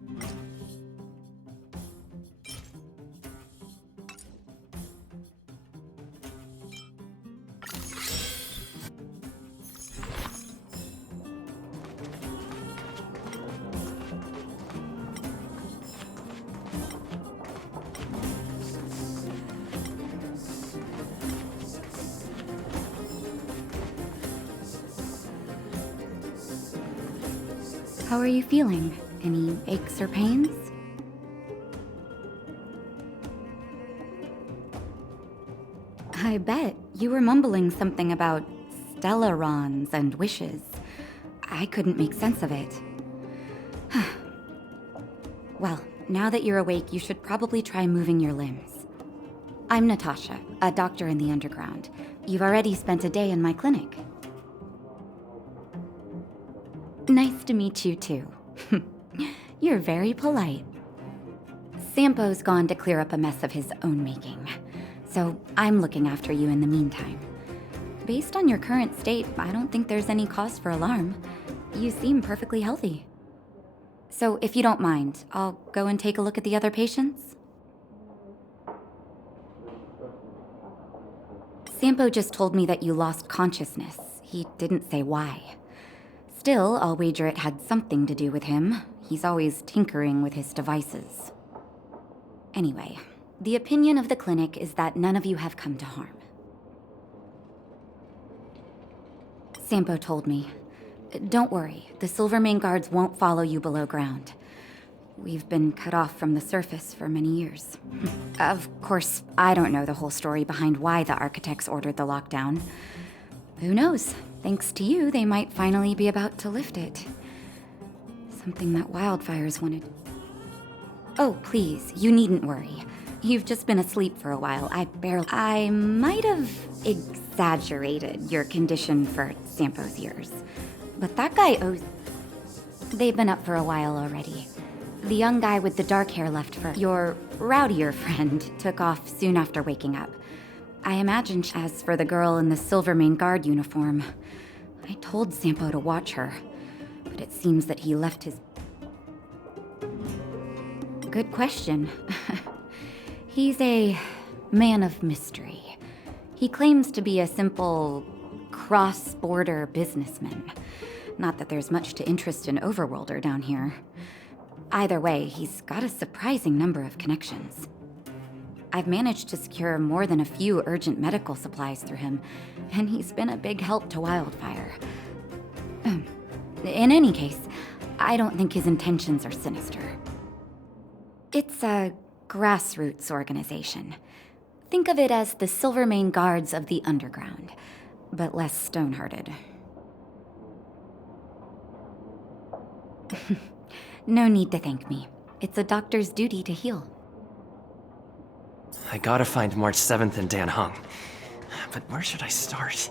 How are you feeling? Any aches or pains? I bet you were mumbling something about stellarons and wishes. I couldn't make sense of it. Well, now that you're awake, you should probably try moving your limbs. I'm Natasha, a doctor in the underground. You've already spent a day in my clinic. Nice to meet you, too. You're very polite. Sampo's gone to clear up a mess of his own making, so I'm looking after you in the meantime. Based on your current state, I don't think there's any cause for alarm. You seem perfectly healthy. So if you don't mind, I'll go and take a look at the other patients. Sampo just told me that you lost consciousness. He didn't say why. Still, I'll wager it had something to do with him. He's always tinkering with his devices. Anyway, the opinion of the clinic is that none of you have come to harm. Sampo told me. Don't worry, the Silvermane guards won't follow you below ground. We've been cut off from the surface for many years. Of course, I don't know the whole story behind why the architects ordered the lockdown. Who knows? Thanks to you, they might finally be about to lift it. Something that wildfires wanted. Oh, please, you needn't worry. You've just been asleep for a while. I might have exaggerated your condition for Sampo's years. But that guy owes... They've been up for a while already. The young guy with the dark hair left first. Your rowdier friend took off soon after waking up. I imagine. As for the girl in the Silvermane guard uniform, I told Sampo to watch her, but it seems that he left his... Good question. He's a man of mystery. He claims to be a simple cross-border businessman. Not that there's much to interest an overworlder down here. Either way, he's got a surprising number of connections. I've managed to secure more than a few urgent medical supplies through him, and he's been a big help to Wildfire. In any case, I don't think his intentions are sinister. It's a grassroots organization. Think of it as the Silvermane Guards of the Underground, but less stone-hearted. No need to thank me. It's a doctor's duty to heal. I gotta find March 7th and Dan Hung. But where should I start?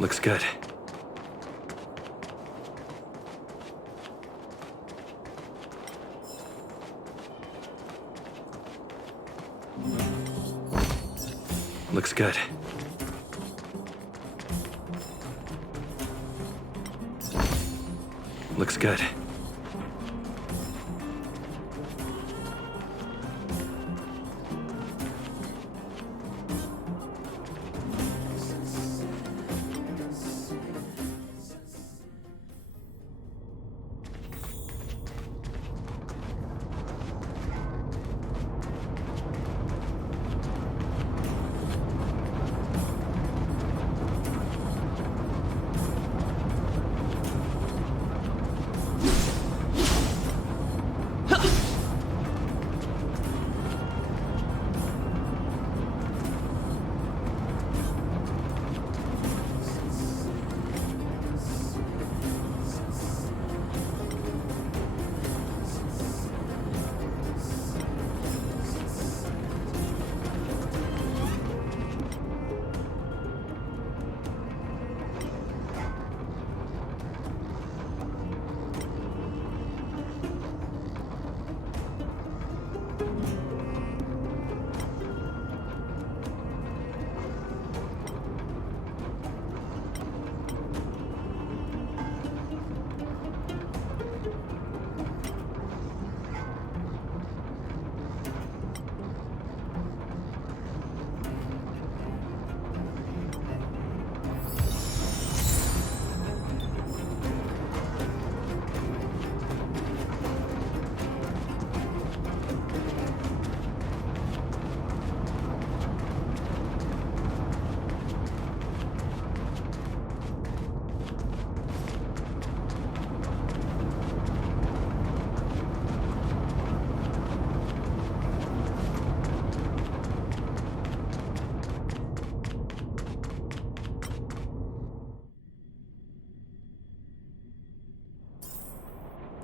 Looks good. Looks good. Looks good.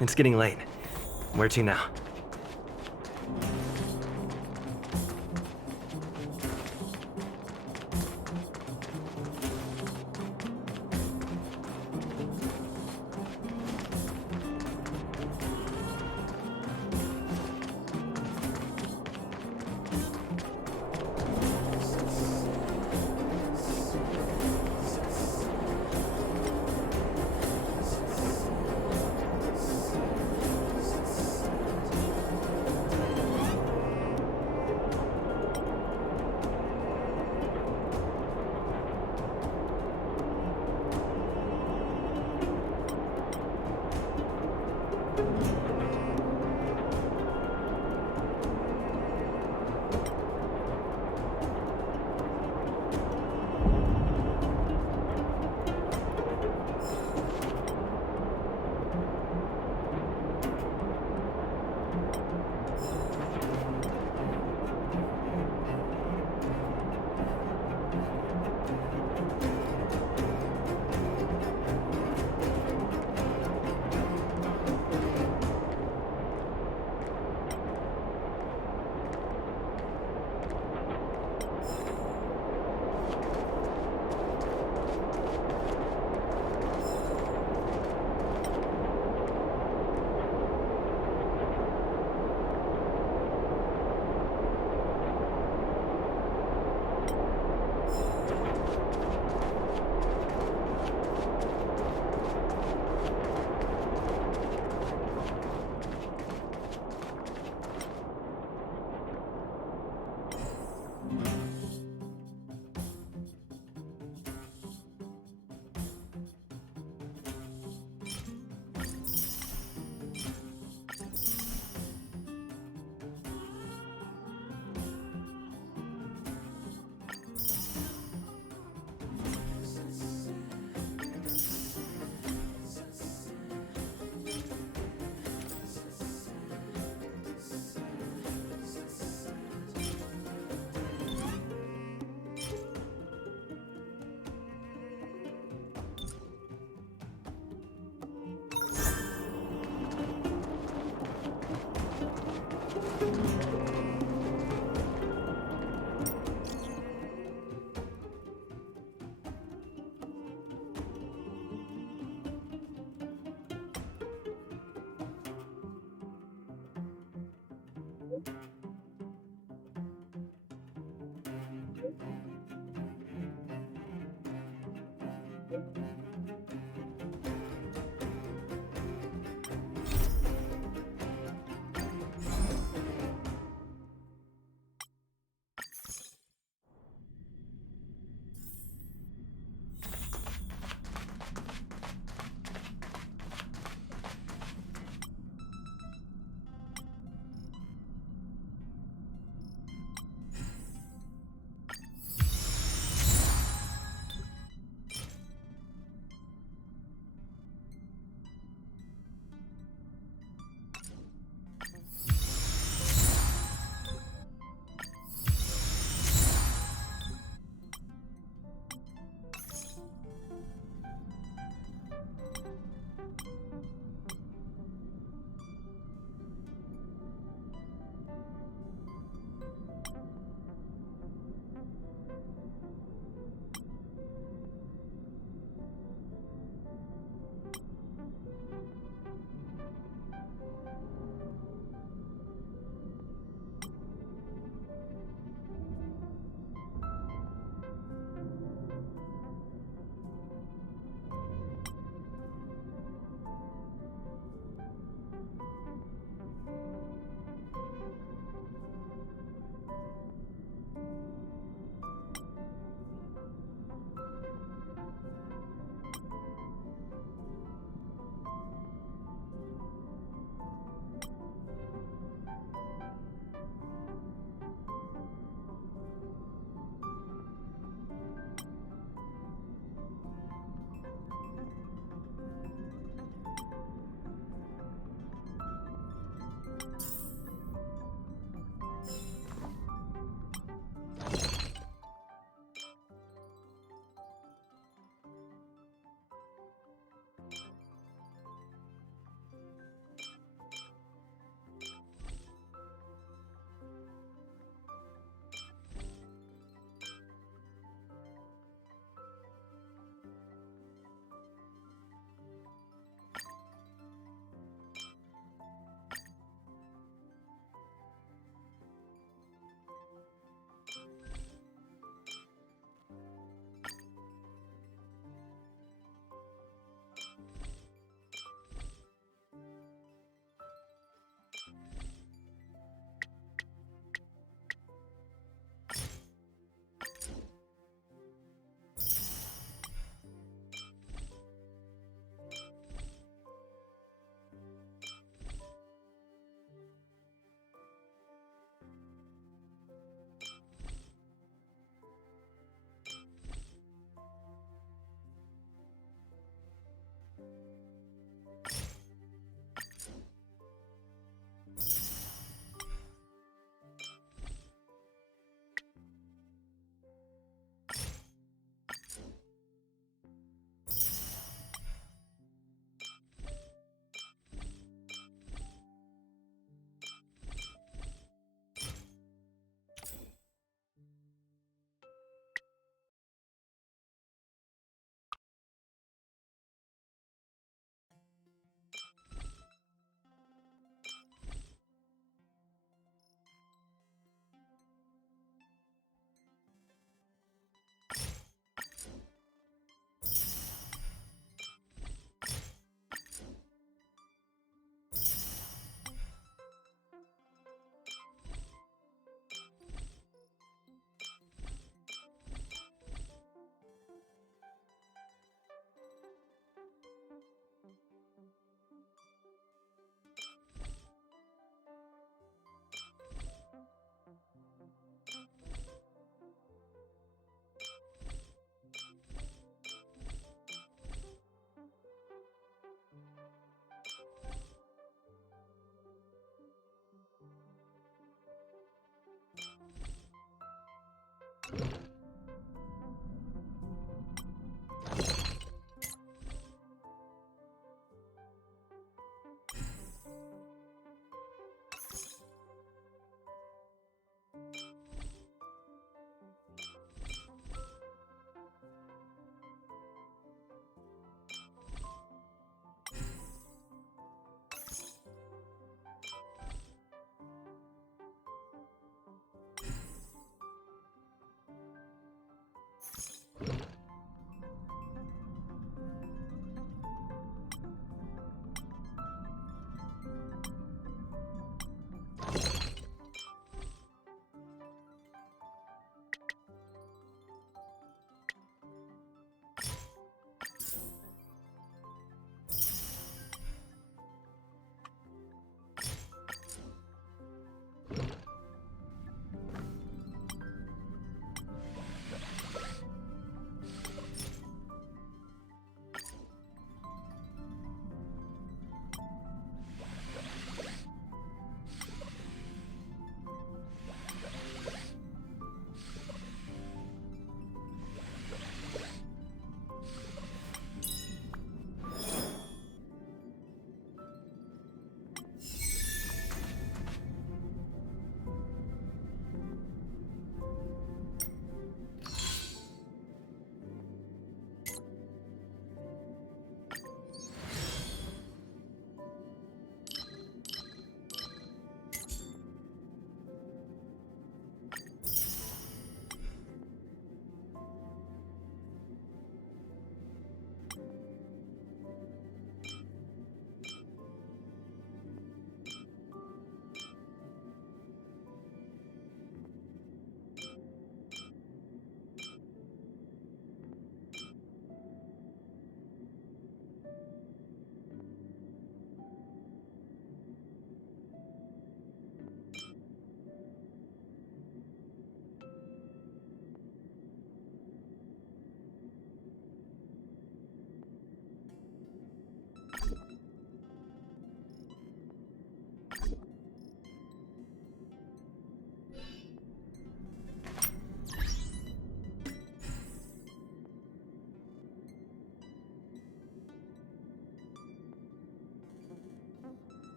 It's getting late. Where to now?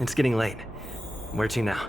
It's getting late. Where to now?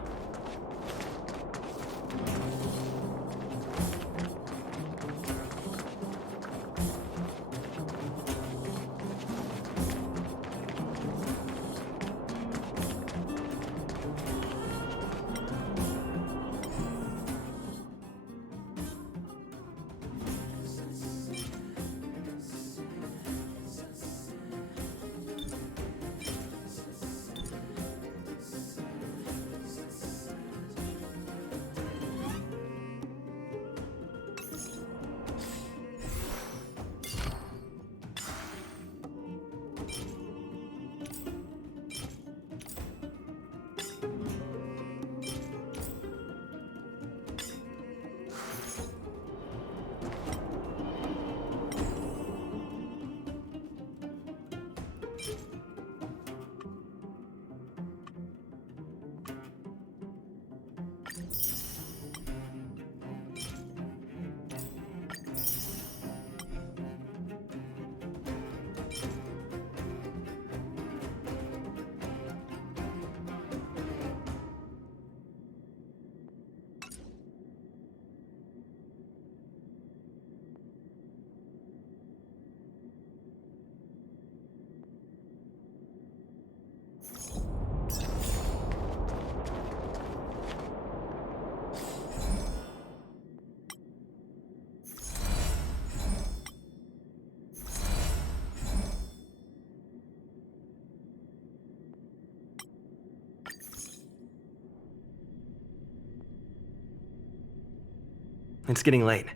It's getting late.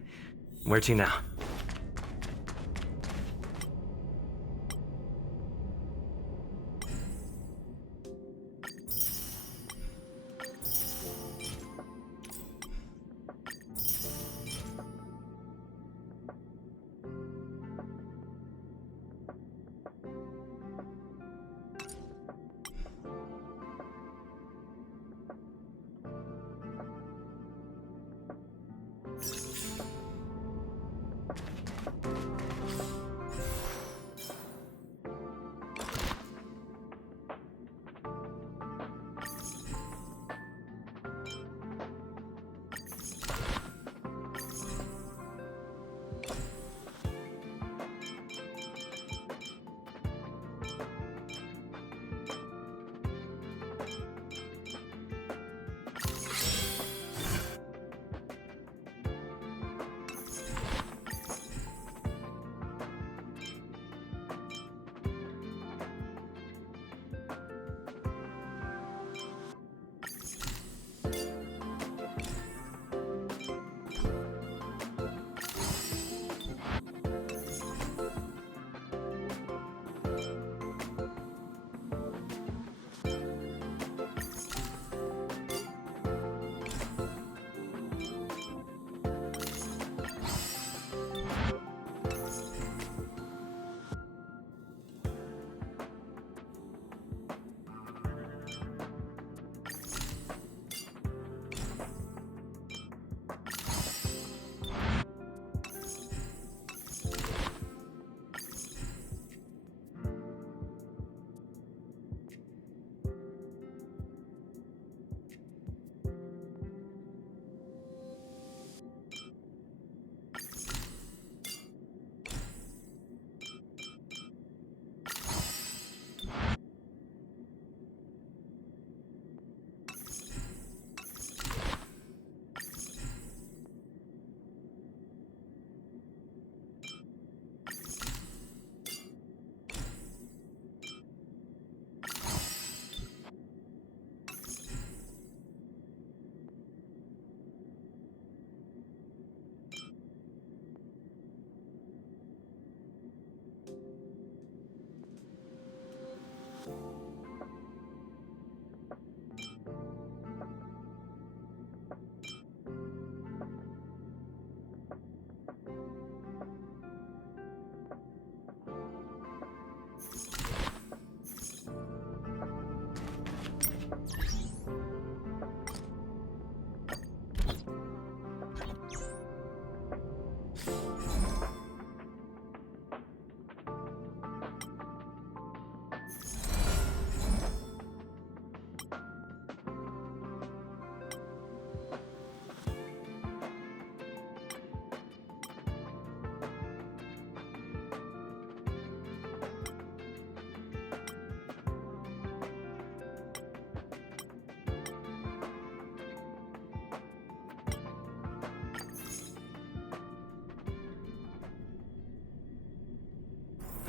Where to now?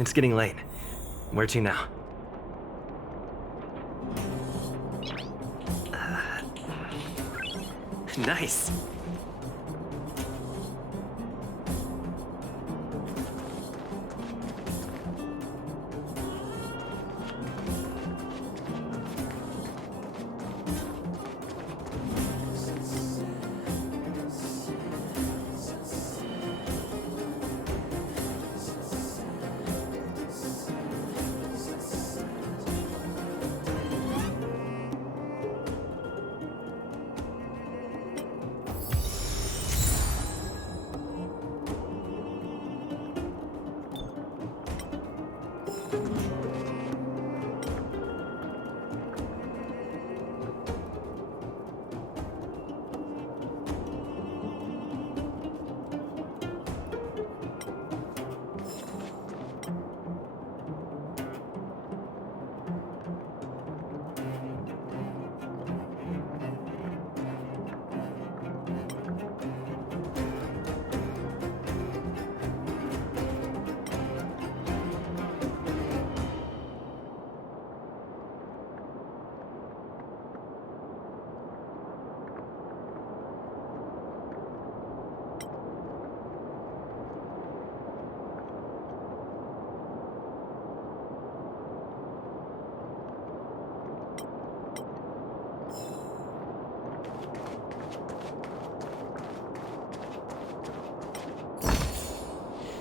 It's getting late. Where to now? Nice.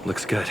Looks good.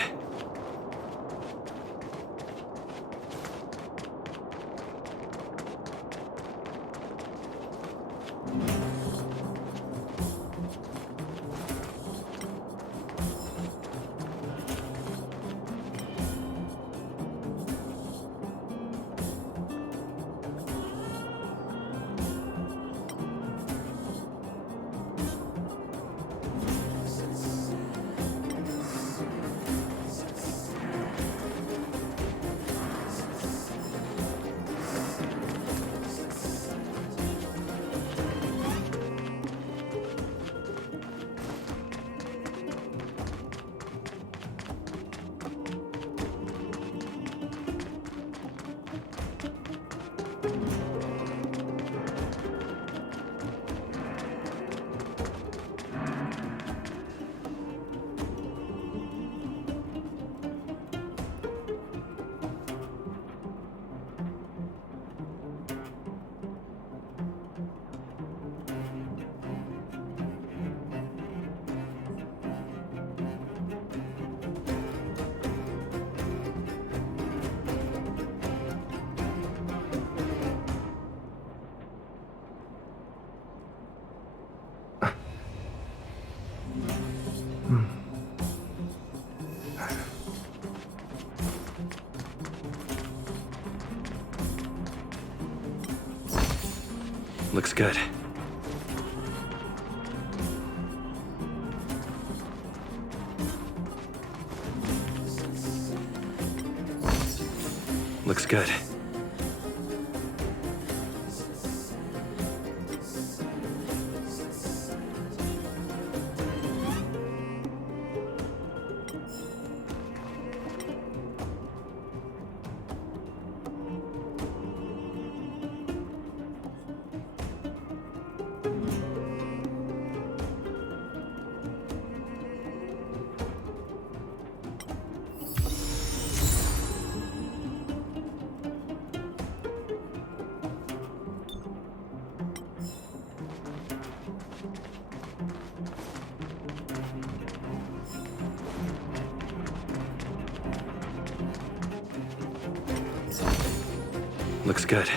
Looks good. Looks good. Looks good.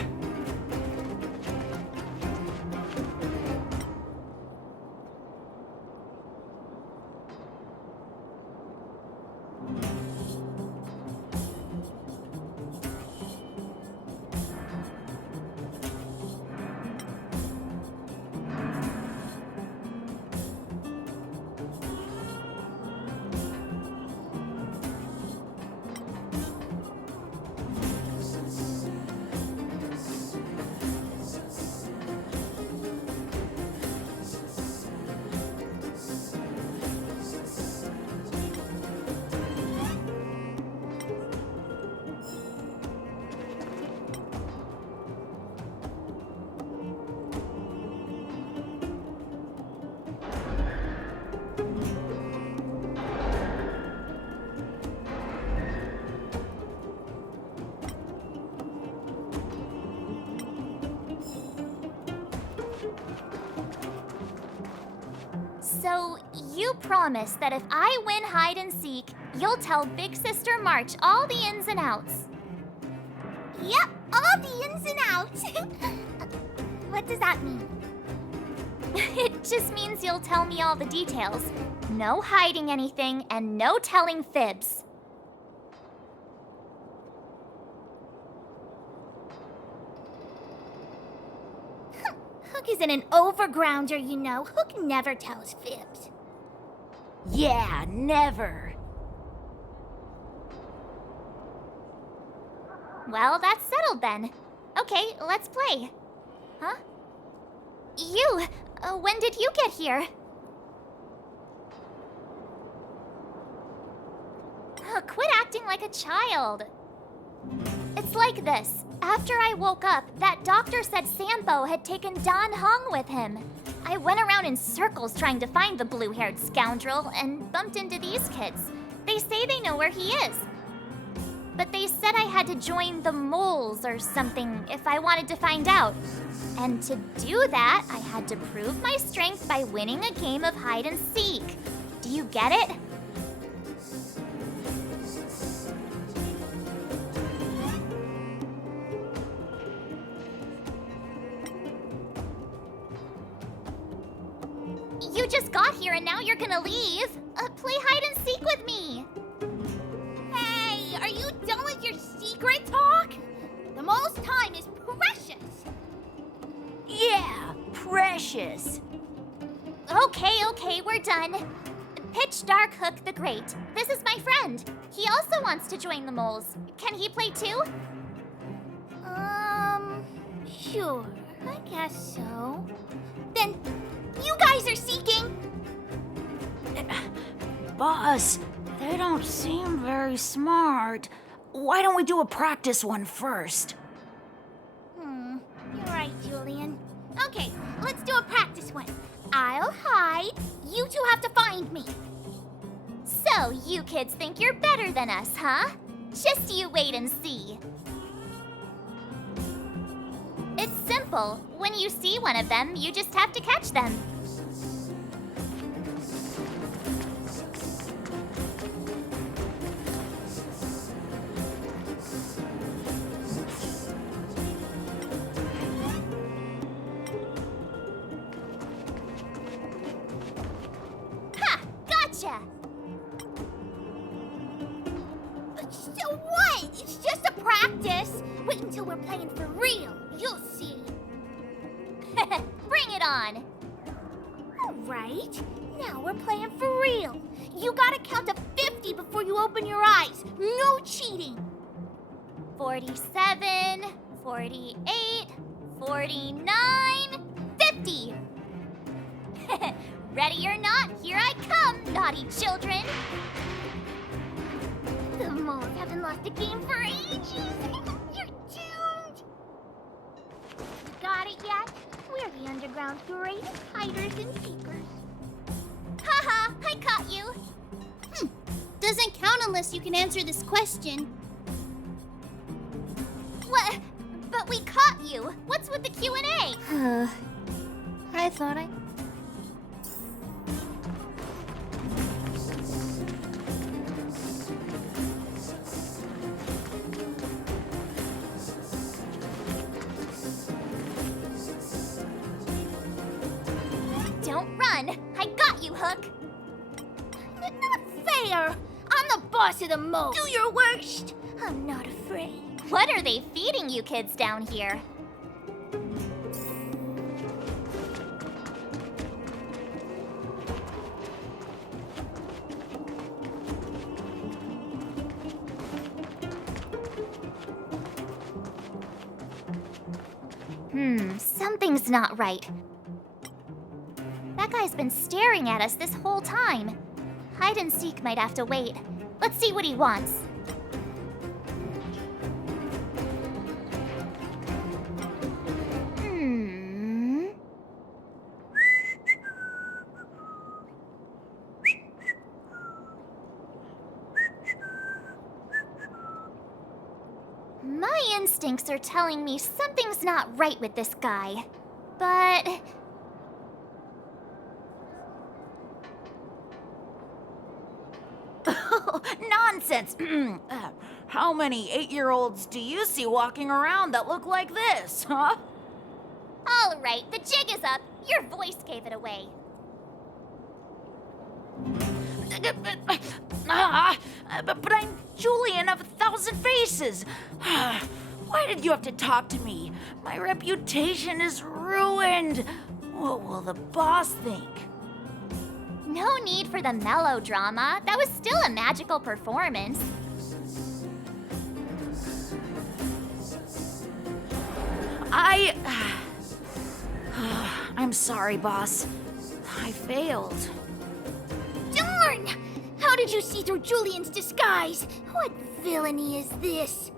So, you promise that if I win hide and seek, you'll tell Big Sister March all the ins and outs. Yep, all the ins and outs. What does that mean? It just means you'll tell me all the details. No hiding anything and no telling fibs. Hook isn't an overgrounder, you know. Hook never tells fibs. Yeah, never. Well, that's settled then. Okay, let's play. Huh? You! When did you get here? Quit acting like a child. It's like this. After I woke up, that doctor said Sampo had taken Don Hung with him. I went around in circles trying to find the blue-haired scoundrel and bumped into these kids. They say they know where he is. But they said I had to join the moles or something if I wanted to find out. And to do that, I had to prove my strength by winning a game of hide and seek. Do you get it? You just got here and now you're gonna leave. Play hide and seek with me. Hey, are you done with your secret talk? The mole's time is precious. Yeah, precious. Okay, we're done. Pitch Dark Hook the Great. This is my friend. He also wants to join the moles. Can he play too? Sure. I guess so. Then, you guys are seeking? Boss, they don't seem very smart. Why don't we do a practice one first? You're right, Julian. Okay, let's do a practice one. I'll hide. You two have to find me. So, you kids think you're better than us, huh? Just you wait and see. It's simple. When you see one of them, you just have to catch them. Ha! Gotcha! So what? It's just a practice. Wait until we're playing for real. You'll see. Bring it on! All right. Now we're playing for real. You gotta count to 50 before you open your eyes. No cheating. 47, 48, 49, 50. Ready or not, here I come, naughty children. The moles haven't lost a game for ages. You're doomed. Got it yet? We're the underground's greatest hiders and seekers. Haha, I caught you. Doesn't count unless you can answer this question. What? But we caught you. What's with the Q&A? I thought I... Don't run. I got you, Hook. Not fair. I'm the boss of the mole. Do your worst. I'm not afraid. What are they feeding you kids down here? Something's not right. That guy's been staring at us this whole time. Hide and seek might have to wait. Let's see what he wants. My instincts are telling me something's not right with this guy. But... Nonsense! How many 8-year-olds do you see walking around that look like this, huh? All right, the jig is up. Your voice gave it away. But I'm Julian of 1,000 Faces. Why did you have to talk to me? My reputation is ruined. What will the boss think? No need for the melodrama. That was still a magical performance. I'm sorry, boss. I failed. Darn! How did you see through Julian's disguise? What villainy is this?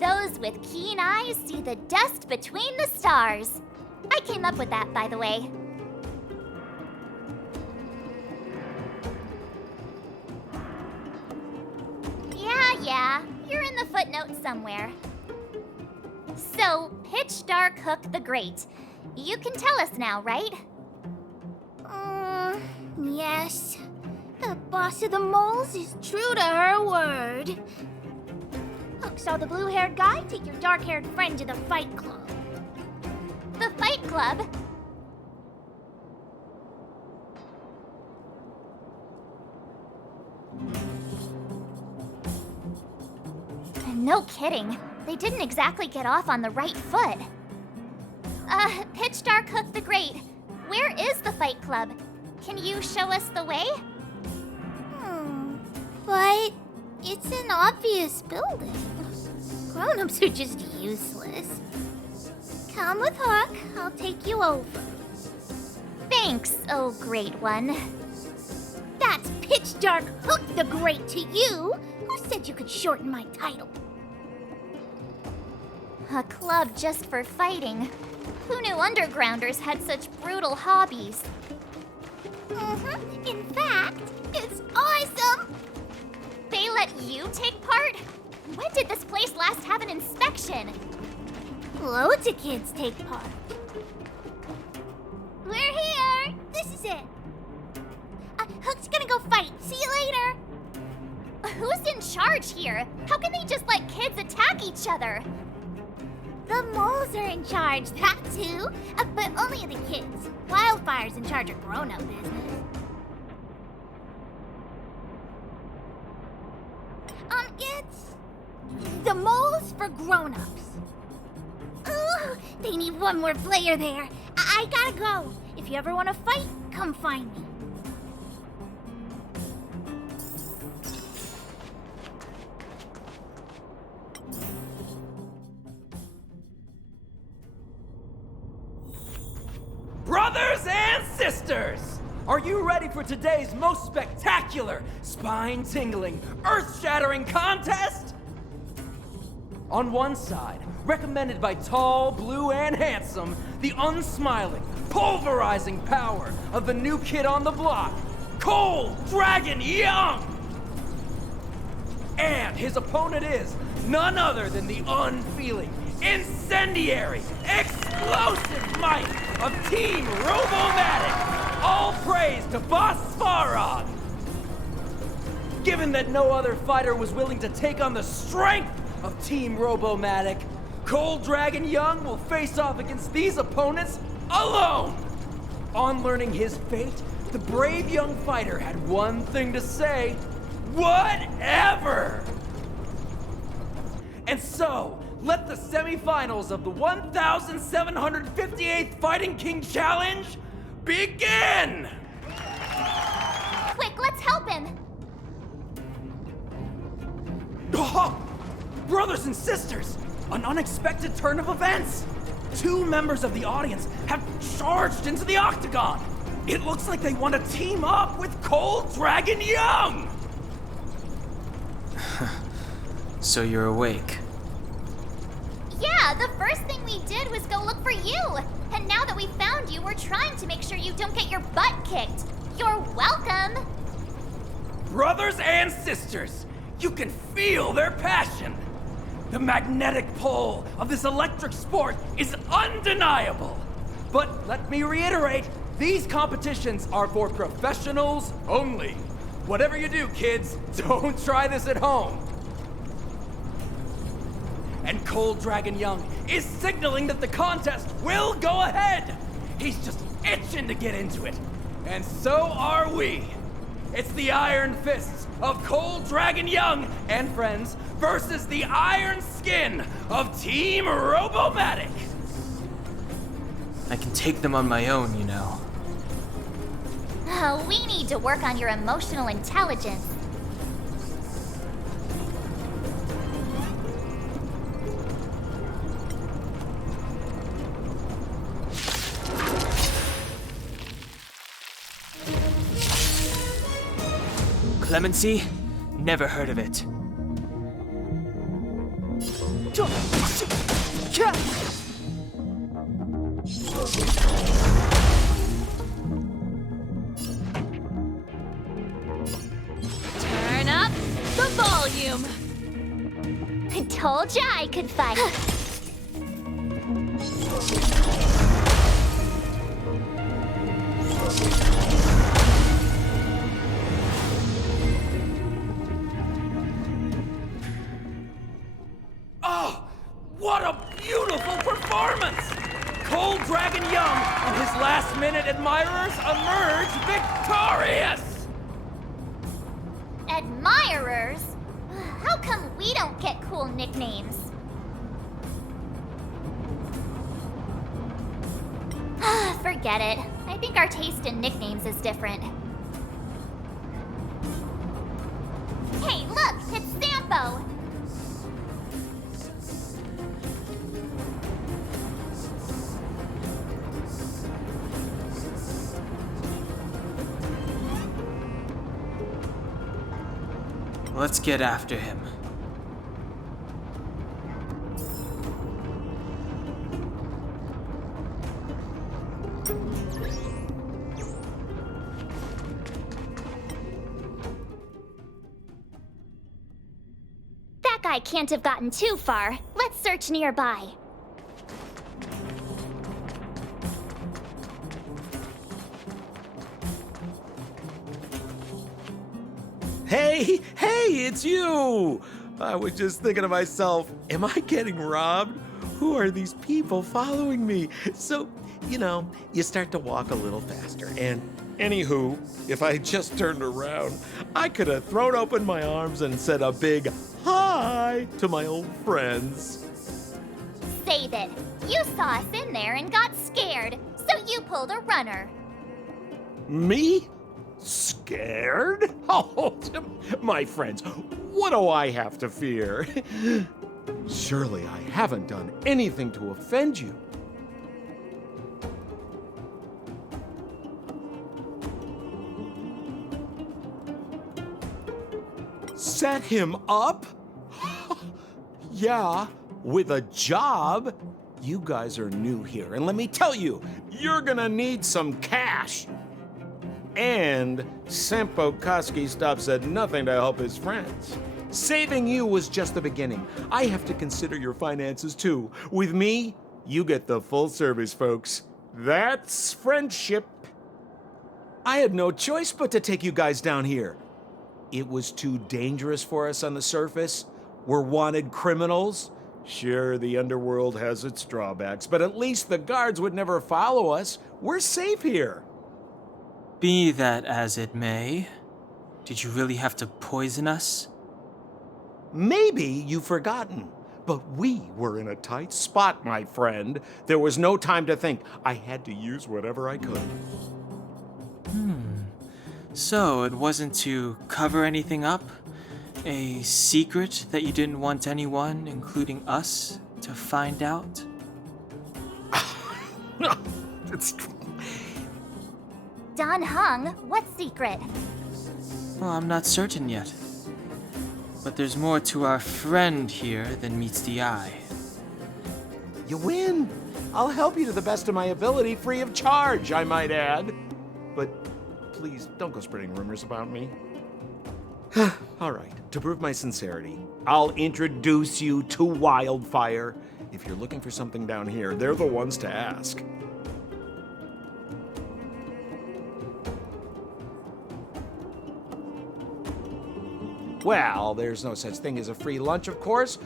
Those with keen eyes see the dust between the stars. I came up with that, by the way. Yeah, you're in the footnotes somewhere. So, Pitch Dark Hook the Great. You can tell us now, right? Yes. The boss of the moles is true to her word. Hook saw the blue-haired guy take your dark-haired friend to the Fight Club. The Fight Club? No kidding. They didn't exactly get off on the right foot. Pitch Dark Hook the Great, where is the Fight Club? Can you show us the way? But it's an obvious building. Grown-ups are just useless. Come with Hook, I'll take you over. Thanks, oh great one. That's Pitch Dark Hook the Great to you. Who said you could shorten my title? A club just for fighting. Who knew undergrounders had such brutal hobbies? In fact, it's awesome! They let you take part? When did this place last have an inspection? Loads of kids take part. We're here! This is it. Hook's gonna go fight. See you later. Who's in charge here? How can they just let kids attack each other? The moles are in charge, that too. But only the kids. Wildfire's in charge of grown-up business. It's the moles for grown-ups. Ooh, they need one more player there. I gotta go. If you ever want to fight, come find me. Brothers and sisters! Are you ready for today's most spectacular, spine-tingling, earth-shattering contest? On one side, recommended by tall, blue, and handsome, the unsmiling, pulverizing power of the new kid on the block, Cold Dragon Young! And his opponent is none other than the unfeeling, incendiary, explosive might of Team Robomatic! All praise to Boss Farog! Given that no other fighter was willing to take on the strength of Team Robomatic, Cold Dragon Young will face off against these opponents alone! On learning his fate, the brave young fighter had one thing to say: whatever! And so, let the semifinals of the 1758th Fighting King Challenge begin! Quick, let's help him! Oh, brothers and sisters, an unexpected turn of events! 2 members of the audience have charged into the octagon! It looks like they want to team up with Cold Dragon Young! So you're awake. Yeah, the first thing we did was go look for you. And now that we found you, we're trying to make sure you don't get your butt kicked. You're welcome. Brothers and sisters, you can feel their passion. The magnetic pull of this electric sport is undeniable. But let me reiterate, these competitions are for professionals only. Whatever you do, kids, don't try this at home. And Cold Dragon Young is signaling that the contest will go ahead. He's just itching to get into it. And so are we. It's the Iron Fists of Cold Dragon Young and friends versus the Iron Skin of Team Robomatic. I can take them on my own, you know. Oh, we need to work on your emotional intelligence. Clemency? Never heard of it. Turn up the volume. I told ya I could fight. Oh, what a beautiful performance! Cold Dragon Young and his last-minute admirers emerge victorious! Admirers? How come we don't get cool nicknames? Forget it. I think our taste in nicknames is different. Hey, look! It's Sampo! Let's get after him. That guy can't have gotten too far. Let's search nearby. Hey, it's you! I was just thinking to myself, am I getting robbed? Who are these people following me? So, you start to walk a little faster. And anywho, if I had just turned around, I could have thrown open my arms and said a big hi to my old friends. Save it. You saw us in there and got scared, so you pulled a runner. Me? Scared? Oh, my friends, what do I have to fear? Surely I haven't done anything to offend you. Set him up? Yeah, with a job? You guys are new here, and let me tell you, you're gonna need some cash. And Sampo Koski stops at nothing to help his friends. Saving you was just the beginning. I have to consider your finances too. With me, you get the full service, folks. That's friendship. I had no choice but to take you guys down here. It was too dangerous for us on the surface. We're wanted criminals. Sure, the underworld has its drawbacks, but at least the guards would never follow us. We're safe here. Be that as it may, did you really have to poison us? Maybe you've forgotten, but we were in a tight spot, my friend. There was no time to think. I had to use whatever I could. So it wasn't to cover anything up? A secret that you didn't want anyone, including us, to find out? Don Hung, what secret? Well, I'm not certain yet. But there's more to our friend here than meets the eye. You win. I'll help you to the best of my ability, free of charge, I might add. But please, don't go spreading rumors about me. All right, to prove my sincerity, I'll introduce you to Wildfire. If you're looking for something down here, they're the ones to ask. Well, there's no such thing as a free lunch, of course.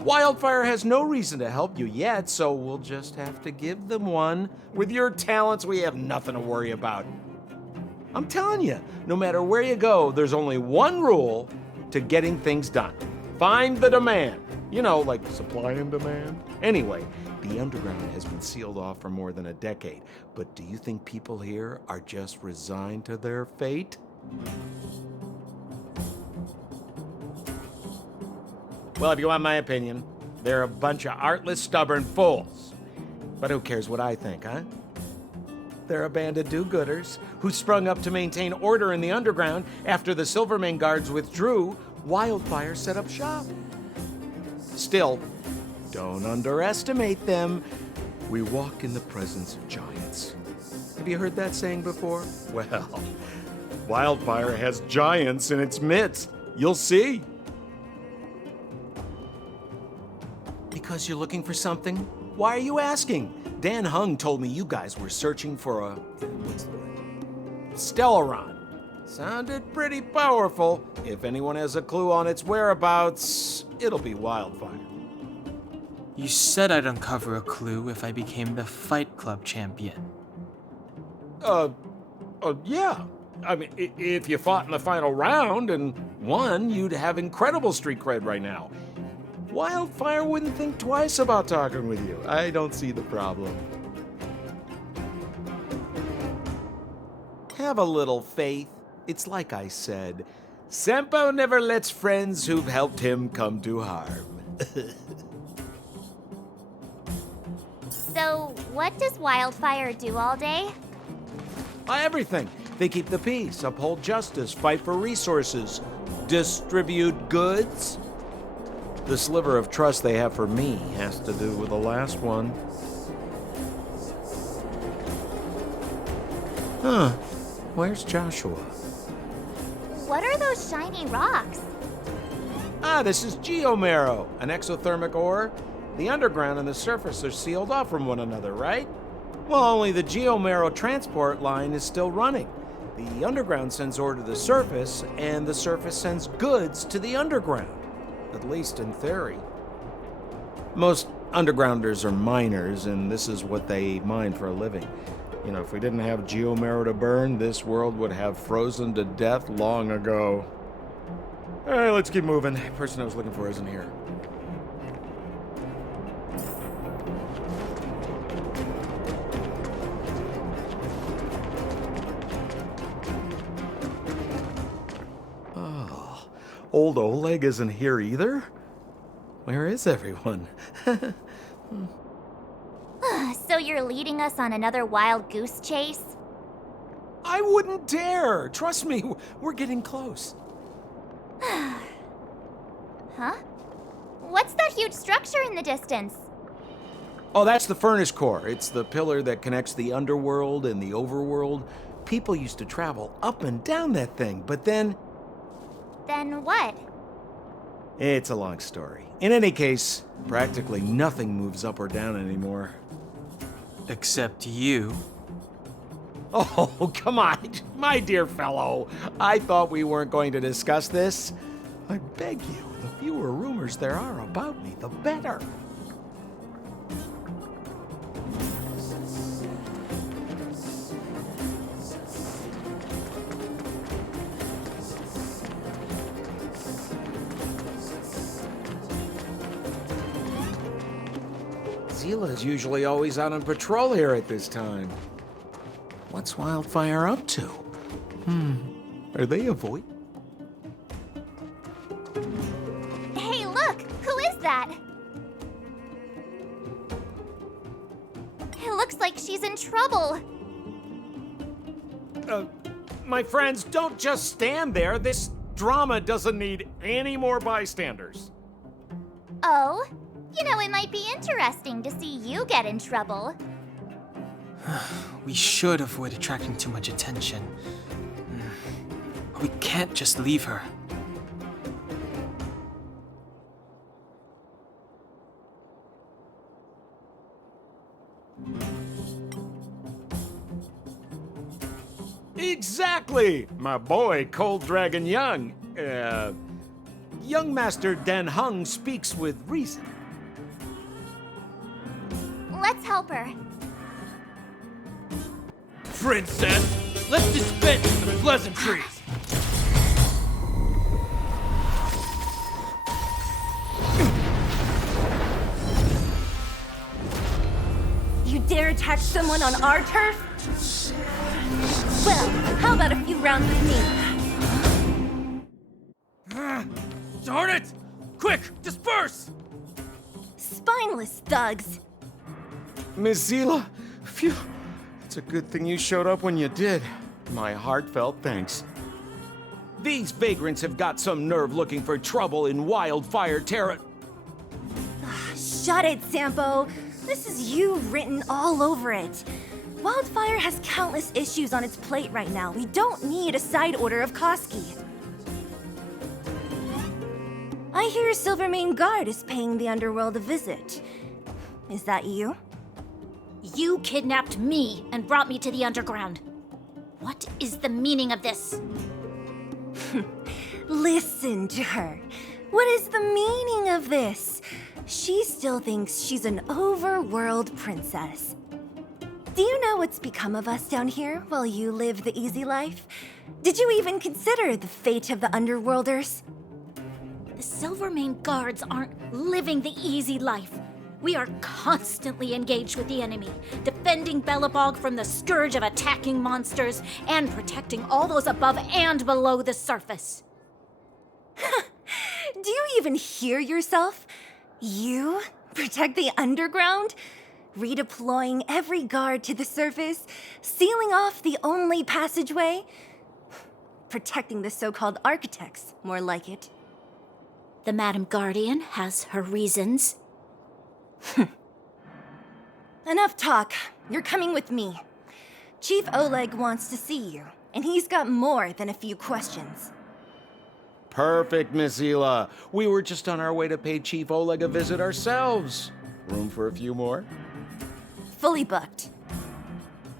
Wildfire has no reason to help you yet, so we'll just have to give them one. With your talents, we have nothing to worry about. I'm telling you, no matter where you go, there's only one rule to getting things done. Find the demand. You know, like supply and demand. Anyway, the underground has been sealed off for more than a decade. But do you think people here are just resigned to their fate? Well, if you want my opinion, they're a bunch of artless, stubborn fools. But who cares what I think, huh? They're a band of do-gooders who sprung up to maintain order in the underground after the Silvermane guards withdrew. Wildfire set up shop. Still, don't underestimate them. We walk in the presence of giants. Have you heard that saying before? Well, Wildfire has giants in its midst. You'll see. Because you're looking for something? Why are you asking? Dan Hung told me you guys were searching for a... what's the word? Stellaron. Sounded pretty powerful. If anyone has a clue on its whereabouts, it'll be Wildfire. You said I'd uncover a clue if I became the Fight Club champion. Yeah. I mean, if you fought in the final round and won, you'd have incredible street cred right now. Wildfire wouldn't think twice about talking with you. I don't see the problem. Have a little faith. It's like I said, Sempo never lets friends who've helped him come to harm. So, what does Wildfire do all day? Everything. They keep the peace, uphold justice, fight for resources, distribute goods. The sliver of trust they have for me has to do with the last one. Huh. Where's Joshua? What are those shiny rocks? This is geomarrow, an exothermic ore. The underground and the surface are sealed off from one another, right? Well, only the geomarrow transport line is still running. The underground sends ore to the surface, and the surface sends goods to the underground. At least in theory. Most undergrounders are miners, and this is what they mine for a living. You know, if we didn't have geomarrow to burn, this world would have frozen to death long ago. All right, let's keep moving. The person I was looking for isn't here. Old Oleg isn't here either? Where is everyone? So you're leading us on another wild goose chase? I wouldn't dare! Trust me, we're getting close. Huh? What's that huge structure in the distance? Oh, that's the furnace core. It's the pillar that connects the underworld and the overworld. People used to travel up and down that thing, but then... Then what? It's a long story. In any case, practically nothing moves up or down anymore. Except you. Oh, come on, my dear fellow. I thought we weren't going to discuss this. I beg you, the fewer rumors there are about me, the better. Zila's usually always out on patrol here at this time. What's Wildfire up to? Are they avoiding? Hey, look! Who is that? It looks like she's in trouble. My friends, don't just stand there. This drama doesn't need any more bystanders. Oh? You know, it might be interesting to see you get in trouble. We should avoid attracting too much attention. We can't just leave her. Exactly! My boy, Cold Dragon Young. young Master Dan Heng speaks with reason. Let's help her. Princess, let's dispense with the pleasantries. You dare attack someone on our turf? Well, how about a few rounds with me? Darn it! Quick, disperse! Spineless thugs. Miss Zila, phew. It's a good thing you showed up when you did. My heartfelt thanks. These vagrants have got some nerve looking for trouble in Wildfire Terra. Shut it, Sampo. This is you written all over it. Wildfire has countless issues on its plate right now. We don't need a side order of Koski. I hear Silvermane Guard is paying the underworld a visit. Is that you? You kidnapped me and brought me to the underground. What is the meaning of this? Listen to her. What is the meaning of this? She still thinks she's an overworld princess. Do you know what's become of us down here while you live the easy life? Did you even consider the fate of the underworlders? The Silvermane Guards aren't living the easy life. We are constantly engaged with the enemy, defending Belobog from the scourge of attacking monsters and protecting all those above and below the surface. Do you even hear yourself? You protect the underground? Redeploying every guard to the surface, sealing off the only passageway? Protecting the so-called architects, more like it. The Madam Guardian has her reasons. Enough talk. You're coming with me. Chief Oleg wants to see you, and he's got more than a few questions. Perfect, Miss Zila. We were just on our way to pay Chief Oleg a visit ourselves. Room for a few more? Fully booked.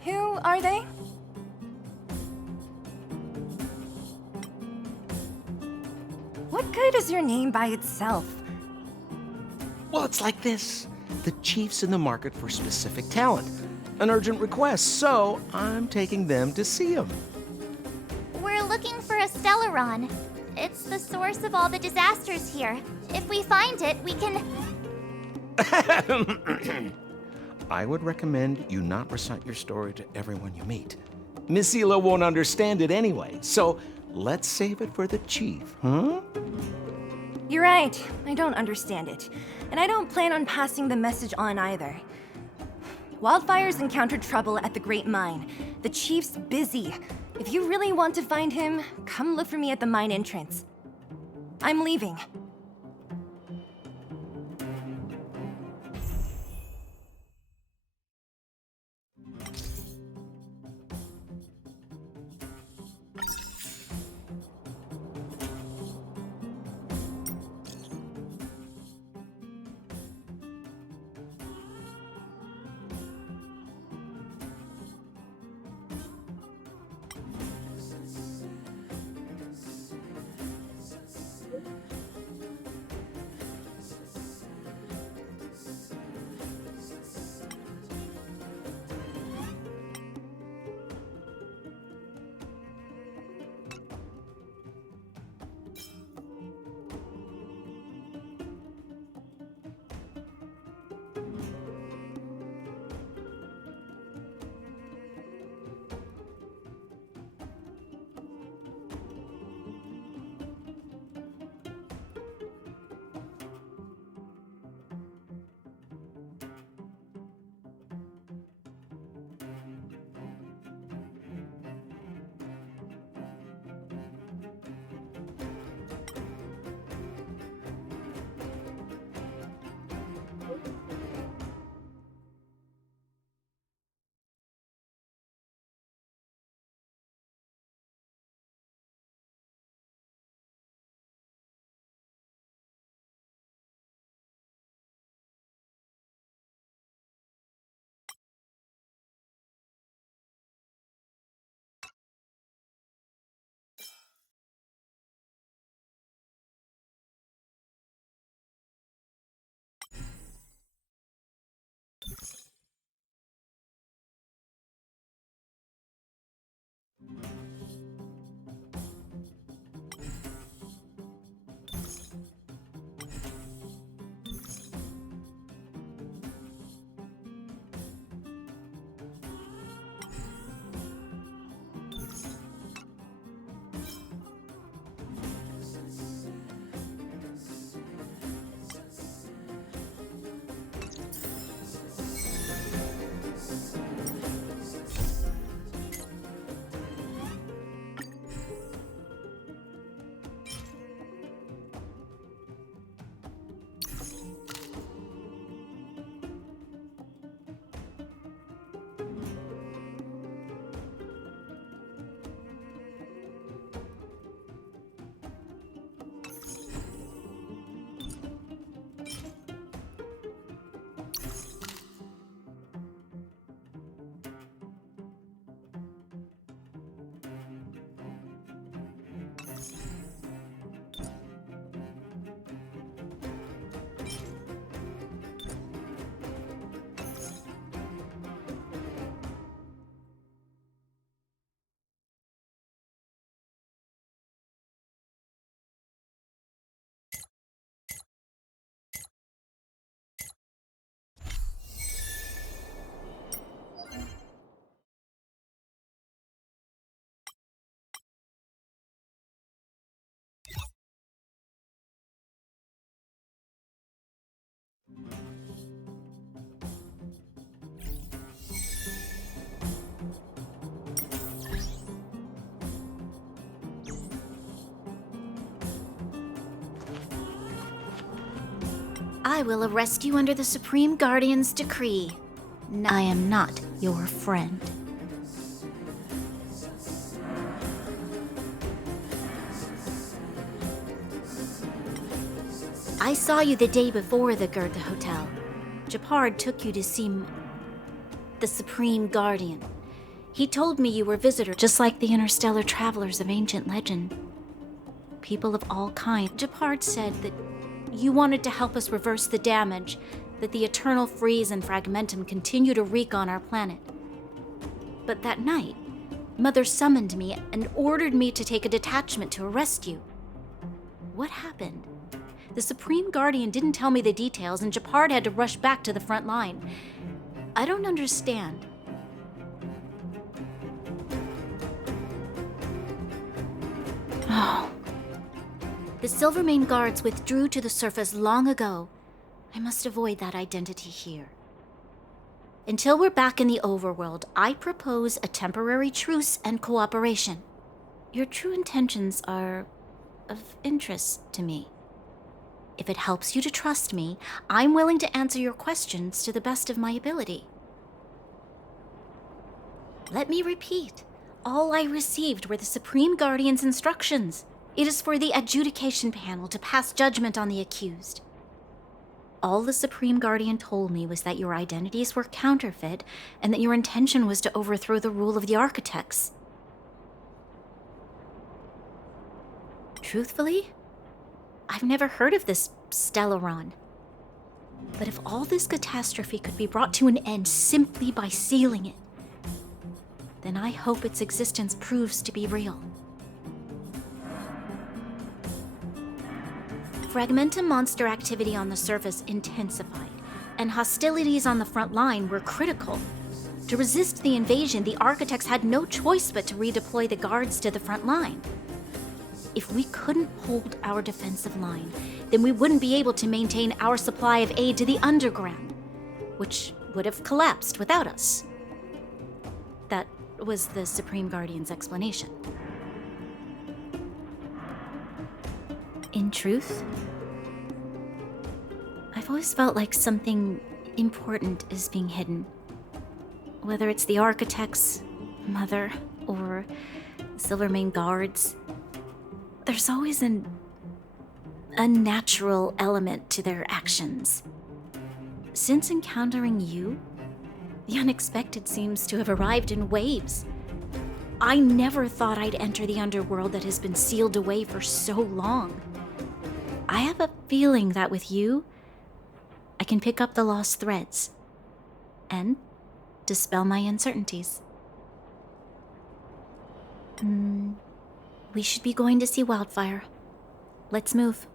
Who are they? What good is your name by itself? Well, it's like this. The chief's in the market for specific talent. An urgent request, so I'm taking them to see him. We're looking for a Stellaron. It's the source of all the disasters here. If we find it, we can... I would recommend you not recite your story to everyone you meet. Miss Zila won't understand it anyway, so let's save it for the chief, huh? You're right. I don't understand it. And I don't plan on passing the message on either. Wildfire's encountered trouble at the Great Mine. The chief's busy. If you really want to find him, come look for me at the mine entrance. I'm leaving. I will arrest you under the Supreme Guardian's decree. I am not your friend. I saw you the day before the Goethe Hotel. Japard took you to see the Supreme Guardian. He told me you were a visitor, just like the interstellar travelers of ancient legend. People of all kinds. Japard said that you wanted to help us reverse the damage that the eternal freeze and fragmentum continue to wreak on our planet. But that night, Mother summoned me and ordered me to take a detachment to arrest you. What happened? The Supreme Guardian didn't tell me the details, and Japard had to rush back to the front line. I don't understand. Oh. The Silvermane guards withdrew to the surface long ago. I must avoid that identity here. Until we're back in the overworld, I propose a temporary truce and cooperation. Your true intentions are of interest to me. If it helps you to trust me, I'm willing to answer your questions to the best of my ability. Let me repeat. All I received were the Supreme Guardian's instructions. It is for the adjudication panel to pass judgment on the accused. All the Supreme Guardian told me was that your identities were counterfeit and that your intention was to overthrow the rule of the architects. Truthfully, I've never heard of this Stellaron. But if all this catastrophe could be brought to an end simply by sealing it, then I hope its existence proves to be real. Fragmentum monster activity on the surface intensified, and hostilities on the front line were critical. To resist the invasion, the architects had no choice but to redeploy the guards to the front line. If we couldn't hold our defensive line, then we wouldn't be able to maintain our supply of aid to the underground, which would have collapsed without us. That was the Supreme Guardian's explanation. In truth, I've always felt like something important is being hidden. Whether it's the architects, Mother, or Silvermane guards, there's always an unnatural element to their actions. Since encountering you, the unexpected seems to have arrived in waves. I never thought I'd enter the underworld that has been sealed away for so long. I have a feeling that with you, I can pick up the lost threads and dispel my uncertainties. We should be going to see Wildfire. Let's move.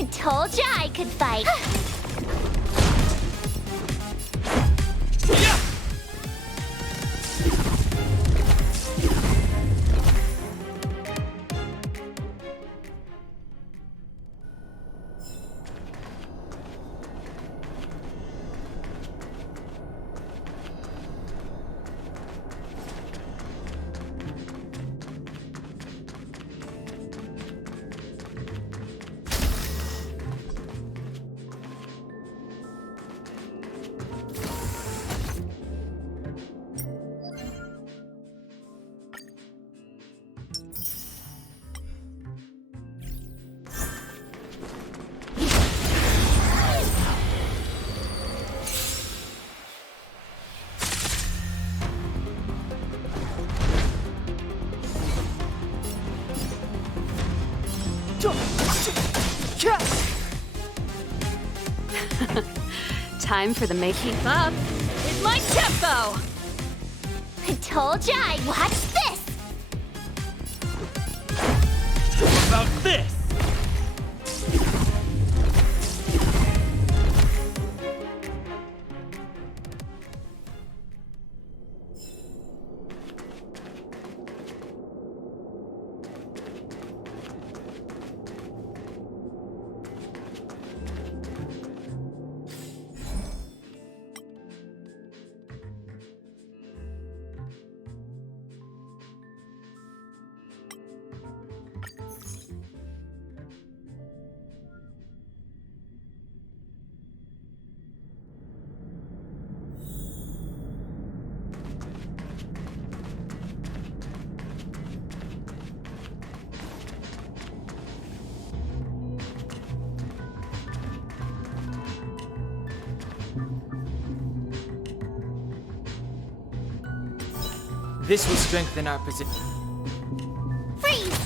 I told ya I could fight. Time for the making up with my tempo! I told ya I'd watch this! How about this? This will strengthen our position. Freeze!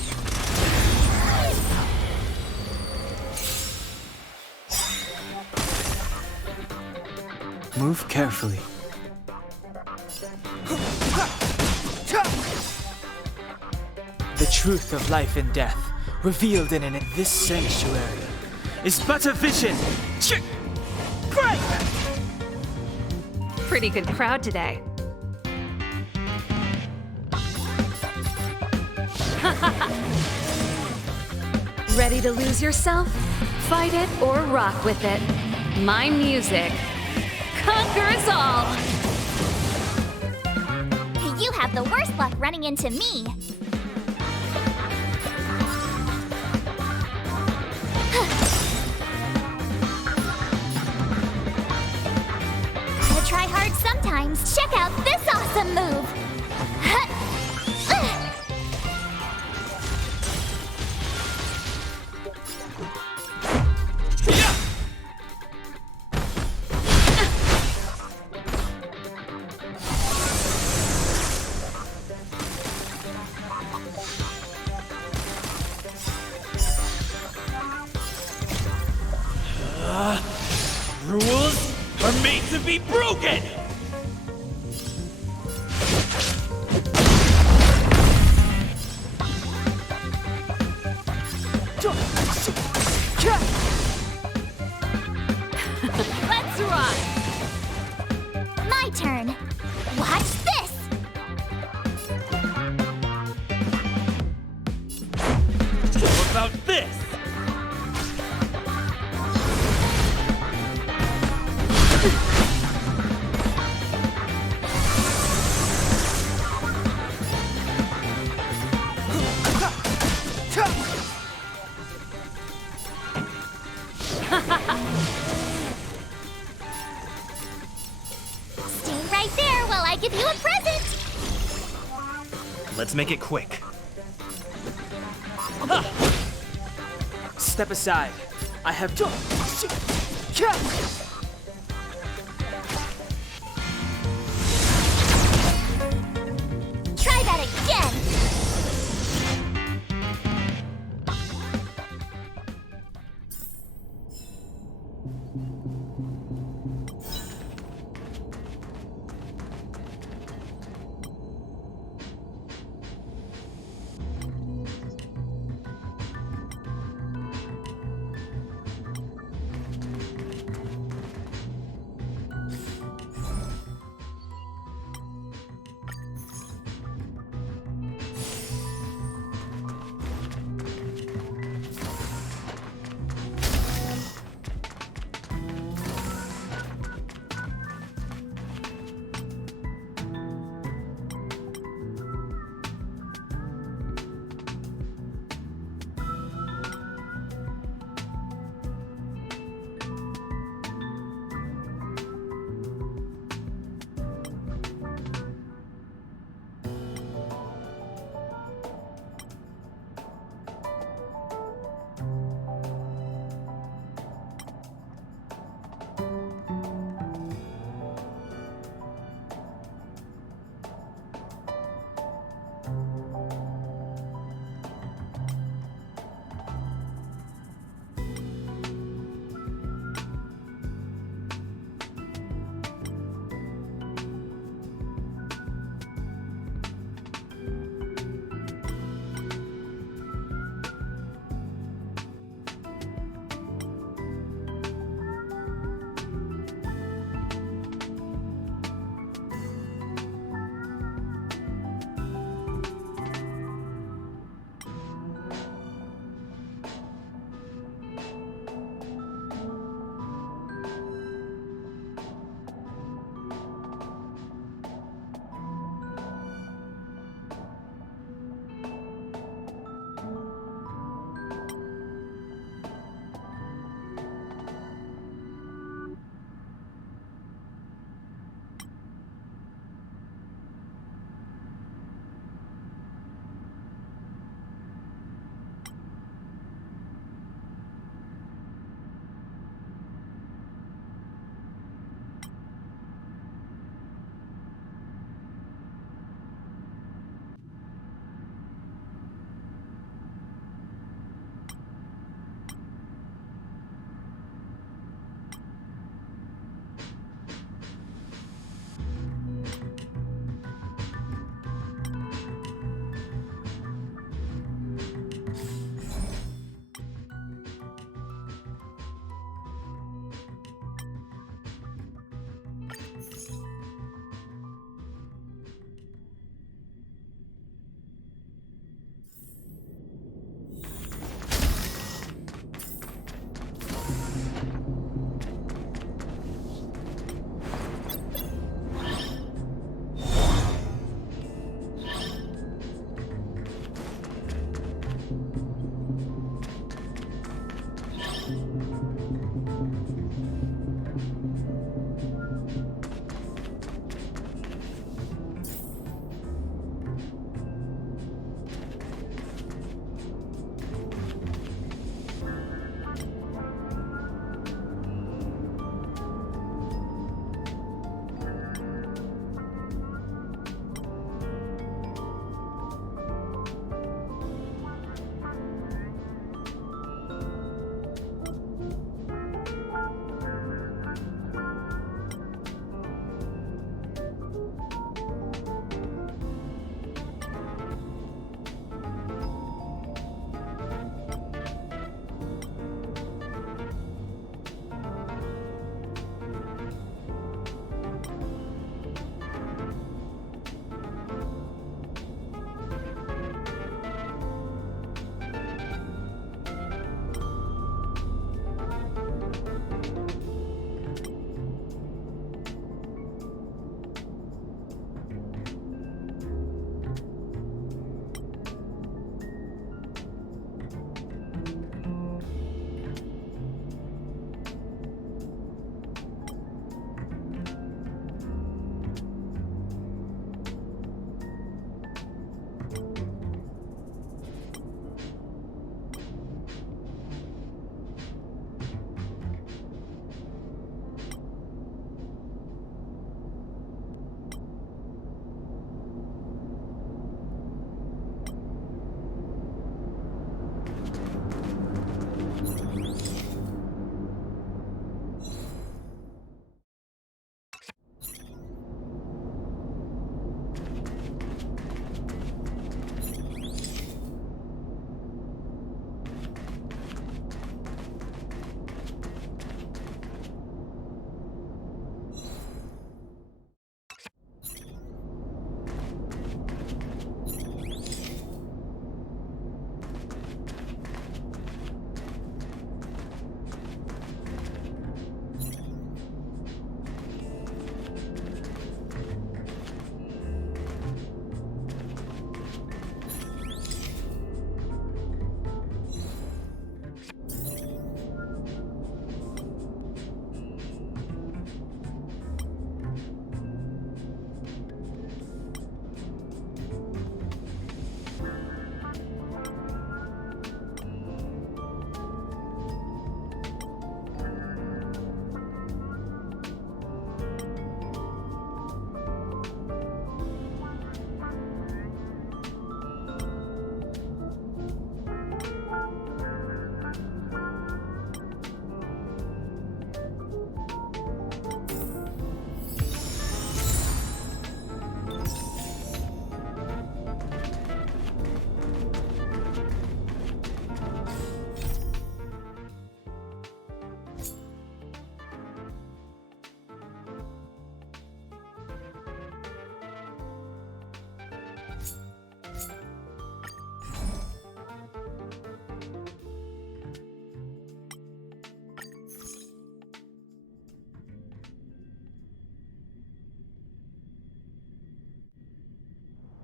Move carefully. The truth of life and death, revealed in this sanctuary, is but a vision. Break! Pretty good crowd today. Ready to lose yourself? Fight it or rock with it. My music conquers all! You have the worst luck running into me. Gotta try hard sometimes. Check out this awesome move. Rules are made to be broken! Let's rock! My turn. Watch this. How about this? Stay right there while I give you a present. Let's make it quick. Step aside. I have Try that again.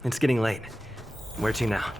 It's getting late. Where to now?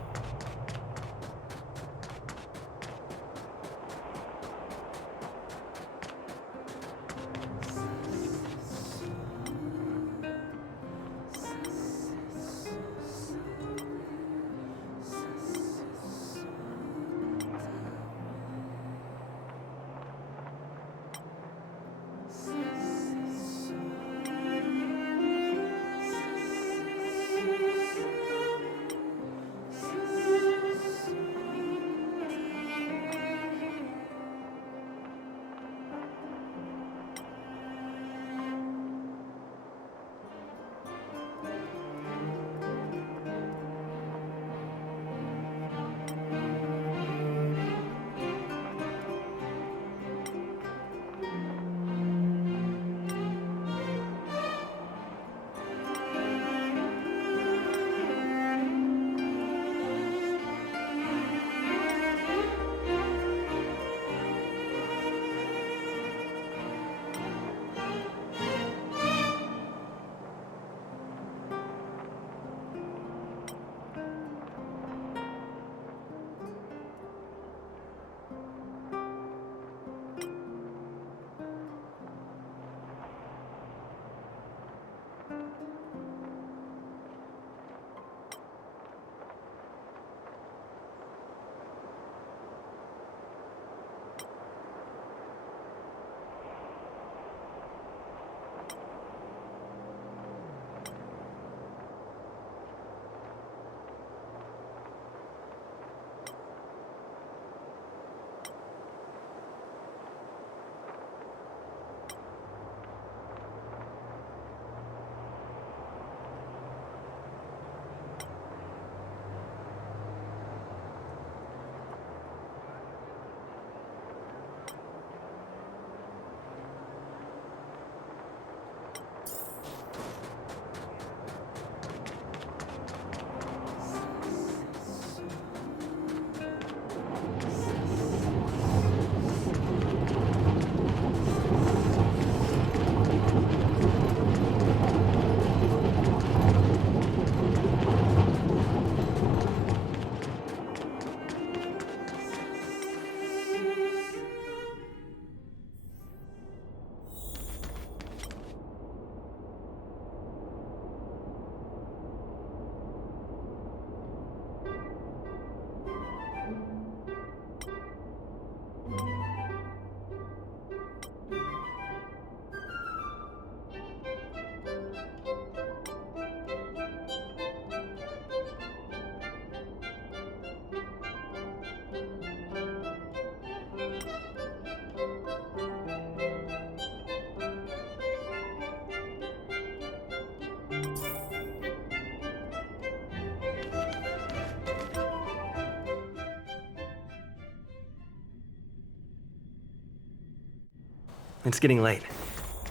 It's getting late.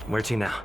Where to now?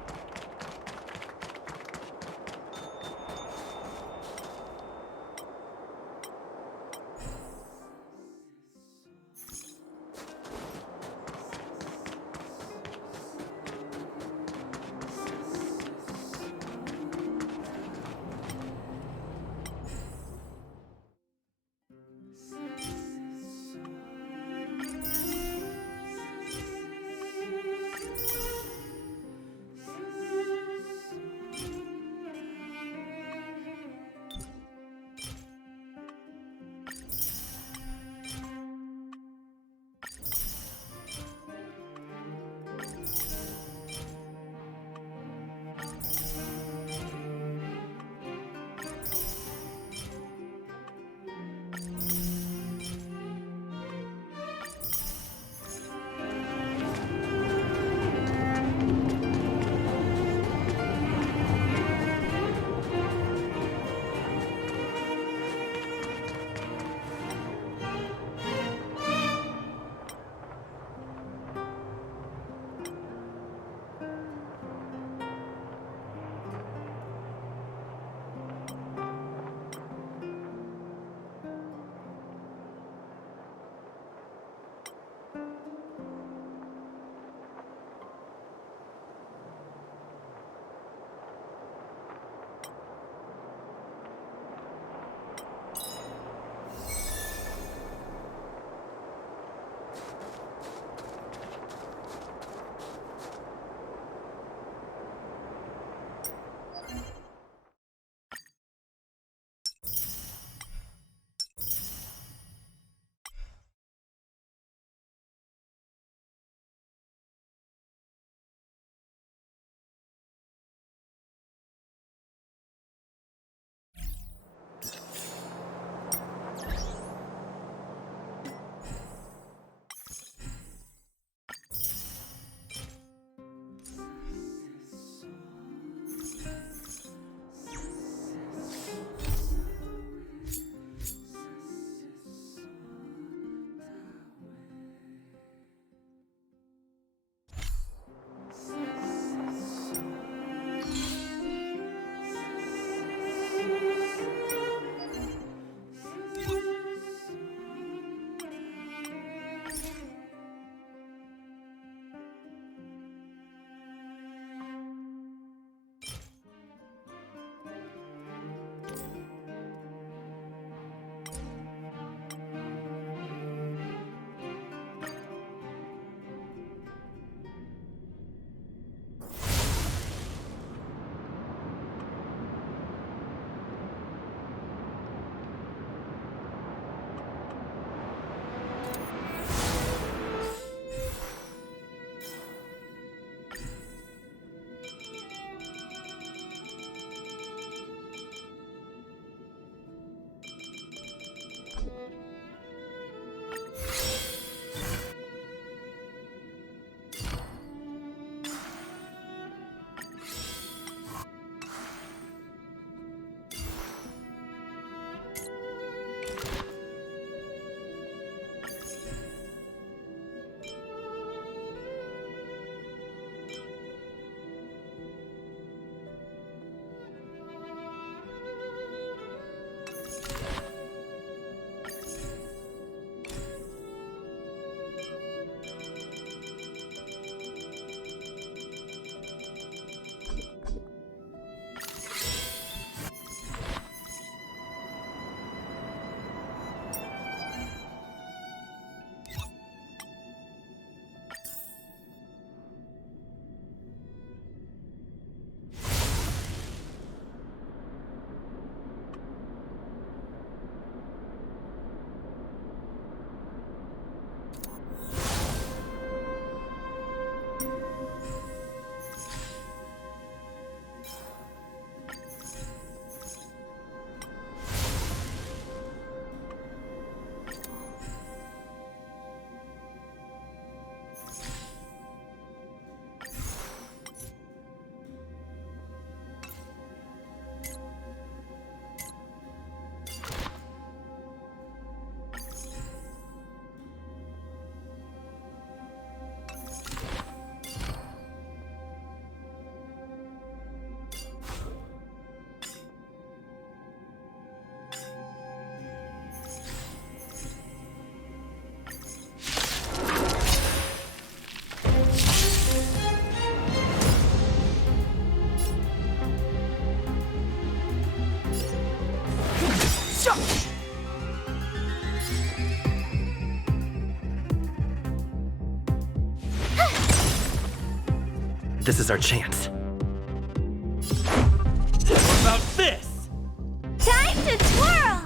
This is our chance. What about this? Time to twirl!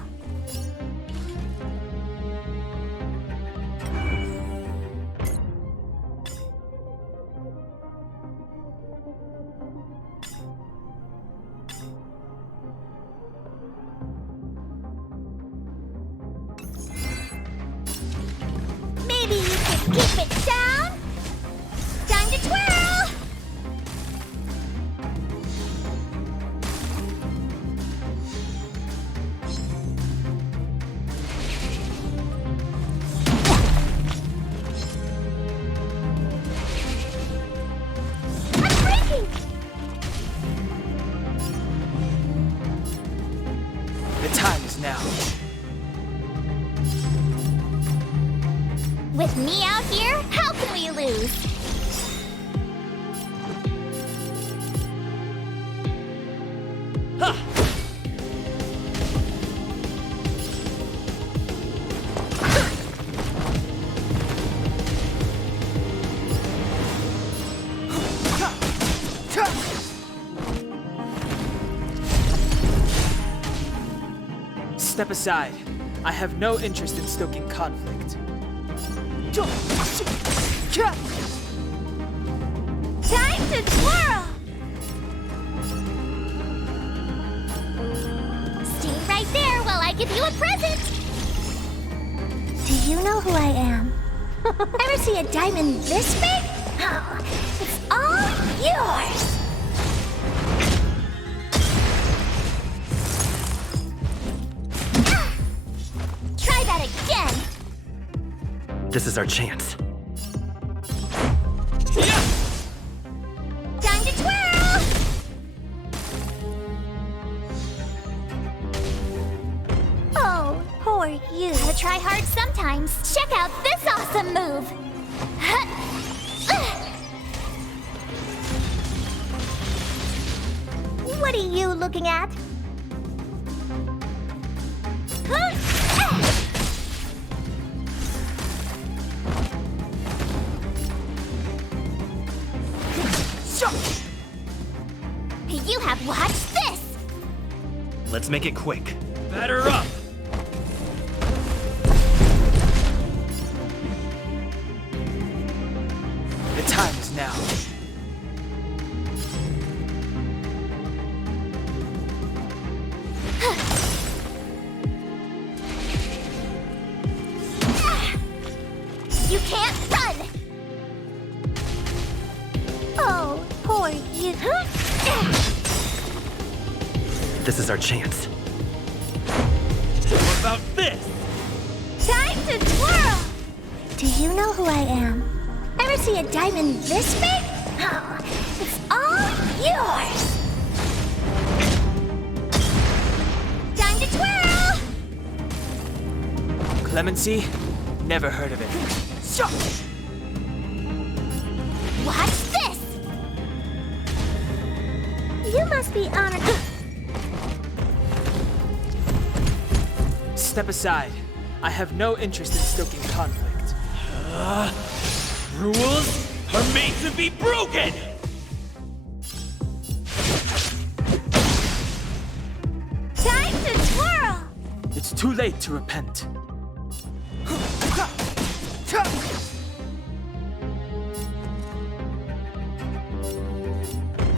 Maybe you can keep it down? Time to twirl! I'm breaking! The time is now. With me out here, how can we lose? Step aside. I have no interest in stoking conflict. Time to twirl! Stay right there while I give you a present! Do you know who I am? Ever see a diamond this big? Oh, it's all yours! Ah! Try that again! This is our chance. Time to twirl! Oh, poor you. Gotta try hard sometimes. Check out this awesome move! What are you looking at? You have watched this! Let's make it quick. Batter up! The time is now. You can't run! Oh, poor you. This is our chance. What about this? Time to twirl! Do you know who I am? Ever see a diamond this big? Oh, it's all yours! Time to twirl! Clemency? Never heard of it. Watch this! You must be honored. Step aside. I have no interest in stoking conflict. Rules are made to be broken! Time to twirl! It's too late to repent.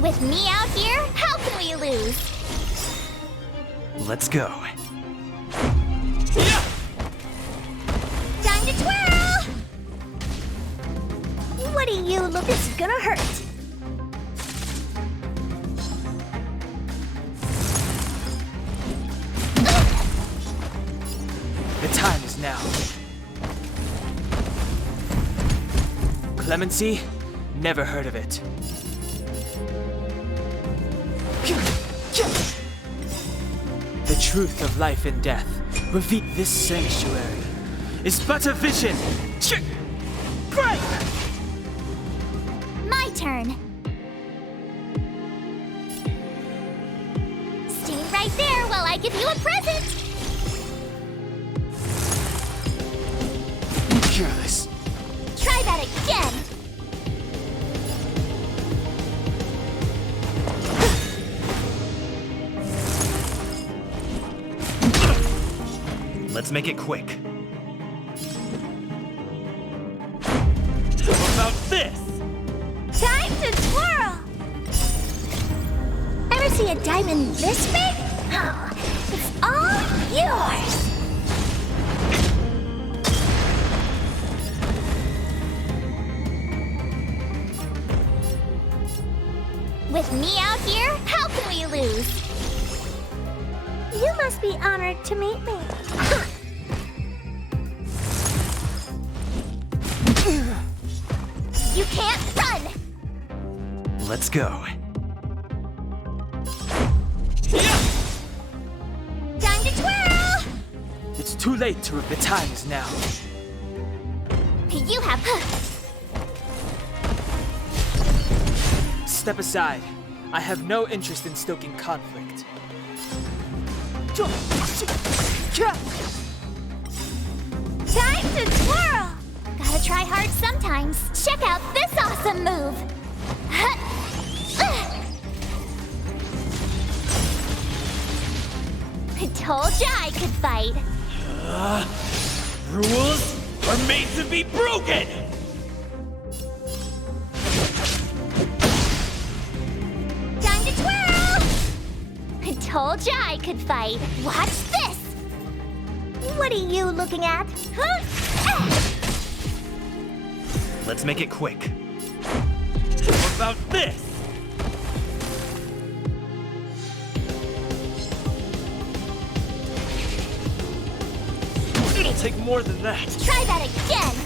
With me out here, how can we lose? Let's go. Time to twirl! What do you look? This is gonna hurt. The time is now. Clemency? Never heard of it. The truth of life and death. Reveal this sanctuary is but a vision. Great! My turn. Stay right there while I give you a present. Careless. Try that again. Let's make it quick. How about this? Time to twirl! Ever see a diamond this big? Oh, it's all yours! With me out here, how can we lose? You must be honored to meet me. You can't run! Let's go. Time to twirl! It's too late to rip the ties now. You have... Step aside. I have no interest in stoking conflict. Time to twirl! Gotta try hard sometimes. Check out this awesome move! I told ya I could fight. Rules are made to be broken! Time to twirl! I told ya I could fight. Watch this! What are you looking at? Huh? Let's make it quick. How about this? It'll take more than that. Try that again!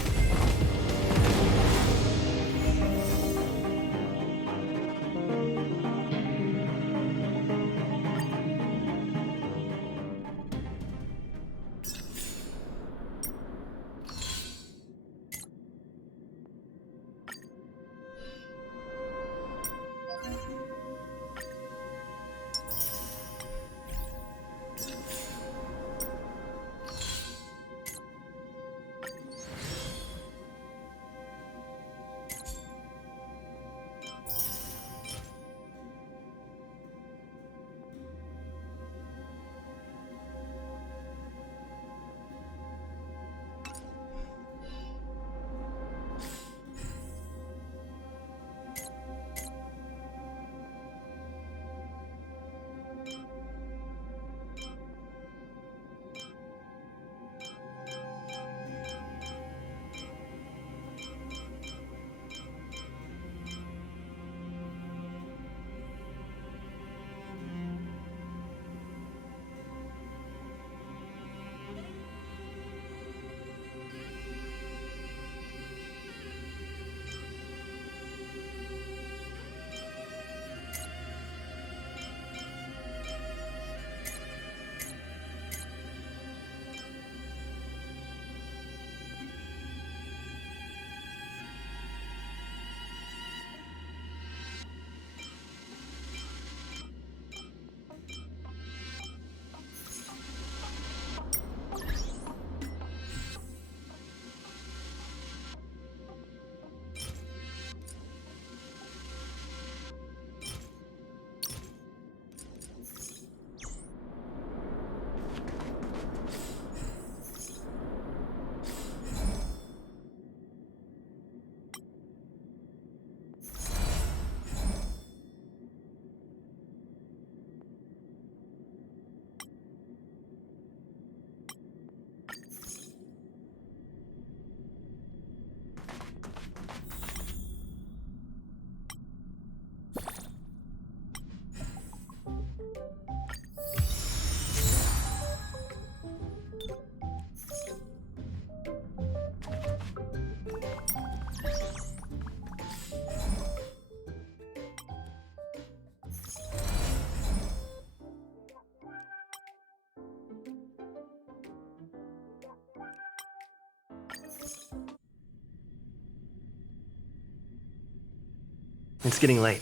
It's getting late.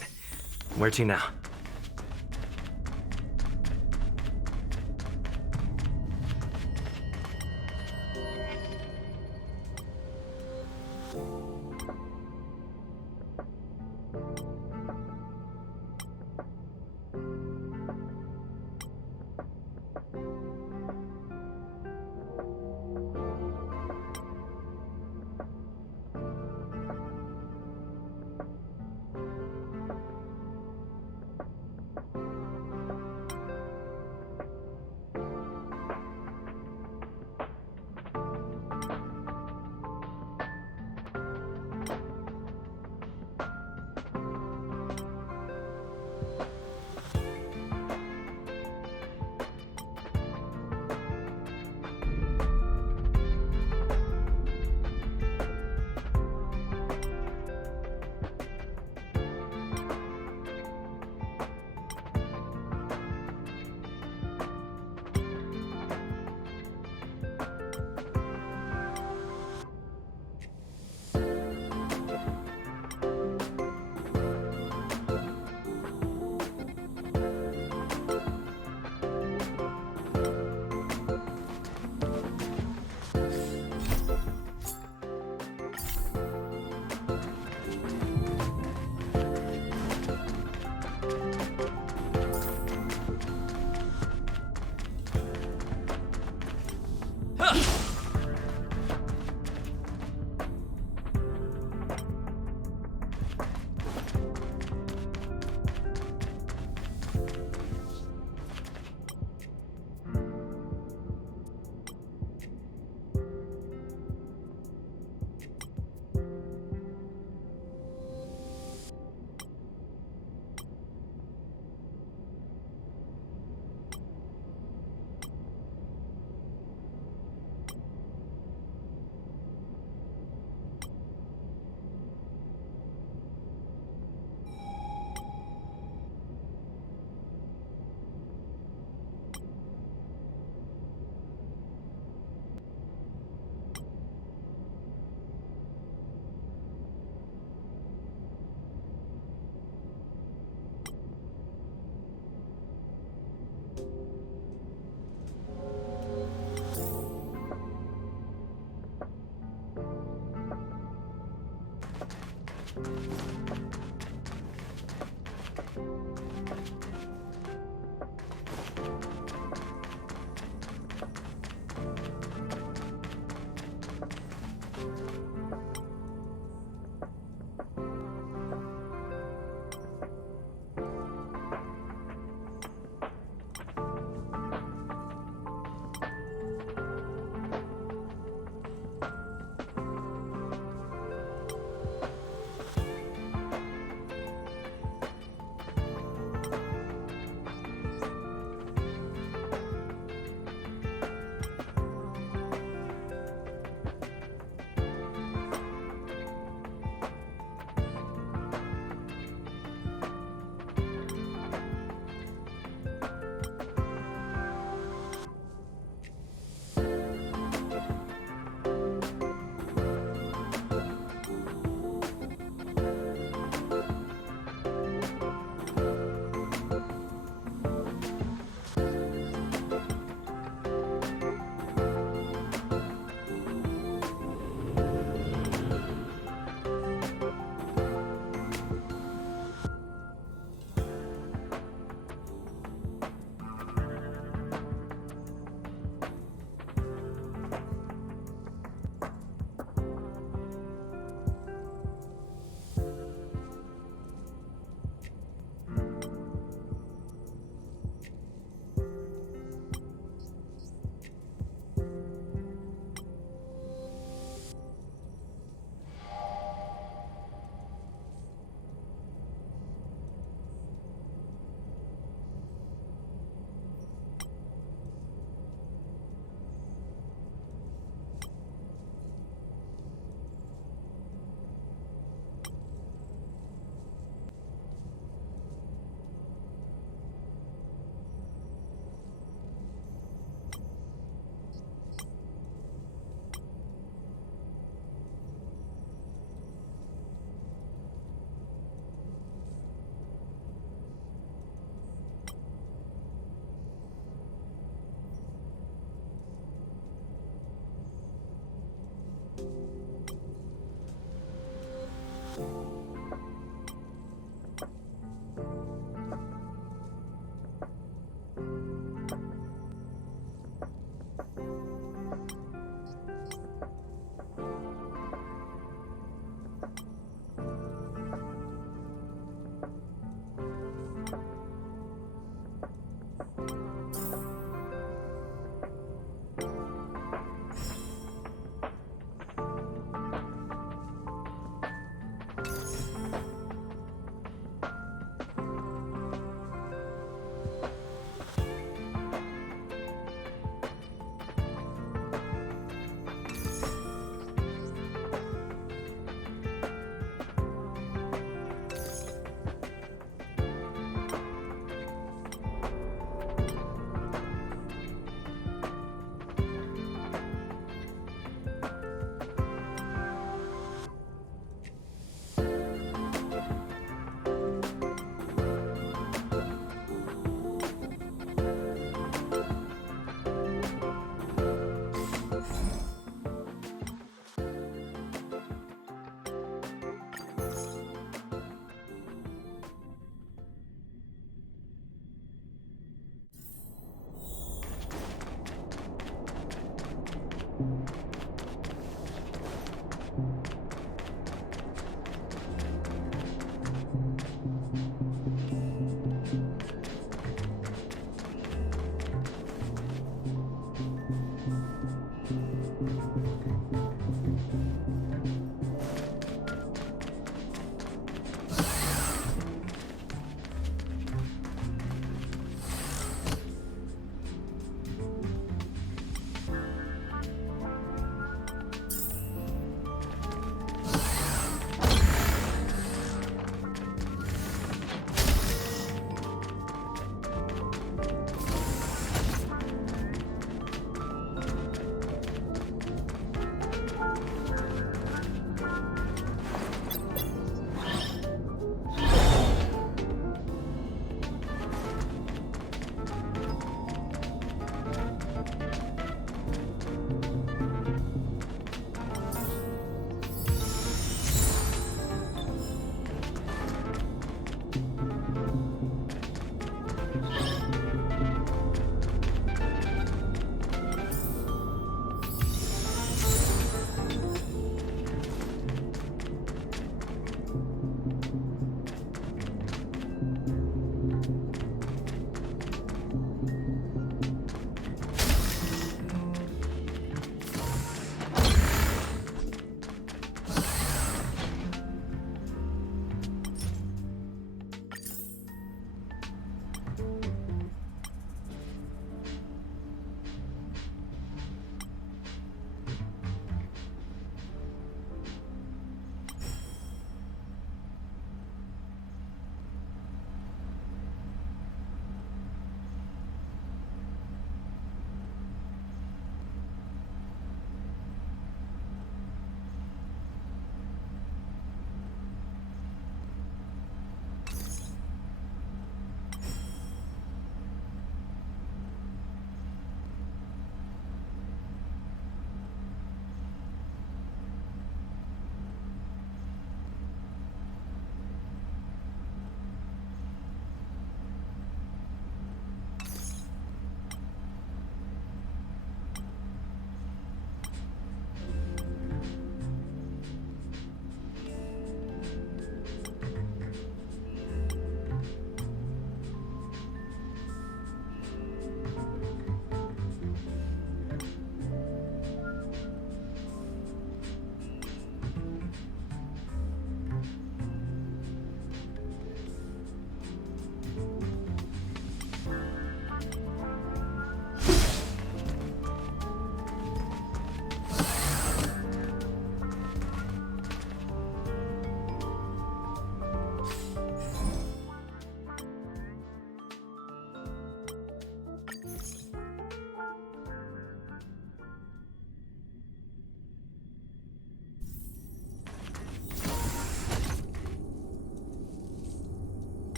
Where to now?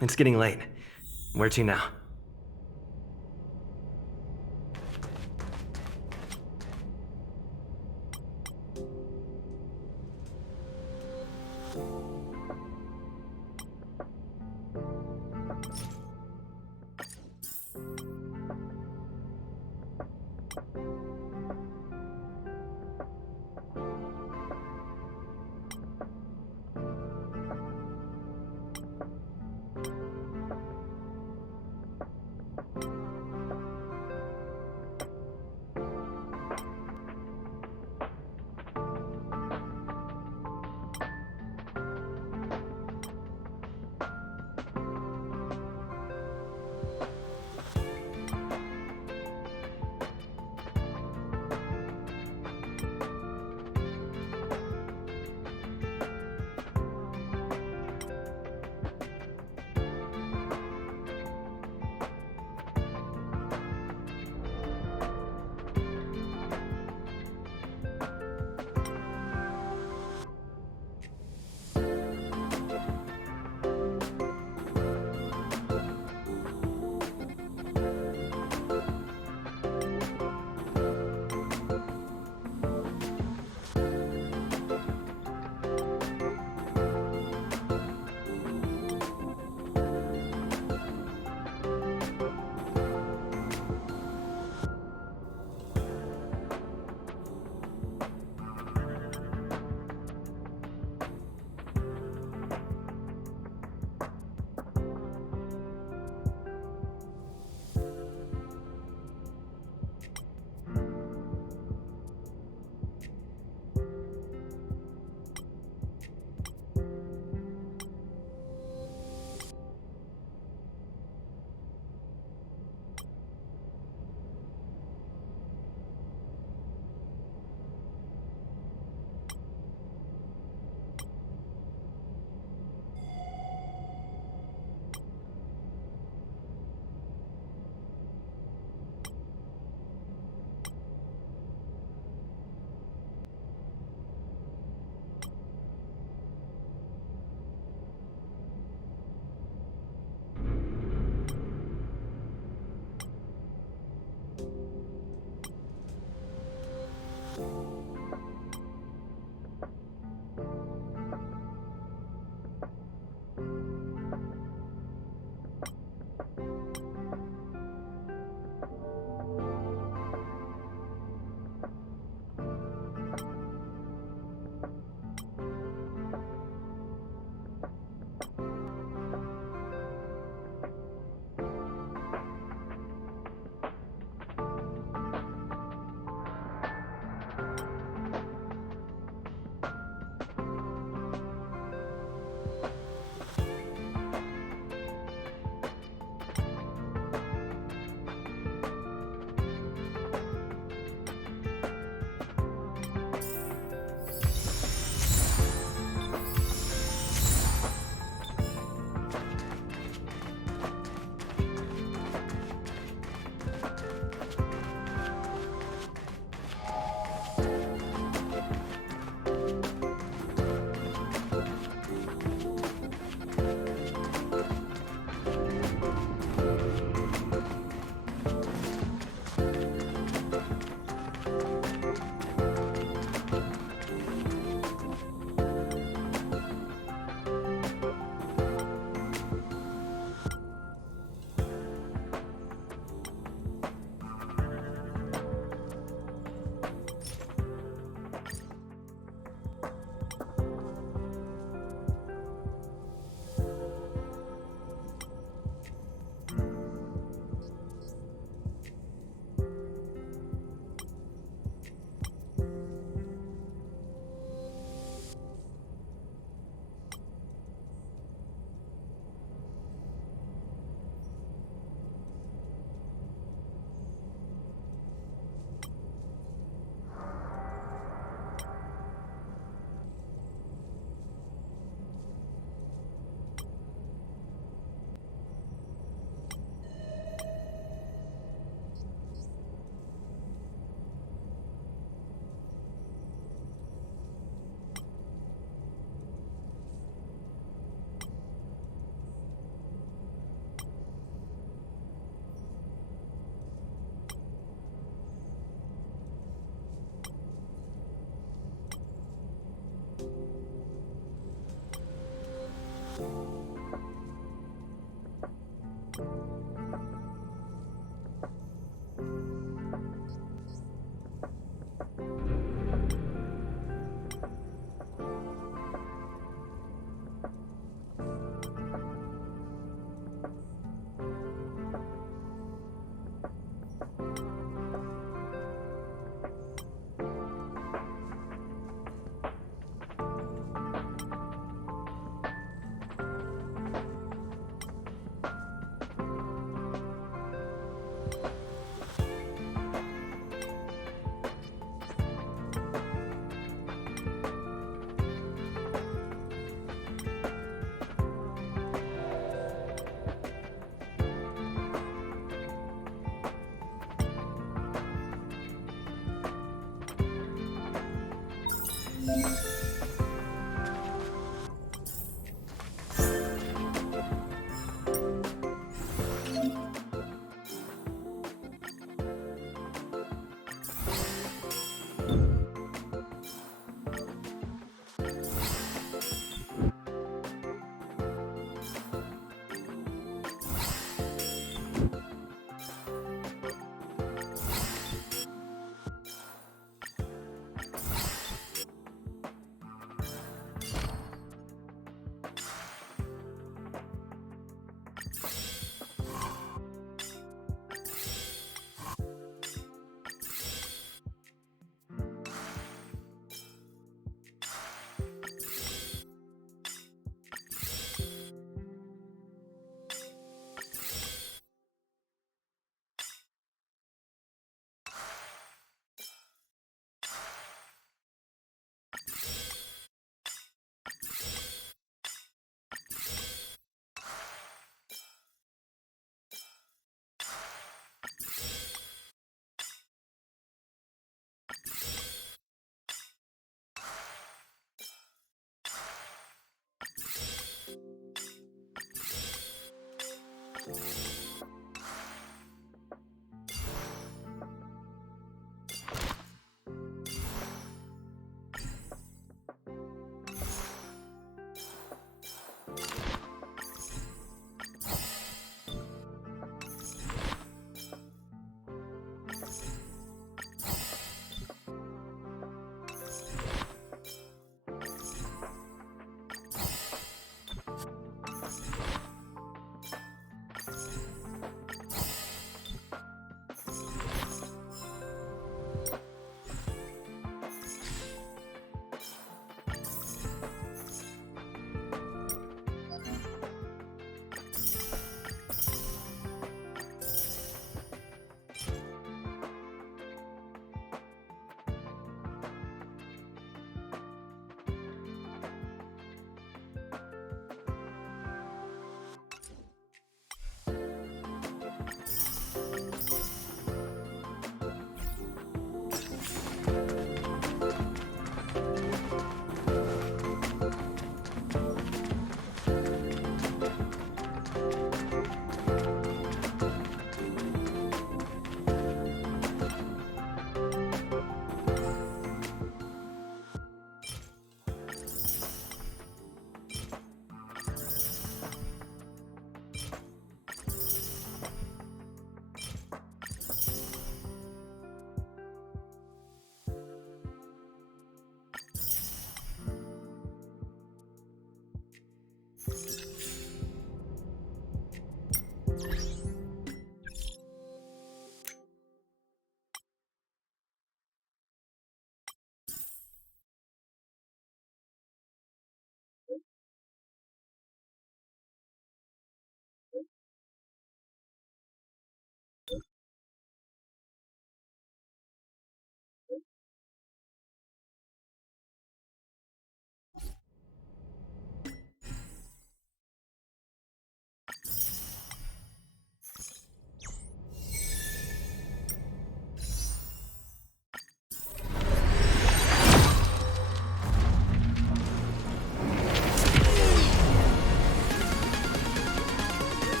It's getting late. Where to now?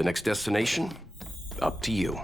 The next destination? Up to you.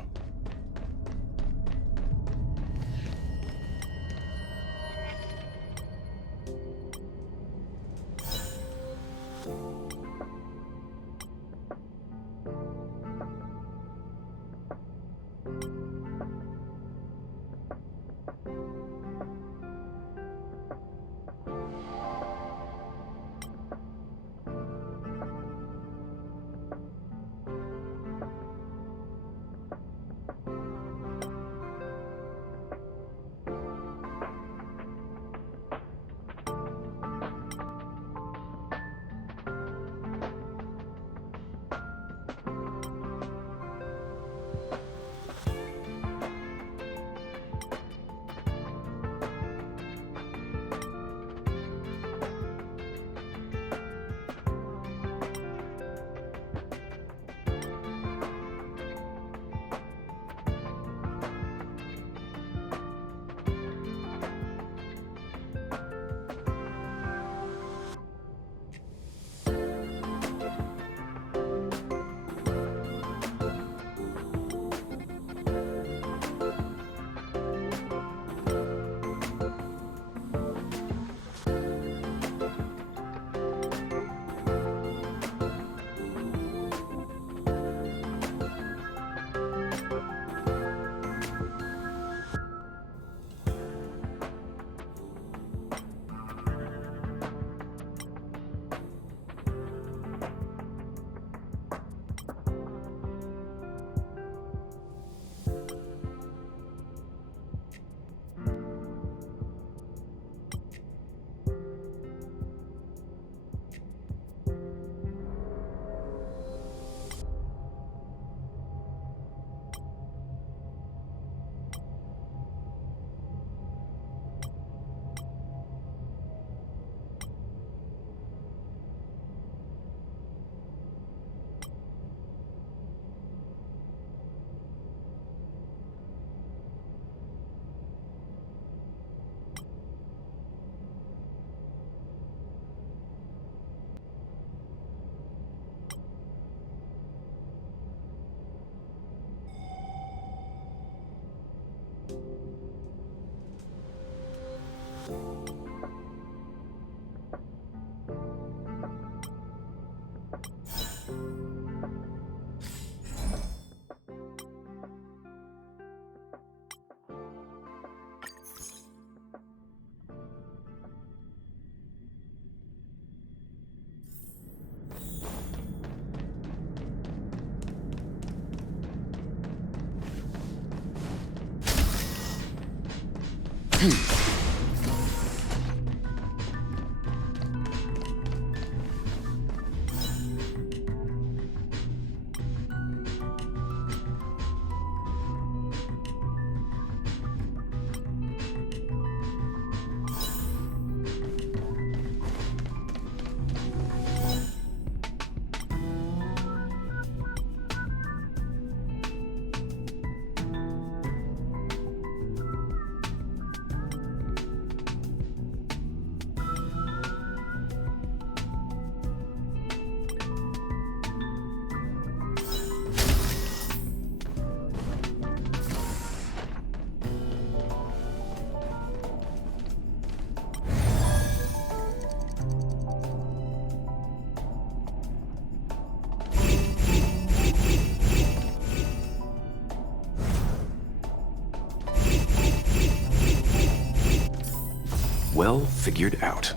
Well figured out.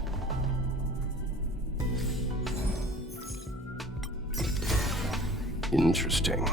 Interesting.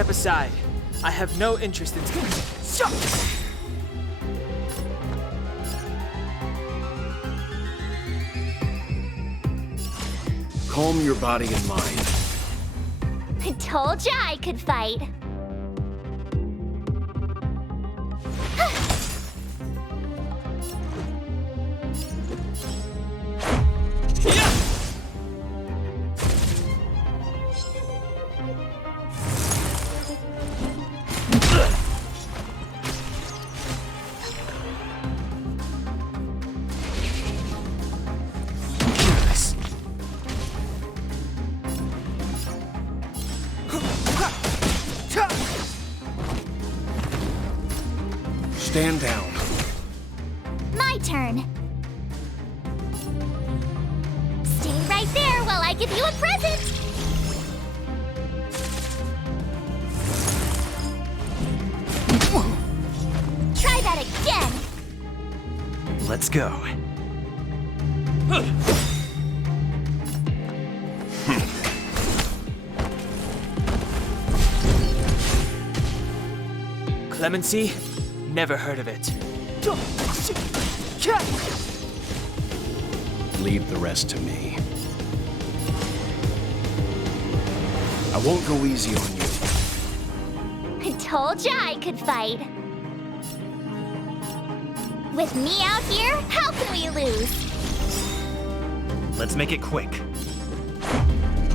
Step aside. I have no interest in... Calm your body and mind. I told ya I could fight. Stand down. My turn. Stay right there while I give you a present. Try that again. Let's go. Clemency? Never heard of it. Leave the rest to me. I won't go easy on you. I told ya I could fight. With me out here, how can we lose? Let's make it quick.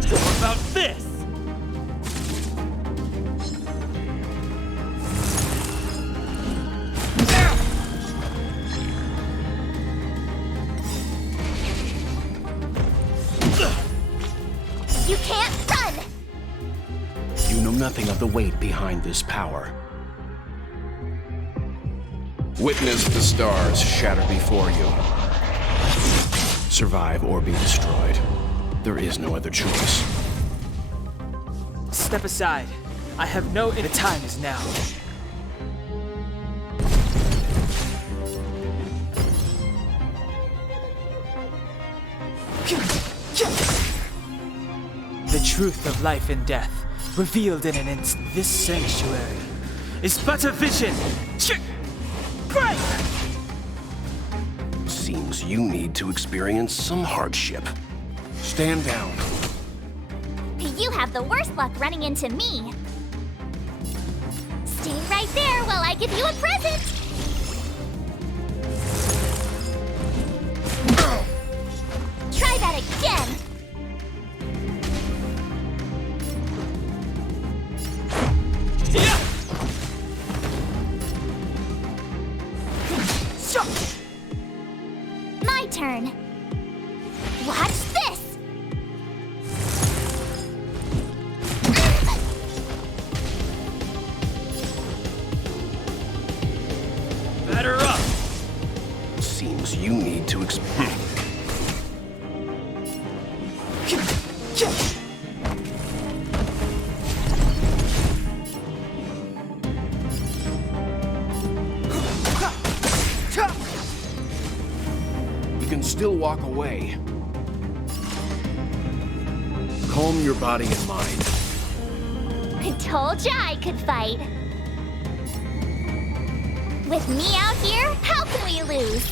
What about this? You can't run! You know nothing of the weight behind this power. Witness the stars shatter before you. Survive or be destroyed. There is no other choice. Step aside. I have no... The time is now. The truth of life and death, revealed in an instant. This sanctuary is but a vision. Break! Seems you need to experience some hardship. Stand down. You have the worst luck running into me. Stay right there while I give you a present. Try that again. My turn. Watch this. Batter up. Seems you need to You can still walk away. Calm your body and mind. I told ya I could fight. With me out here, how can we lose?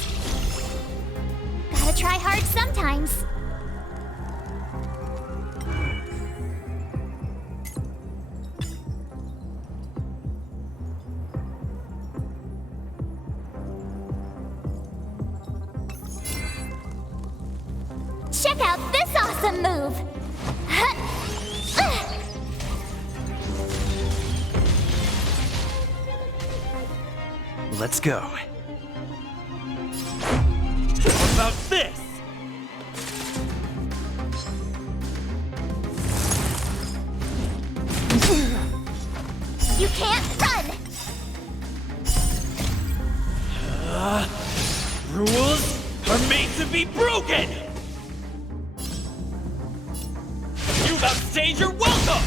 Gotta try hard sometimes. Check out this awesome move! Let's go. What about this? You can't run! Rules are made to be broken! You've outstayed your welcome!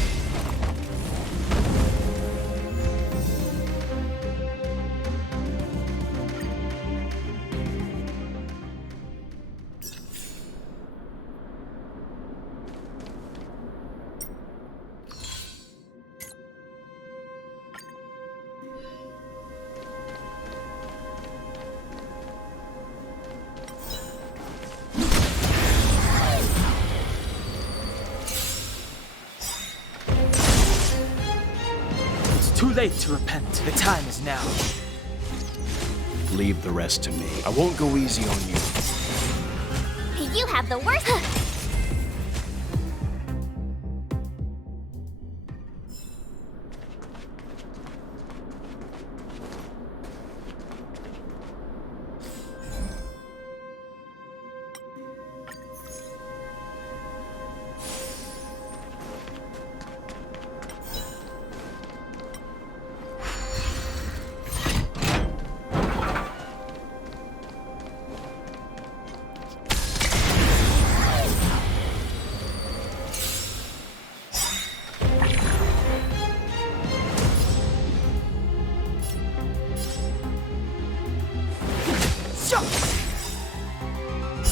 late to repent. The time is now. Leave the rest to me. I won't go easy on you. You have the worst.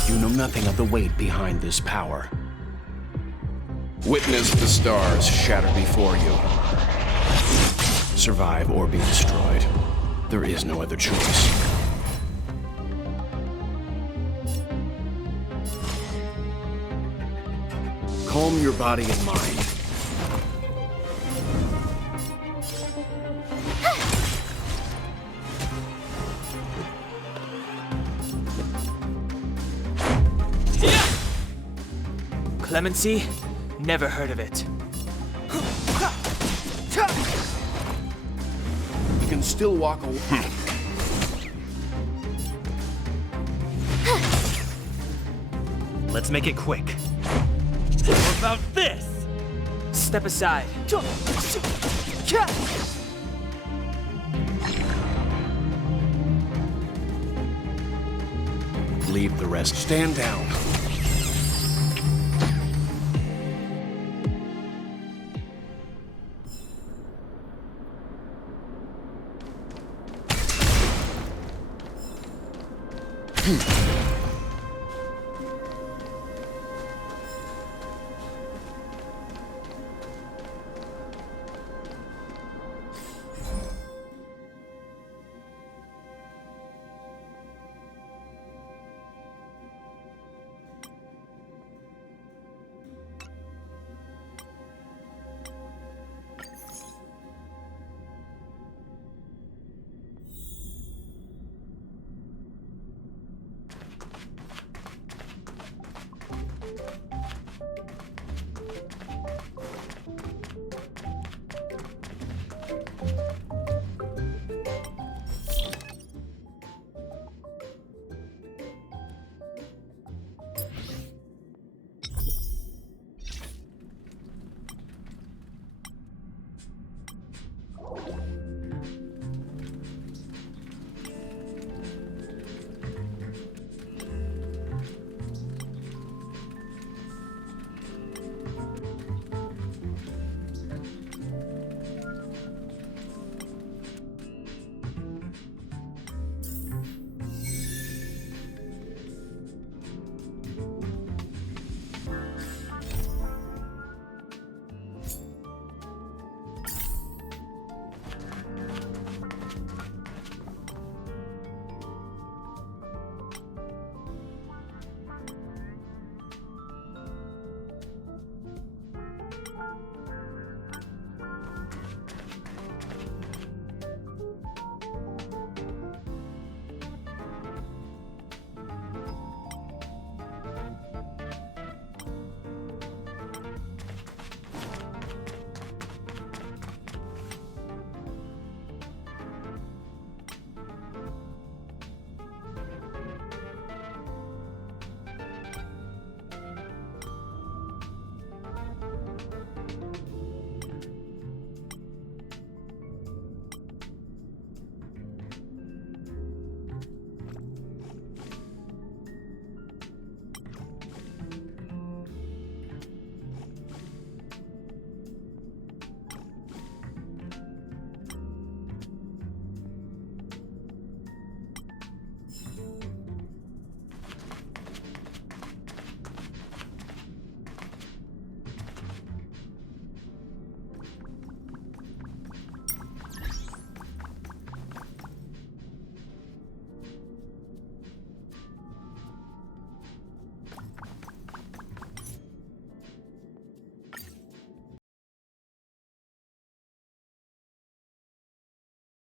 You know nothing of the weight behind this power. Witness the stars shatter before you. Survive or be destroyed. There is no other choice. Calm your body and mind. Clemency? Never heard of it. You can still walk away. Let's make it quick. What about this? Step aside. Leave the rest. Stand down.